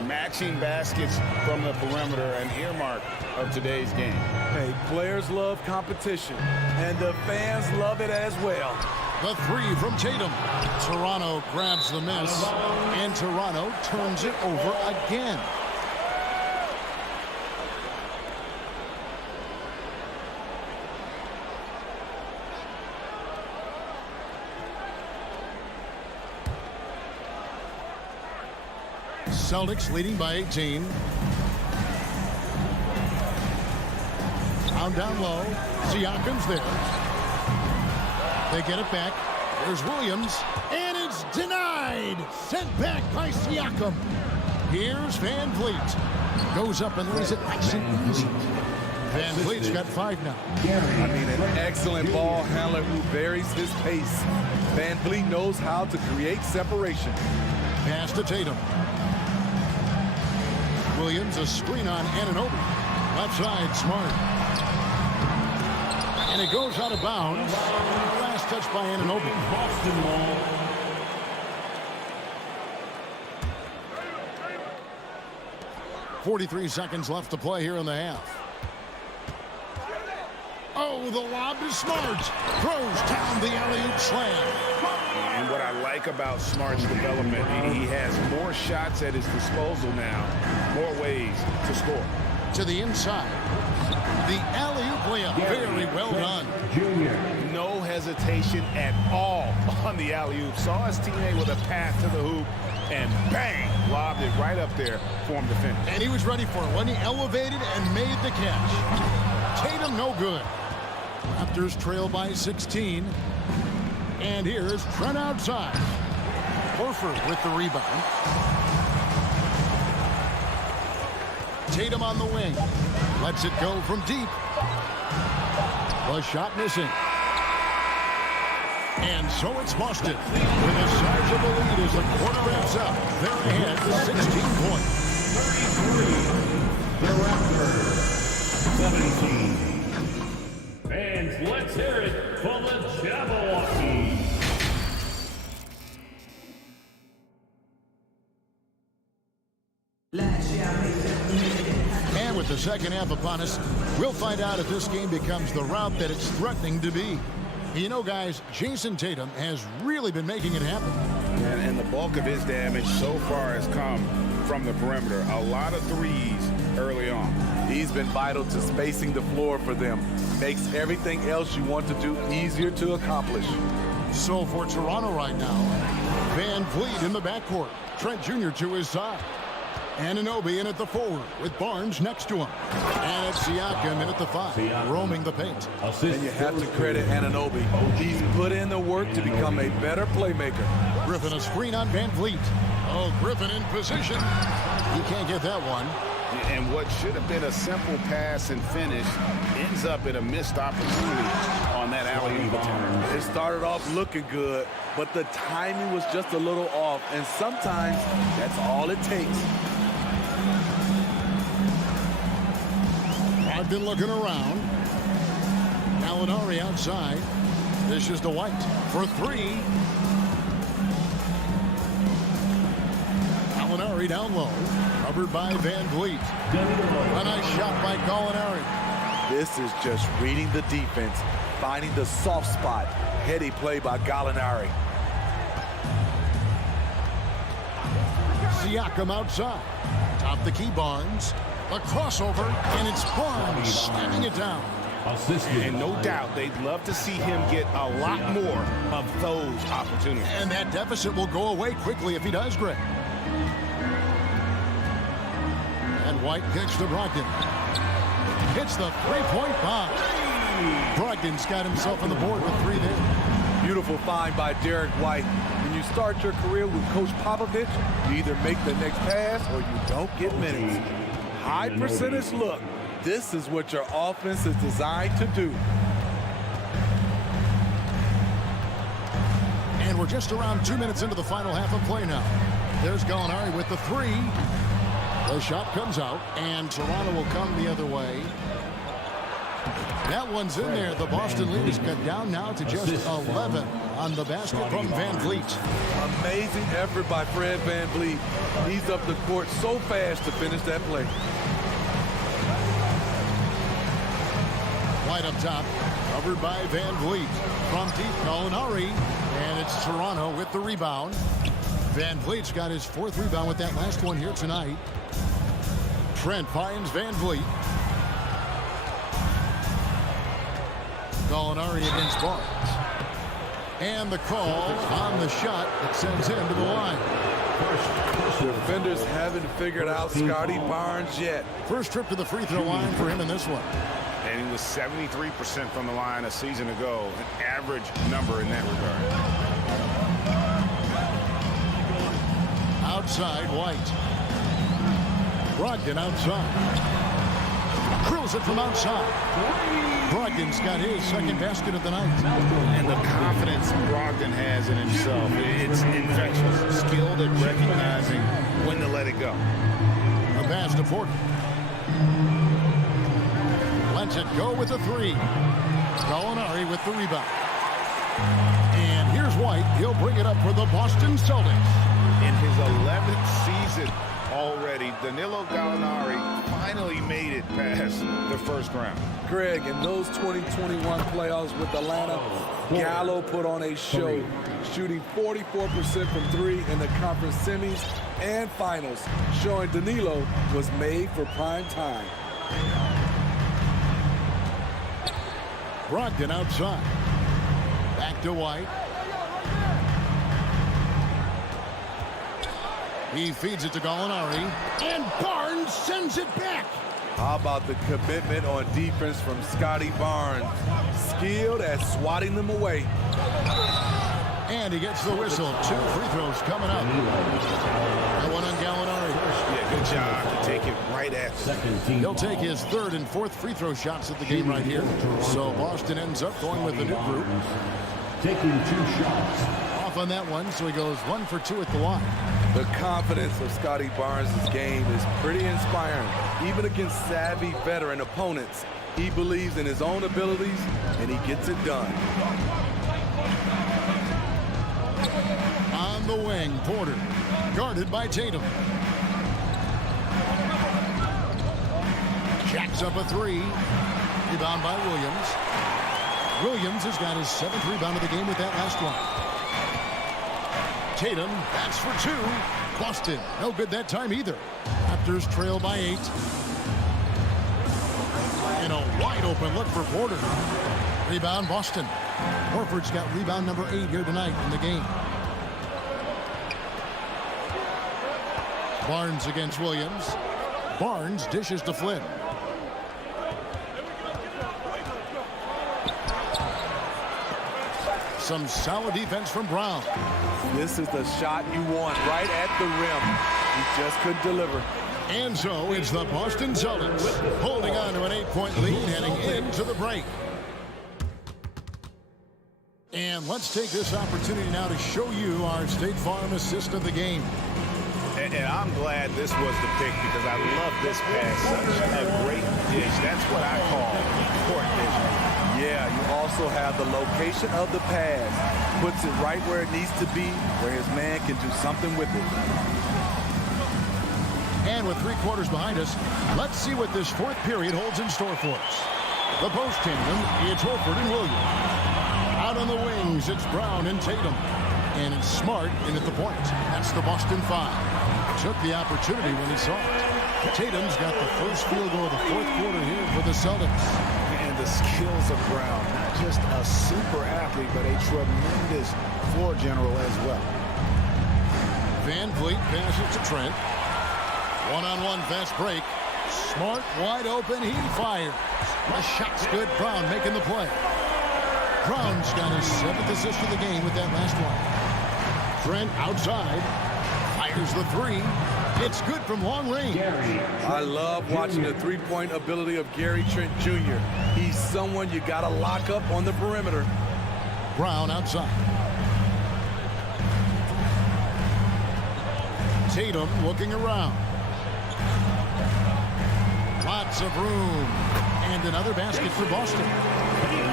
Matching baskets from the perimeter and earmark of today's game. Hey, players love competition, and the fans love it as well. The three from Tatum. Toronto grabs the miss, and Toronto turns it over again. Celtics leading by 18. Down low. Siakam's there. They get it back. There's Williams. And it's denied. Sent back by Siakam. Here's Van Vliet. Goes up and lays it nice and easy. Van Vliet's got 5 now. I mean, an excellent ball handler who varies his pace. Van Vliet knows how to create separation. Pass to Tatum. Williams, a screen on Anunoby. Left side, Smart. And it goes out of bounds. Last touch by Anunoby. Boston ball. .43 seconds left to play here in the half. Oh, the lob is Smart. Throws down the alley-oop slam. And what I like about Smart's development, he has more shots at his disposal now, more ways to score. To the inside. The alley-oop layup. Very well done. No hesitation at all on the alley-oop. Saw his teammate with a pass to the hoop, and bang, lobbed it right up there for him to finish. And he was ready for it when he elevated and made the catch. Tatum no good. Raptors trail by 16. And here's Trent outside. Horford with the rebound. Tatum on the wing. Lets it go from deep. The shot missing. And so it's Boston with a sizable lead as the quarter wraps up. They're ahead with 16 points. 33, the Raptors, 17. Fans, let's hear it for the Jabberwockies. And with the second half upon us, we'll find out if this game becomes the rout that it's threatening to be. You know, guys, Jason Tatum has really been making it happen. And the bulk of his damage so far has come from the perimeter. A lot of threes early on. He's been vital to spacing the floor for them. Makes everything else you want to do easier to accomplish. So for Toronto right now, Van Vliet in the backcourt. Trent Jr. to his side. Anunoby in at the forward with Barnes next to him. And it's Siakam in at the 5, roaming the paint. And you have to credit Anunoby. He's put in the work to become a better playmaker. Griffin a screen on Van Vliet. Oh, Griffin in position. He can't get that one. And what should have been a simple pass and finish ends up in a missed opportunity on that alley-oop attempt. It started off looking good, but the timing was just a little off, and sometimes that's all it takes. I've been looking around. Gallinari outside. This is to White for 3. Gallinari down low. Covered by Van Vliet. A nice shot by Gallinari. This is just reading the defense, finding the soft spot. Heady play by Gallinari. Siakam outside. Top the key, Barnes. A crossover, and it's Barnes slamming it down. And no doubt they'd love to see him get a lot more of those opportunities. And that deficit will go away quickly if he does, Greg. And White kicks to Brogdon. Hits the three-point bomb. Brogdon's got himself on the board with 3 there. Beautiful find by Derek White. When you start your career with Coach Popovich, you either make the next pass or you don't get minutes. High percentage look. This is what your offense is designed to do. And we're just around 2 minutes into the final half of play now. There's Gallinari with the 3. The shot comes out, and Toronto will come the other way. That one's in there. The Boston lead is cut down now to just 11 on the basket from Van Vliet. Amazing effort by Fred Van Vliet. He's up the court so fast to finish that play. White up top, covered by Van Vliet. From deep, Gallinari, and it's Toronto with the rebound. Van Vliet's got his 4th rebound with that last one here tonight. Trent finds Van Vliet. Gallinari against Barnes. And the call on the shot that sends him to the line. Defenders haven't figured out Scotty Barnes yet. First trip to the free throw line for him in this one. And he was 73% from the line a season ago, an average number in that regard. Outside, White. Brogdon outside. Drills it from outside. Brogdon's got his 2nd basket of the night. And the confidence Brogdon has in himself, it's infectious. Skilled at recognizing when to let it go. The pass to Porter. Lets it go with a 3. Gallinari with the rebound. And here's White. He'll bring it up for the Boston Celtics. In his 11th season already, Danilo Gallinari finally made it past the first round. Greg, in those 2021 playoffs with Atlanta, Gallo put on a show, shooting 44% from 3 in the conference semis and finals, showing Danilo was made for prime time. Brogdon outside. Back to White. He feeds it to Gallinari. And Barnes sends it back. How about the commitment on defense from Scotty Barnes? Skilled at swatting them away. And he gets the whistle. 2 free throws coming up. That one on Gallinari. Yeah, good job to take it right after. He'll take his 3rd and 4th free throw shots at the game right here. So Boston ends up going with the new group. Taking 2 shots. Off on that one, so he goes 1 for 2 at the line. The confidence of Scotty Barnes' game is pretty inspiring. Even against savvy veteran opponents, he believes in his own abilities, and he gets it done. On the wing, Porter, guarded by Tatum. Jacks up a 3. Rebound by Williams. Williams has got his 7th rebound of the game with that last one. Tatum, that's for 2. Boston, no good that time either. Raptors trail by 8. And a wide open look for Porter. Rebound, Boston. Horford's got rebound number 8 here tonight in the game. Barnes against Williams. Barnes dishes to Flynn. Some solid defense from Brown. This is the shot you want right at the rim. He just couldn't deliver. And so it's the Boston Celtics holding on to an 8-point lead heading into the break. And let's take this opportunity now to show you our State Farm assist of the game. And I'm glad this was the pick because I love this pass. Such a great dish. That's what I call court vision. Yeah, you also have the location of the pass. Puts it right where it needs to be, where his man can do something with it. And with 3 quarters behind us, let's see what this 4th period holds in store for us. The post tandem, it's Horford and Williams. Out on the wings, it's Brown and Tatum. And it's Smart in at the point. That's the Boston 5. Took the opportunity when he saw it. Tatum's got the first field goal of the 4th quarter here for the Celtics. And the skills of Brown, not just a super athlete, but a tremendous floor general as well. Van Vliet passes to Trent. One-on-one fast break. Smart wide open. He fires. The shot's good. Brown making the play. Brown's got his 7th assist of the game with that last one. Trent outside. Fires the 3. It's good from long range. I love watching the three-point ability of Gary Trent Jr. He's someone you got to lock up on the perimeter. Brown outside. Tatum looking around. Lots of room. And another basket for Boston.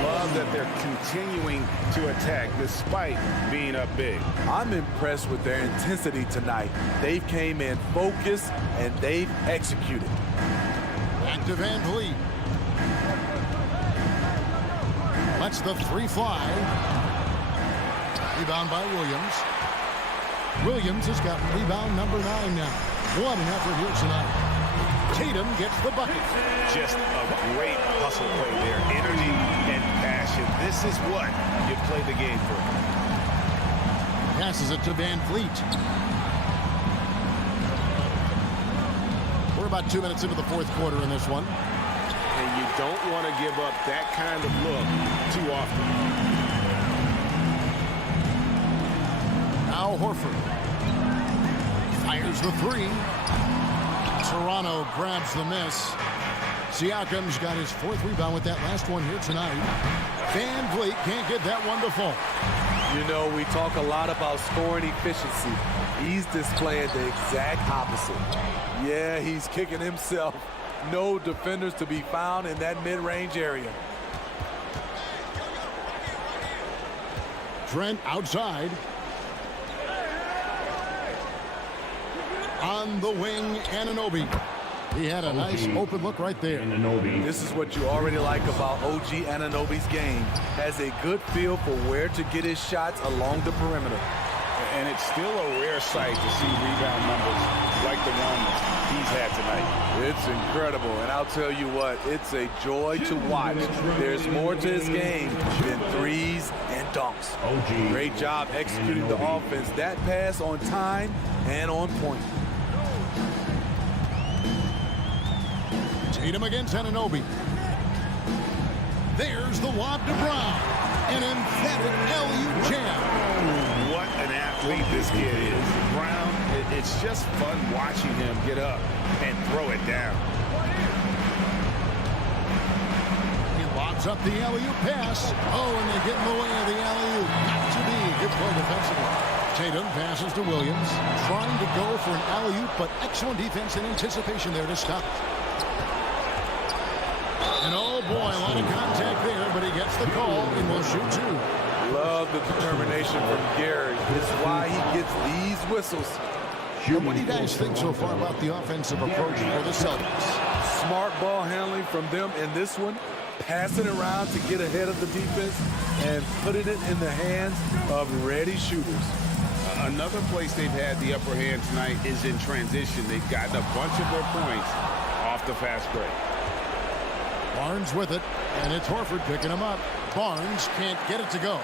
Love that they're continuing to attack despite being up big. I'm impressed with their intensity tonight. They came in focused and they've executed. Back to Van Vliet. Lets the three fly. Rebound by Williams. Williams has got rebound number 9 now. What an effort here tonight. Tatum gets the bucket. Just a great hustle play there. Energy and passion. This is what you play the game for. Passes it to Van Vliet. We're about 2 minutes into the fourth quarter in this one. And you don't want to give up that kind of look too often. Now Horford fires the three. Toronto grabs the miss. Siakam's got his 4th rebound with that last one here tonight. Van Vliet can't get that one to fall. You know, we talk a lot about scoring efficiency. He's displaying the exact opposite. Yeah, he's kicking himself. No defenders to be found in that mid-range area. Trent outside. On the wing, Anunoby. He had a nice open look right there. This is what you already like about OG Anunoby's game. Has a good feel for where to get his shots along the perimeter. And it's still a rare sight to see rebound numbers like the one he's had tonight. It's incredible, and I'll tell you what, it's a joy to watch. There's more to his game than threes and dunks. Great job executing the offense. That pass on time and on point. Tatum against Anunoby. There's the lob to Brown. An emphatic alley-oop jam. What an athlete this kid is. Brown, it's just fun watching him get up and throw it down. He lobs up the alley-oop pass. Oh, and they get in the way of the alley-oop. Not to be. Good play defensively. Tatum passes to Williams. Trying to go for an alley-oop, but excellent defense and anticipation there to stop it. And oh boy, a lot of contact there, but he gets the call and will shoot 2. Love the determination from Gary. It's why he gets these whistles. And what do you guys think so far about the offensive approach for the Celtics? Smart ball handling from them in this one. Passing around to get ahead of the defense and putting it in the hands of ready shooters. Another place they've had the upper hand tonight is in transition. They've gotten a bunch of their points off the fast break. Barnes with it, and it's Horford picking him up. Barnes can't get it to go.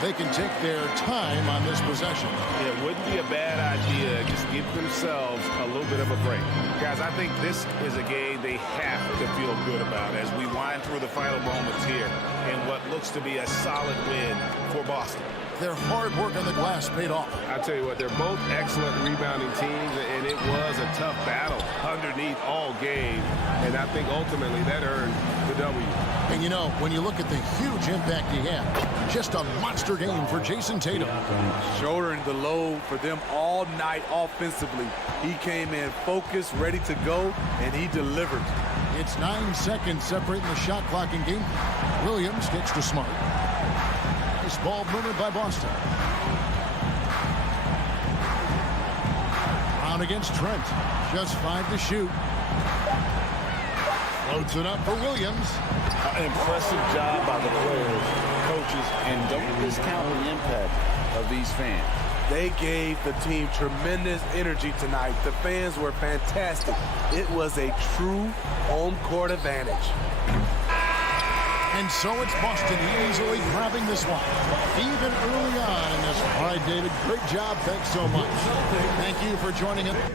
They can take their time on this possession. It wouldn't be a bad idea to just give themselves a little bit of a break. Guys, I think this is a game they have to feel good about as we wind through the final moments here in what looks to be a solid win for Boston. Their hard work on the glass paid off. I tell you what, they're both excellent rebounding teams, and it was a tough battle underneath all game, and I think ultimately that earned the W. And you know, when you look at the huge impact he had, just a monster game for Jason Tatum. Shouldering the load for them all night offensively. He came in focused, ready to go, and he delivered. It's 9 seconds separating the shot clock and game. Williams gets to Smart. Nice ball movement by Boston. Brown against Trent. Just 5 to shoot. Floats it up for Williams. Impressive job by the players, coaches, and don't discount the impact of these fans. They gave the team tremendous energy tonight. The fans were fantastic. It was a true home court advantage. And so it's Boston easily grabbing this one. Even early on in this. All right, David, great job. Thanks so much. Thank you for joining us.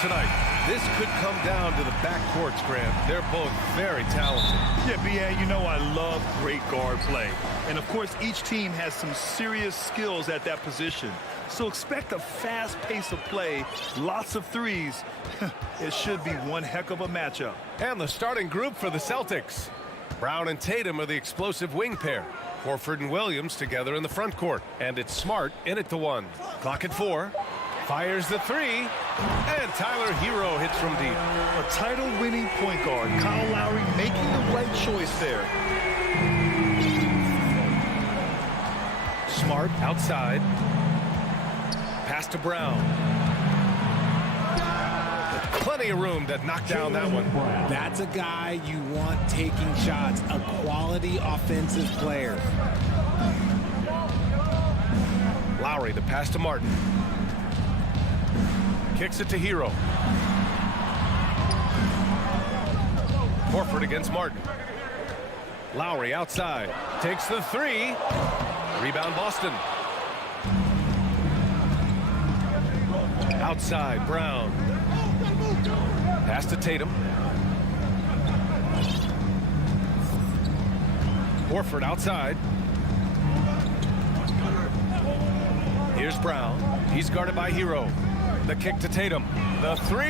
Tonight, this could come down to the backcourts, Graham. They're both very talented. Yeah, B.A., you know I love great guard play. And, of course, each team has some serious skills at that position. So expect a fast pace of play, lots of threes. It should be one heck of a matchup. And the starting group for the Celtics. Brown and Tatum are the explosive wing pair. Horford and Williams together in the front court. And it's Smart in at the 1. Clock at 4. Fires the 3, and Tyler Hero hits from deep. A title-winning point guard, Kyle Lowry making the right choice there. Smart outside. Pass to Brown. Plenty of room to knock down that one. That's a guy you want taking shots, a quality offensive player. Lowry, the pass to Martin. Kicks it to Hero. Horford against Martin. Lowry outside. Takes the 3. Rebound Boston. Outside, Brown. Pass to Tatum. Horford outside. Here's Brown. He's guarded by Hero. The kick to Tatum. The 3.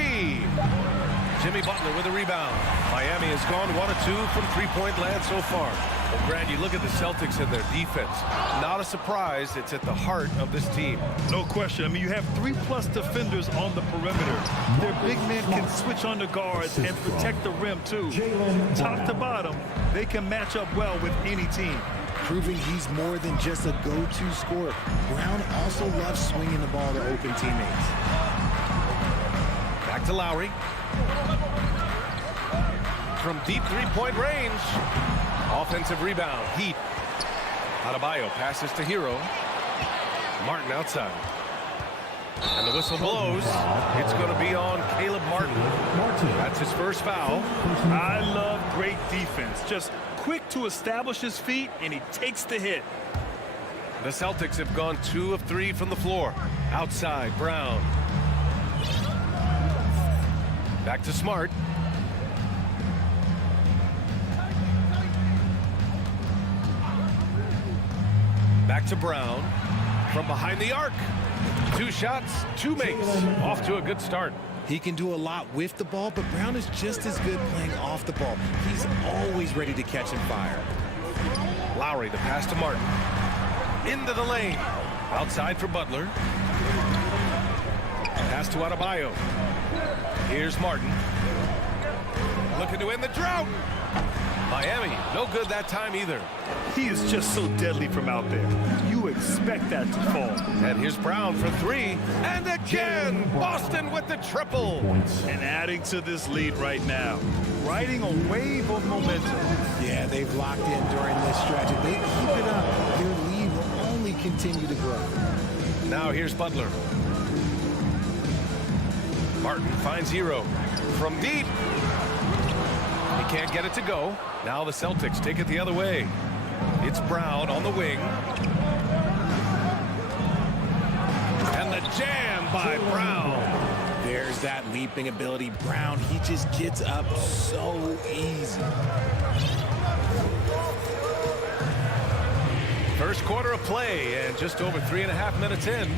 Jimmy Butler with a rebound. Miami has gone 1 of 2 from three-point land so far. Well, Grant, you look at the Celtics and their defense. Not a surprise. It's at the heart of this team. No question. I mean, you have 3+ defenders on the perimeter. Their big men can switch on the guards and protect the rim, too. Top to bottom, they can match up well with any team. Proving he's more than just a go-to scorer. Brown also loves swinging the ball to open teammates. Back to Lowry. From deep three-point range. Offensive rebound. Heat. Adebayo passes to Hero. Martin outside. And the whistle blows. It's going to be on Caleb Martin. That's his first foul. I love great defense. Just quick to establish his feet, and he takes the hit. The Celtics have gone 2 of 3 from the floor. Outside, Brown. Back to Smart. Back to Brown. From behind the arc. 2 shots, 2 makes. Off to a good start. He can do a lot with the ball, but Brown is just as good playing off the ball. He's always ready to catch and fire. Lowry, the pass to Martin. Into the lane. Outside for Butler. Pass to Adebayo. Here's Martin. Looking to end the drought. Miami, no good that time either. He is just so deadly from out there. You expect that to fall. And here's Brown for 3. And again, Boston with the triple. And adding to this lead right now. Riding a wave of momentum. Yeah, they've locked in during this stretch. If they keep it up, their lead will only continue to grow. Now here's Butler. Martin finds Hero. From deep. He can't get it to go. Now the Celtics take it the other way. It's Brown on the wing. And the jam by Brown. There's that leaping ability. Brown, he just gets up so easy. First quarter of play and just over 3.5 minutes in.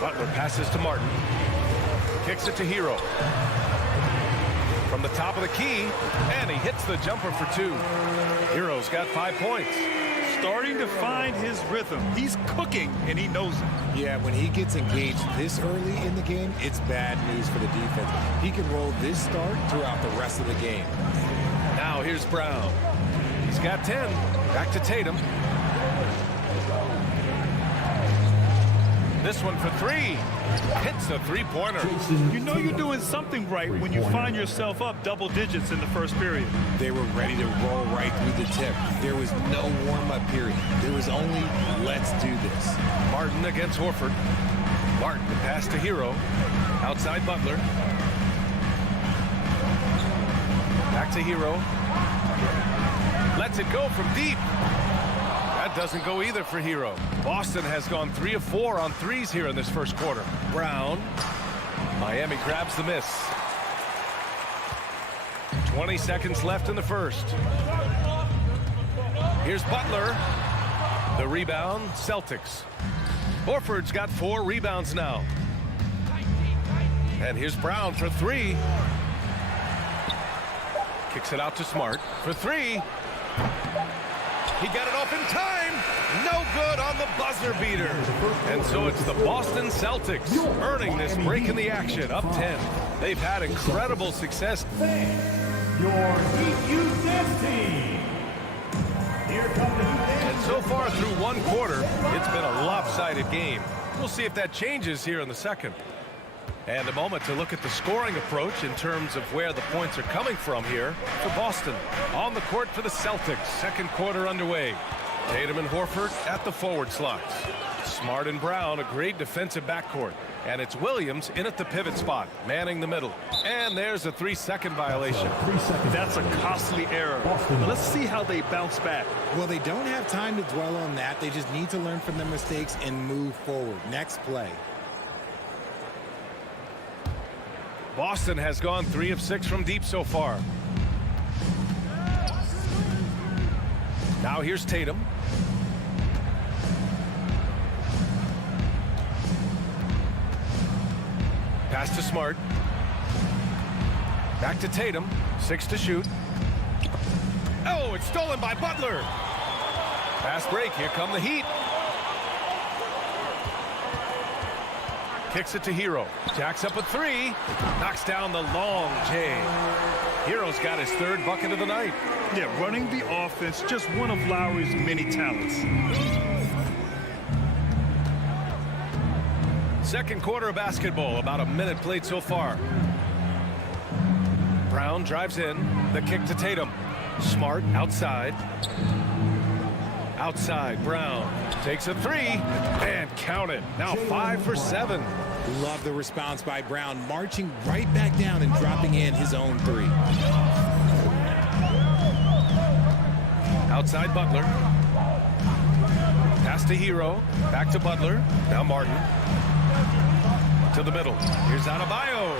Butler passes to Martin. Kicks it to Hero. From the top of the key, and he hits the jumper for 2. Hero's got 5 points. Starting to find his rhythm. He's cooking, and he knows it. Yeah, when he gets engaged this early in the game, it's bad news for the defense. He can roll this start throughout the rest of the game. Now here's Brown. He's got 10. Back to Tatum. This one for 3. Hits a 3-pointer. You know you're doing something right when you find yourself up double digits in the first period. They were ready to roll right through the tip. There was no warm-up period. There was only, let's do this. Martin against Horford. Martin to pass to Hero. Outside Butler. Back to Hero. Lets it go from deep. That doesn't go either for Hero. Boston has gone 3 of 4 on threes here in this first quarter. Brown. Miami grabs the miss. 20 seconds left in the first. Here's Butler. The rebound, Celtics. Horford's got 4 rebounds now. And here's Brown for 3. Kicks it out to Smart for 3. He got it off in time. No good on the buzzer beater. And so it's the Boston Celtics earning this break in the action, up 10. They've had incredible success. Your Heat Youth Dance Team. Here come the Heat Dance. And so far through one quarter, it's been a lopsided game. We'll see if that changes here in the second. And a moment to look at the scoring approach in terms of where the points are coming from here for Boston. On the court for the Celtics, second quarter underway. Tatum and Horford at the forward slots. Smart and Brown, a great defensive backcourt. And it's Williams in at the pivot spot, manning the middle. And there's a 3-second violation. That's a costly error. Let's see how they bounce back. Well, they don't have time to dwell on that. They just need to learn from their mistakes and move forward. Next play. Boston has gone 3 of 6 from deep so far. Now here's Tatum. Pass to Smart. Back to Tatum. 6 to shoot. Oh, it's stolen by Butler. Fast break. Here come the Heat. Kicks it to Hero. Jacks up a 3. Knocks down the long J. Hero's got his 3rd bucket of the night. Yeah, running the offense, just one of Lowry's many talents. Second quarter of basketball, about a minute played so far. Brown drives in. The kick to Tatum. Smart outside. Outside, Brown takes a 3 and count it. Now 5 for 7. Love the response by Brown, marching right back down and dropping in his own 3. Outside Butler. Pass to Hero. Back to Butler. Now Martin. To the middle. Here's Adebayo.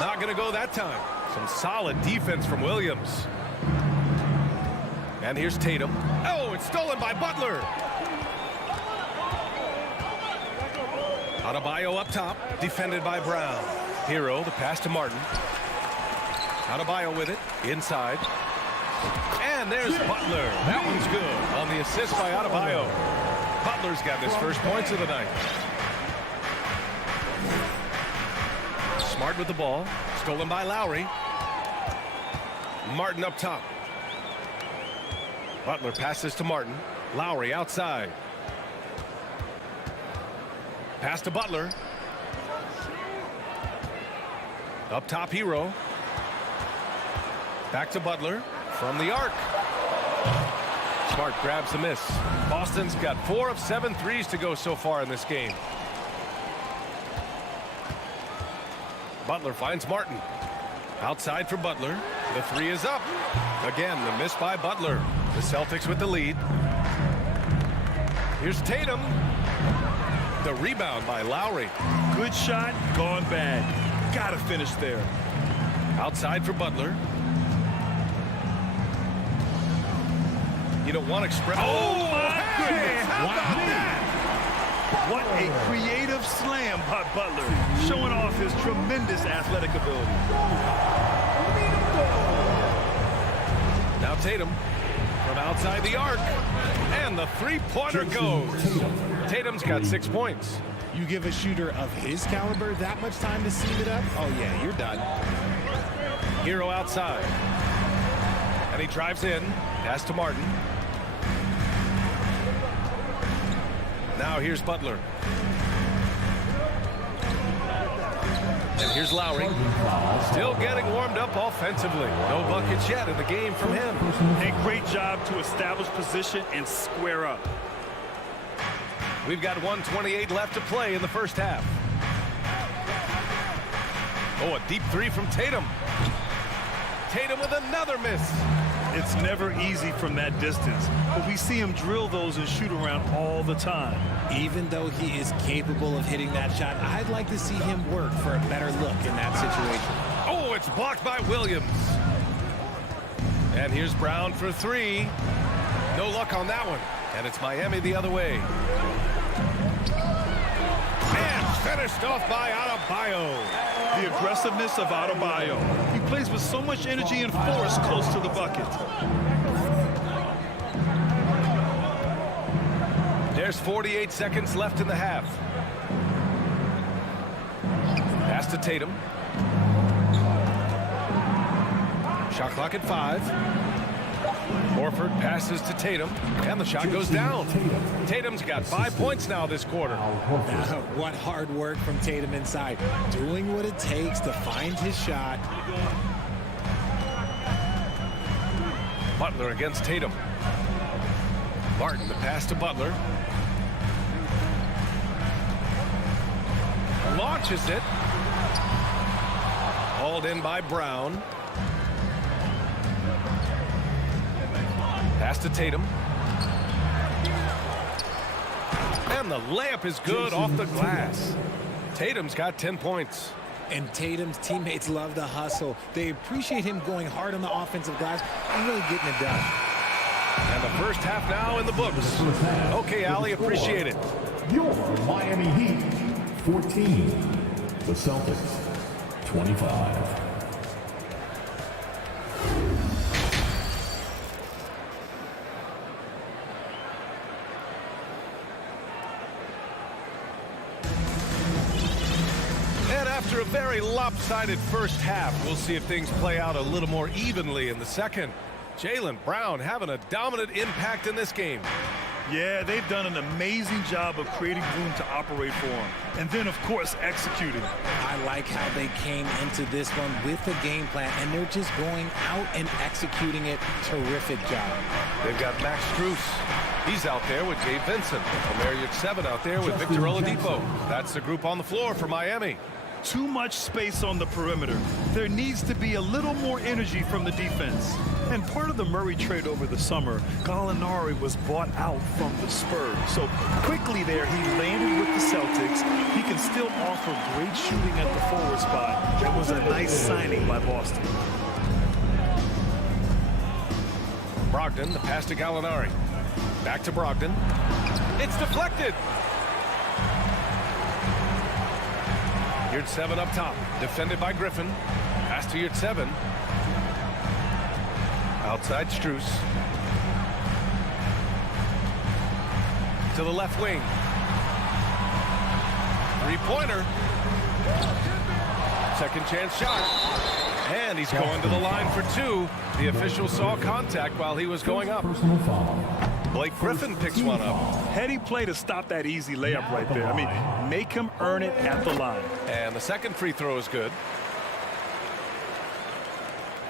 Not going to go that time. Some solid defense from Williams. And here's Tatum. Oh, it's stolen by Butler. Adebayo up top, defended by Brown. Hero, the pass to Martin. Adebayo with it, inside. And there's Butler. That one's good on the assist by Adebayo. Butler's got his first points of the night. Smart with the ball, stolen by Lowry. Martin up top. Butler passes to Martin. Lowry outside. Pass to Butler. Up top, Hero. Back to Butler from the arc. Smart grabs the miss. Boston's got 4 of 7 threes to go so far in this game. Butler finds Martin. Outside for Butler. The 3 is up. Again, the miss by Butler. The Celtics with the lead. Here's Tatum. The rebound by Lowry. Good shot, gone bad. Gotta finish there. Outside for Butler. You don't want to express. Oh, my goodness. How about that? What a creative slam by Butler, showing off his tremendous athletic ability. Now Tatum from outside the arc. And the three-pointer goes. Tatum's got 6 points. You give a shooter of his caliber that much time to seam it up? Oh, yeah, you're done. Hero outside. And he drives in. Pass to Martin. Now here's Butler. And here's Lowry. Still getting warmed up offensively. No buckets yet in the game from him. A great job to establish position and square up. We've got 1:28 left to play in the first half. Oh, a deep three from Tatum. Tatum with another miss. It's never easy from that distance, but we see him drill those and shoot around all the time. Even though he is capable of hitting that shot, I'd like to see him work for a better look in that situation. Oh, it's blocked by Williams. And here's Brown for three. No luck on that one. And it's Miami the other way. And finished off by Adebayo. The aggressiveness of Adebayo. He plays with so much energy and force close to the bucket. There's 48 seconds left in the half. Pass to Tatum. Shot clock at 5. Horford passes to Tatum, and the shot goes down. Tatum's got 5 points now this quarter. What hard work from Tatum inside. Doing what it takes to find his shot. Butler against Tatum. Martin, the pass to Butler. Launches it. Hauled in by Brown. Pass to Tatum. And the layup is good off the glass. Tatum's got 10 points. And Tatum's teammates love the hustle. They appreciate him going hard on the offensive glass and really getting it done. And the first half now in the books. Okay, Allie, appreciate it. Your Miami Heat, 14. The Celtics, 25. After a very lopsided first half, we'll see if things play out a little more evenly in the second. Jaylen Brown having a dominant impact in this game. Yeah, they've done an amazing job of creating room to operate for him. And then, of course, executing. I like how they came into this one with a game plan, and they're just going out and executing it. Terrific job. They've got Max Strus. He's out there with Gabe Vincent. Omer Yurtseven out there with Victor Oladipo. That's the group on the floor for Miami. Too much space on the perimeter. There needs to be a little more energy from the defense. And part of the Murray trade over the summer, Gallinari was bought out from the Spurs. So quickly there, he landed with the Celtics. He can still offer great shooting at the forward spot. It was a nice signing by Boston. Brogdon, the pass to Gallinari. Back to Brogdon. It's deflected. Yurtseven up top, defended by Griffin. Pass to Yurtseven. Outside Strus. To the left wing. Three-pointer. Second chance shot. And he's going to the line for two. The official saw contact while he was going up. Blake Griffin picks one up. Heady play to stop that easy layup right there. I mean, make him earn it at the line. And the second free throw is good.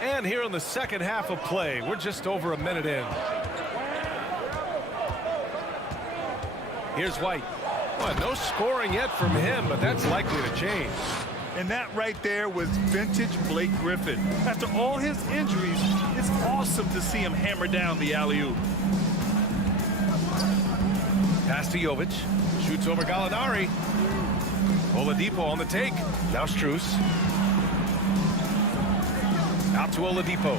And here in the second half of play, we're just over a minute in. Here's White. Well, no scoring yet from him, but that's likely to change. And that right there was vintage Blake Griffin. After all his injuries, it's awesome to see him hammer down the alley-oop. Pass to Jovic. Shoots over Gallinari. Oladipo on the take. Now Strus. Out to Oladipo.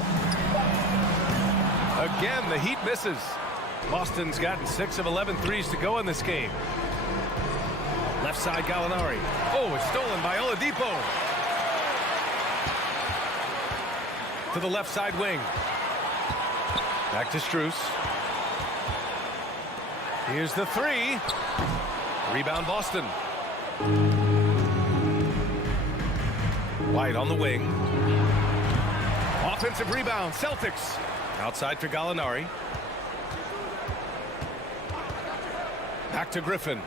Again, the Heat misses. Boston's gotten 6 of 11 threes to go in this game. Left side Gallinari. Oh, it's stolen by Oladipo. To the left side wing. Back to Strus. Here's the three. Rebound Boston. White on the wing. Offensive rebound, Celtics. Outside for Gallinari. Back to Griffin.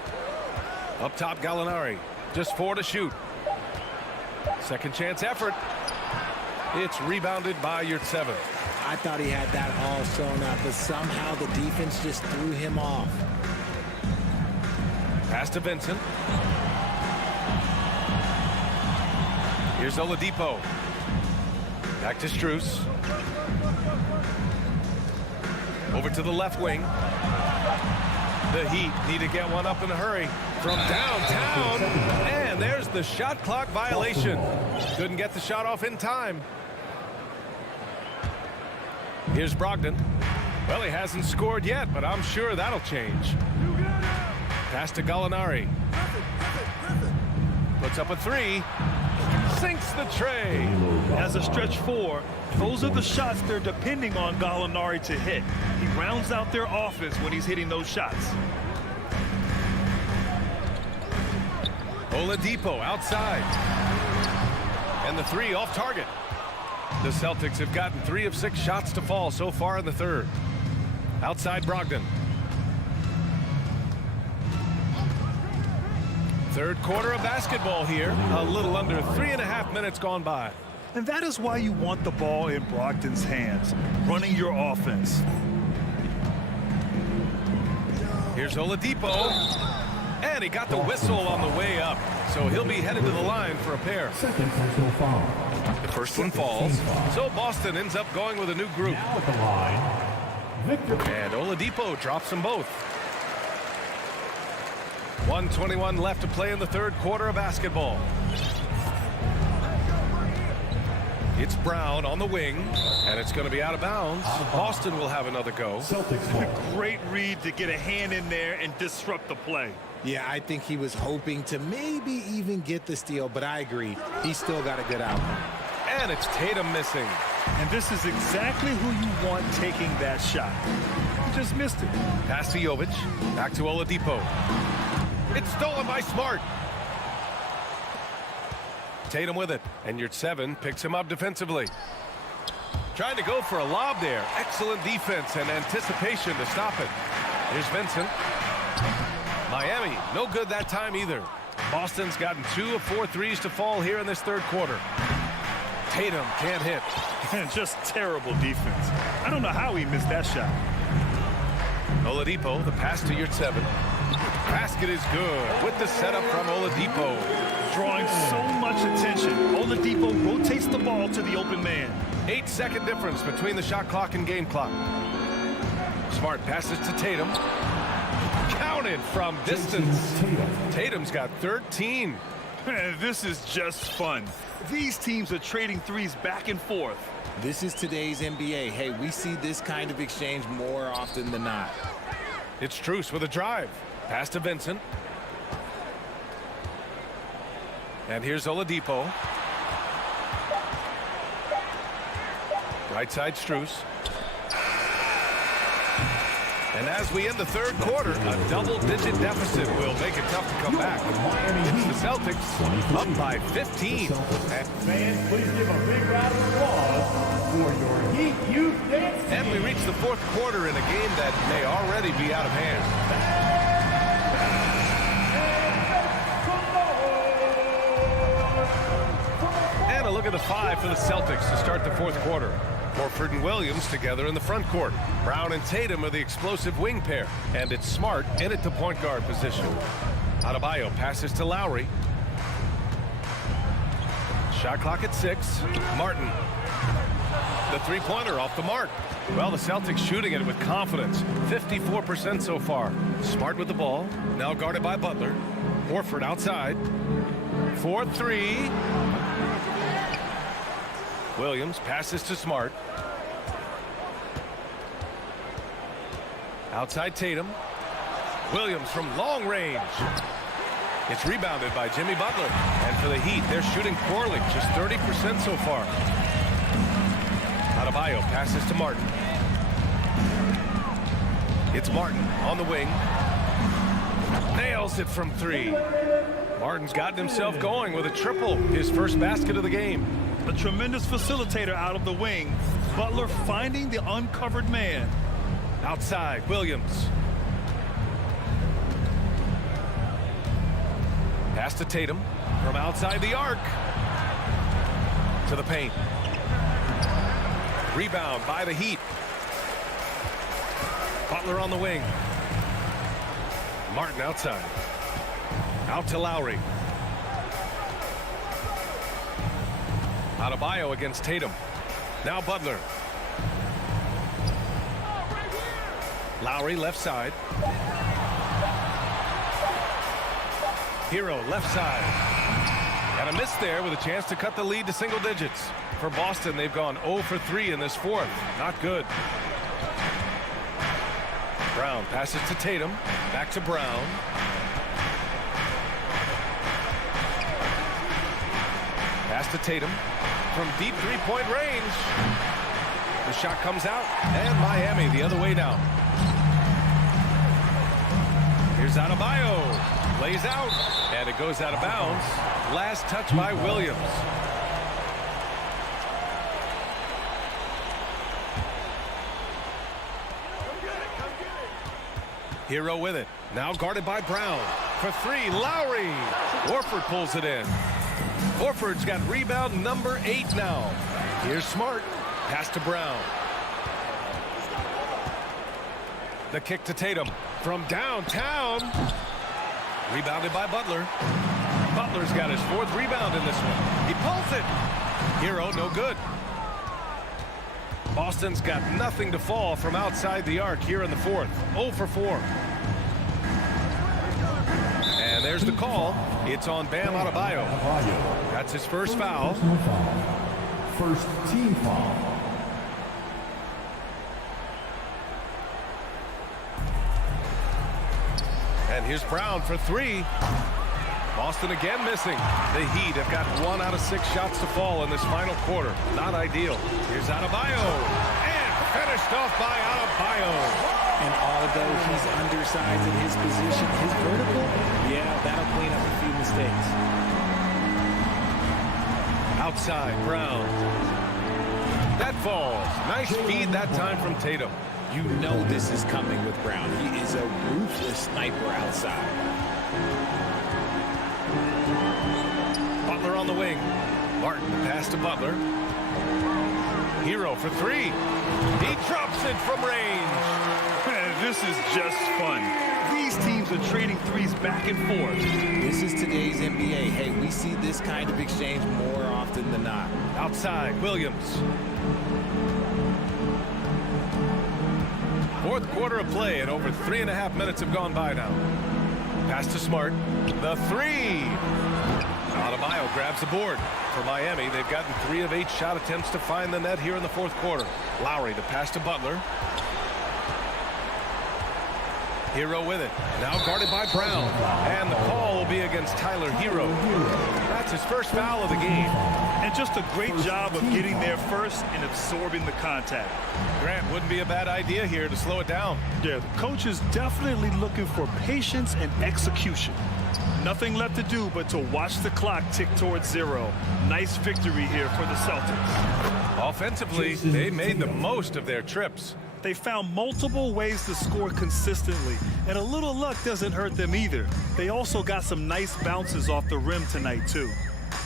Up top, Gallinari. Just 4 to shoot. Second chance effort. It's rebounded by Yurtseven. I thought he had that all sewn up, but somehow the defense just threw him off. Pass to Vincent. Here's Oladipo. Back to Strus. Over to the left wing. The Heat need to get one up in a hurry from downtown. And there's the shot clock violation. Couldn't get the shot off in time. Here's Brogdon. Well, he hasn't scored yet, but I'm sure that'll change. Pass to Gallinari. Puts up a three. Sinks the tray. As a stretch 4, those are the shots they're depending on Gallinari to hit. He rounds out their offense when he's hitting those shots. Oladipo outside. And the three off target. The Celtics have gotten 3 of 6 shots to fall so far in the third. Outside Brogdon. Third quarter of basketball here. A little under 3.5 minutes gone by. And that is why you want the ball in Brogdon's hands, running your offense. Here's Oladipo. And he got the whistle on the way up. So he'll be headed to the line for a pair. The first one falls. So Boston ends up going with a new group. And Oladipo drops them both. 1:21 left to play in the third quarter of basketball. It's Brown on the wing, and it's going to be out of bounds. Boston will have another go. Great read to get a hand in there and disrupt the play. Yeah, I think he was hoping to maybe even get the steal, but I agree. He's still got a good outlet. And it's Tatum missing. And this is exactly who you want taking that shot. He just missed it. Pass to Jovic. Back to Oladipo. It's stolen by Smart. Tatum with it. And Yurtseven picks him up defensively. Trying to go for a lob there. Excellent defense and anticipation to stop it. Here's Vincent. Miami, no good that time either. Boston's gotten 2 of 4 threes to fall here in this third quarter. Tatum can't hit. And just terrible defense. I don't know how he missed that shot. Oladipo, the pass to Yurtseven. Basket is good with the setup from Oladipo. Drawing so much attention. Oladipo rotates the ball to the open man. 8-second difference between the shot clock and game clock. Smart passes to Tatum. Counted from distance. Tatum's got 13. This is just fun. These teams are trading threes back and forth. This is today's NBA. Hey, we see this kind of exchange more often than not. It's Strus with a drive. Pass to Vincent. And here's Oladipo. Right side Strus. And as we end the third quarter, a double-digit deficit will make it tough to come back. It's the Celtics up by 15. And fans, please give a big round of applause for your Heat Youth Dance. And we reach the fourth quarter in a game that may already be out of hand. And a look at the 5 for the Celtics to start the fourth quarter. Horford and Williams together in the front court. Brown and Tatum are the explosive wing pair. And it's Smart in at the point guard position. Adebayo passes to Lowry. Shot clock at 6. Martin. The three-pointer off the mark. Well, the Celtics shooting it with confidence. 54% so far. Smart with the ball. Now guarded by Butler. Horford outside. 4-3. Williams passes to Smart. Outside Tatum. Williams from long range. It's rebounded by Jimmy Butler. And for the Heat, they're shooting poorly, just 30% so far. Adebayo passes to Martin. It's Martin on the wing. Nails it from 3. Martin's gotten himself going with a triple, his first basket of the game. A tremendous facilitator out of the wing. Butler finding the uncovered man. Outside, Williams. Pass to Tatum from outside the arc. To the paint. Rebound by the Heat. Butler on the wing. Martin outside. Out to Lowry. Adebayo against Tatum. Now Butler. Lowry left side. Hero left side. Got a miss there with a chance to cut the lead to single digits. For Boston, they've gone 0 for 3 in this fourth. Not good. Brown passes to Tatum. Back to Brown. Pass to Tatum from deep three-point range. The shot comes out, and Miami the other way down. Here's Adebayo. Plays out, and it goes out of bounds. Last touch by Williams. Hero with it. Now guarded by Brown. For 3, Lowry. Horford pulls it in. Horford's got rebound number 8 now. Here's Smart. Pass to Brown. The kick to Tatum from downtown. Rebounded by Butler. Butler's got his 4th rebound in this one. He pulls it. Hero, no good. Boston's got nothing to fall from outside the arc here in the 4th. 0 for 4. And there's the call. It's on Bam Adebayo. That's his first foul. First team foul. And here's Brown for 3. Boston again missing. The Heat have got 1 out of 6 shots to fall in this final quarter. Not ideal. Here's Adebayo. And finished off by Adebayo. And although he's undersized in his position, his vertical, yeah, that'll clean up a few mistakes. Outside, Brown. That falls. Nice feed that time from Tatum. You know this is coming with Brown. He is a ruthless sniper outside. Butler on the wing. Martin pass to Butler. Hero for 3. He drops it from range. This is just fun. These teams are trading threes back and forth. This is today's NBA. Hey, we see this kind of exchange more often than not. Outside, Williams. 4th quarter of play, and over 3.5 minutes have gone by now. Pass to Smart. The 3. Adebayo grabs the board. For Miami, they've gotten 3 of 8 shot attempts to find the net here in the 4th quarter. Lowry to pass to Butler. Hero with it. Now guarded by Brown. And the call will be against Tyler Hero. That's his first foul of the game. And just a great job of getting there first and absorbing the contact. Grant, wouldn't be a bad idea here to slow it down. Yeah, the coach is definitely looking for patience and execution. Nothing left to do but to watch the clock tick towards 0. Nice victory here for the Celtics. Offensively, they made the most of their trips. They found multiple ways to score consistently, and a little luck doesn't hurt them either. They also got some nice bounces off the rim tonight, too.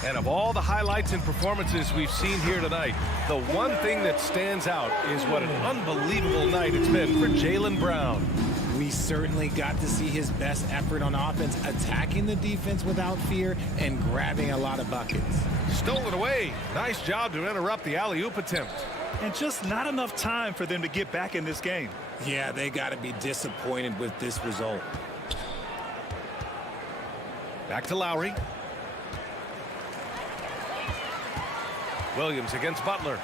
And of all the highlights and performances we've seen here tonight, the one thing that stands out is what an unbelievable night it's been for Jaylen Brown. We certainly got to see his best effort on offense, attacking the defense without fear and grabbing a lot of buckets. Stolen away. Nice job to interrupt the alley-oop attempt. And just not enough time for them to get back in this game. Yeah, they got to be disappointed with this result. Back to Lowry. Williams against Butler.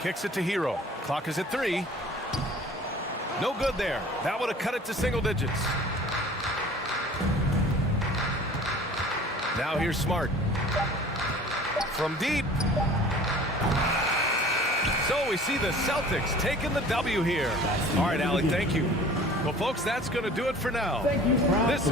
Kicks it to Hero. Clock is at 3. No good there. That would have cut it to single digits. Now here's Smart. From deep. So we see the Celtics taking the W here. All right, Alec, thank you. Well, folks, that's going to do it for now. Thank you, This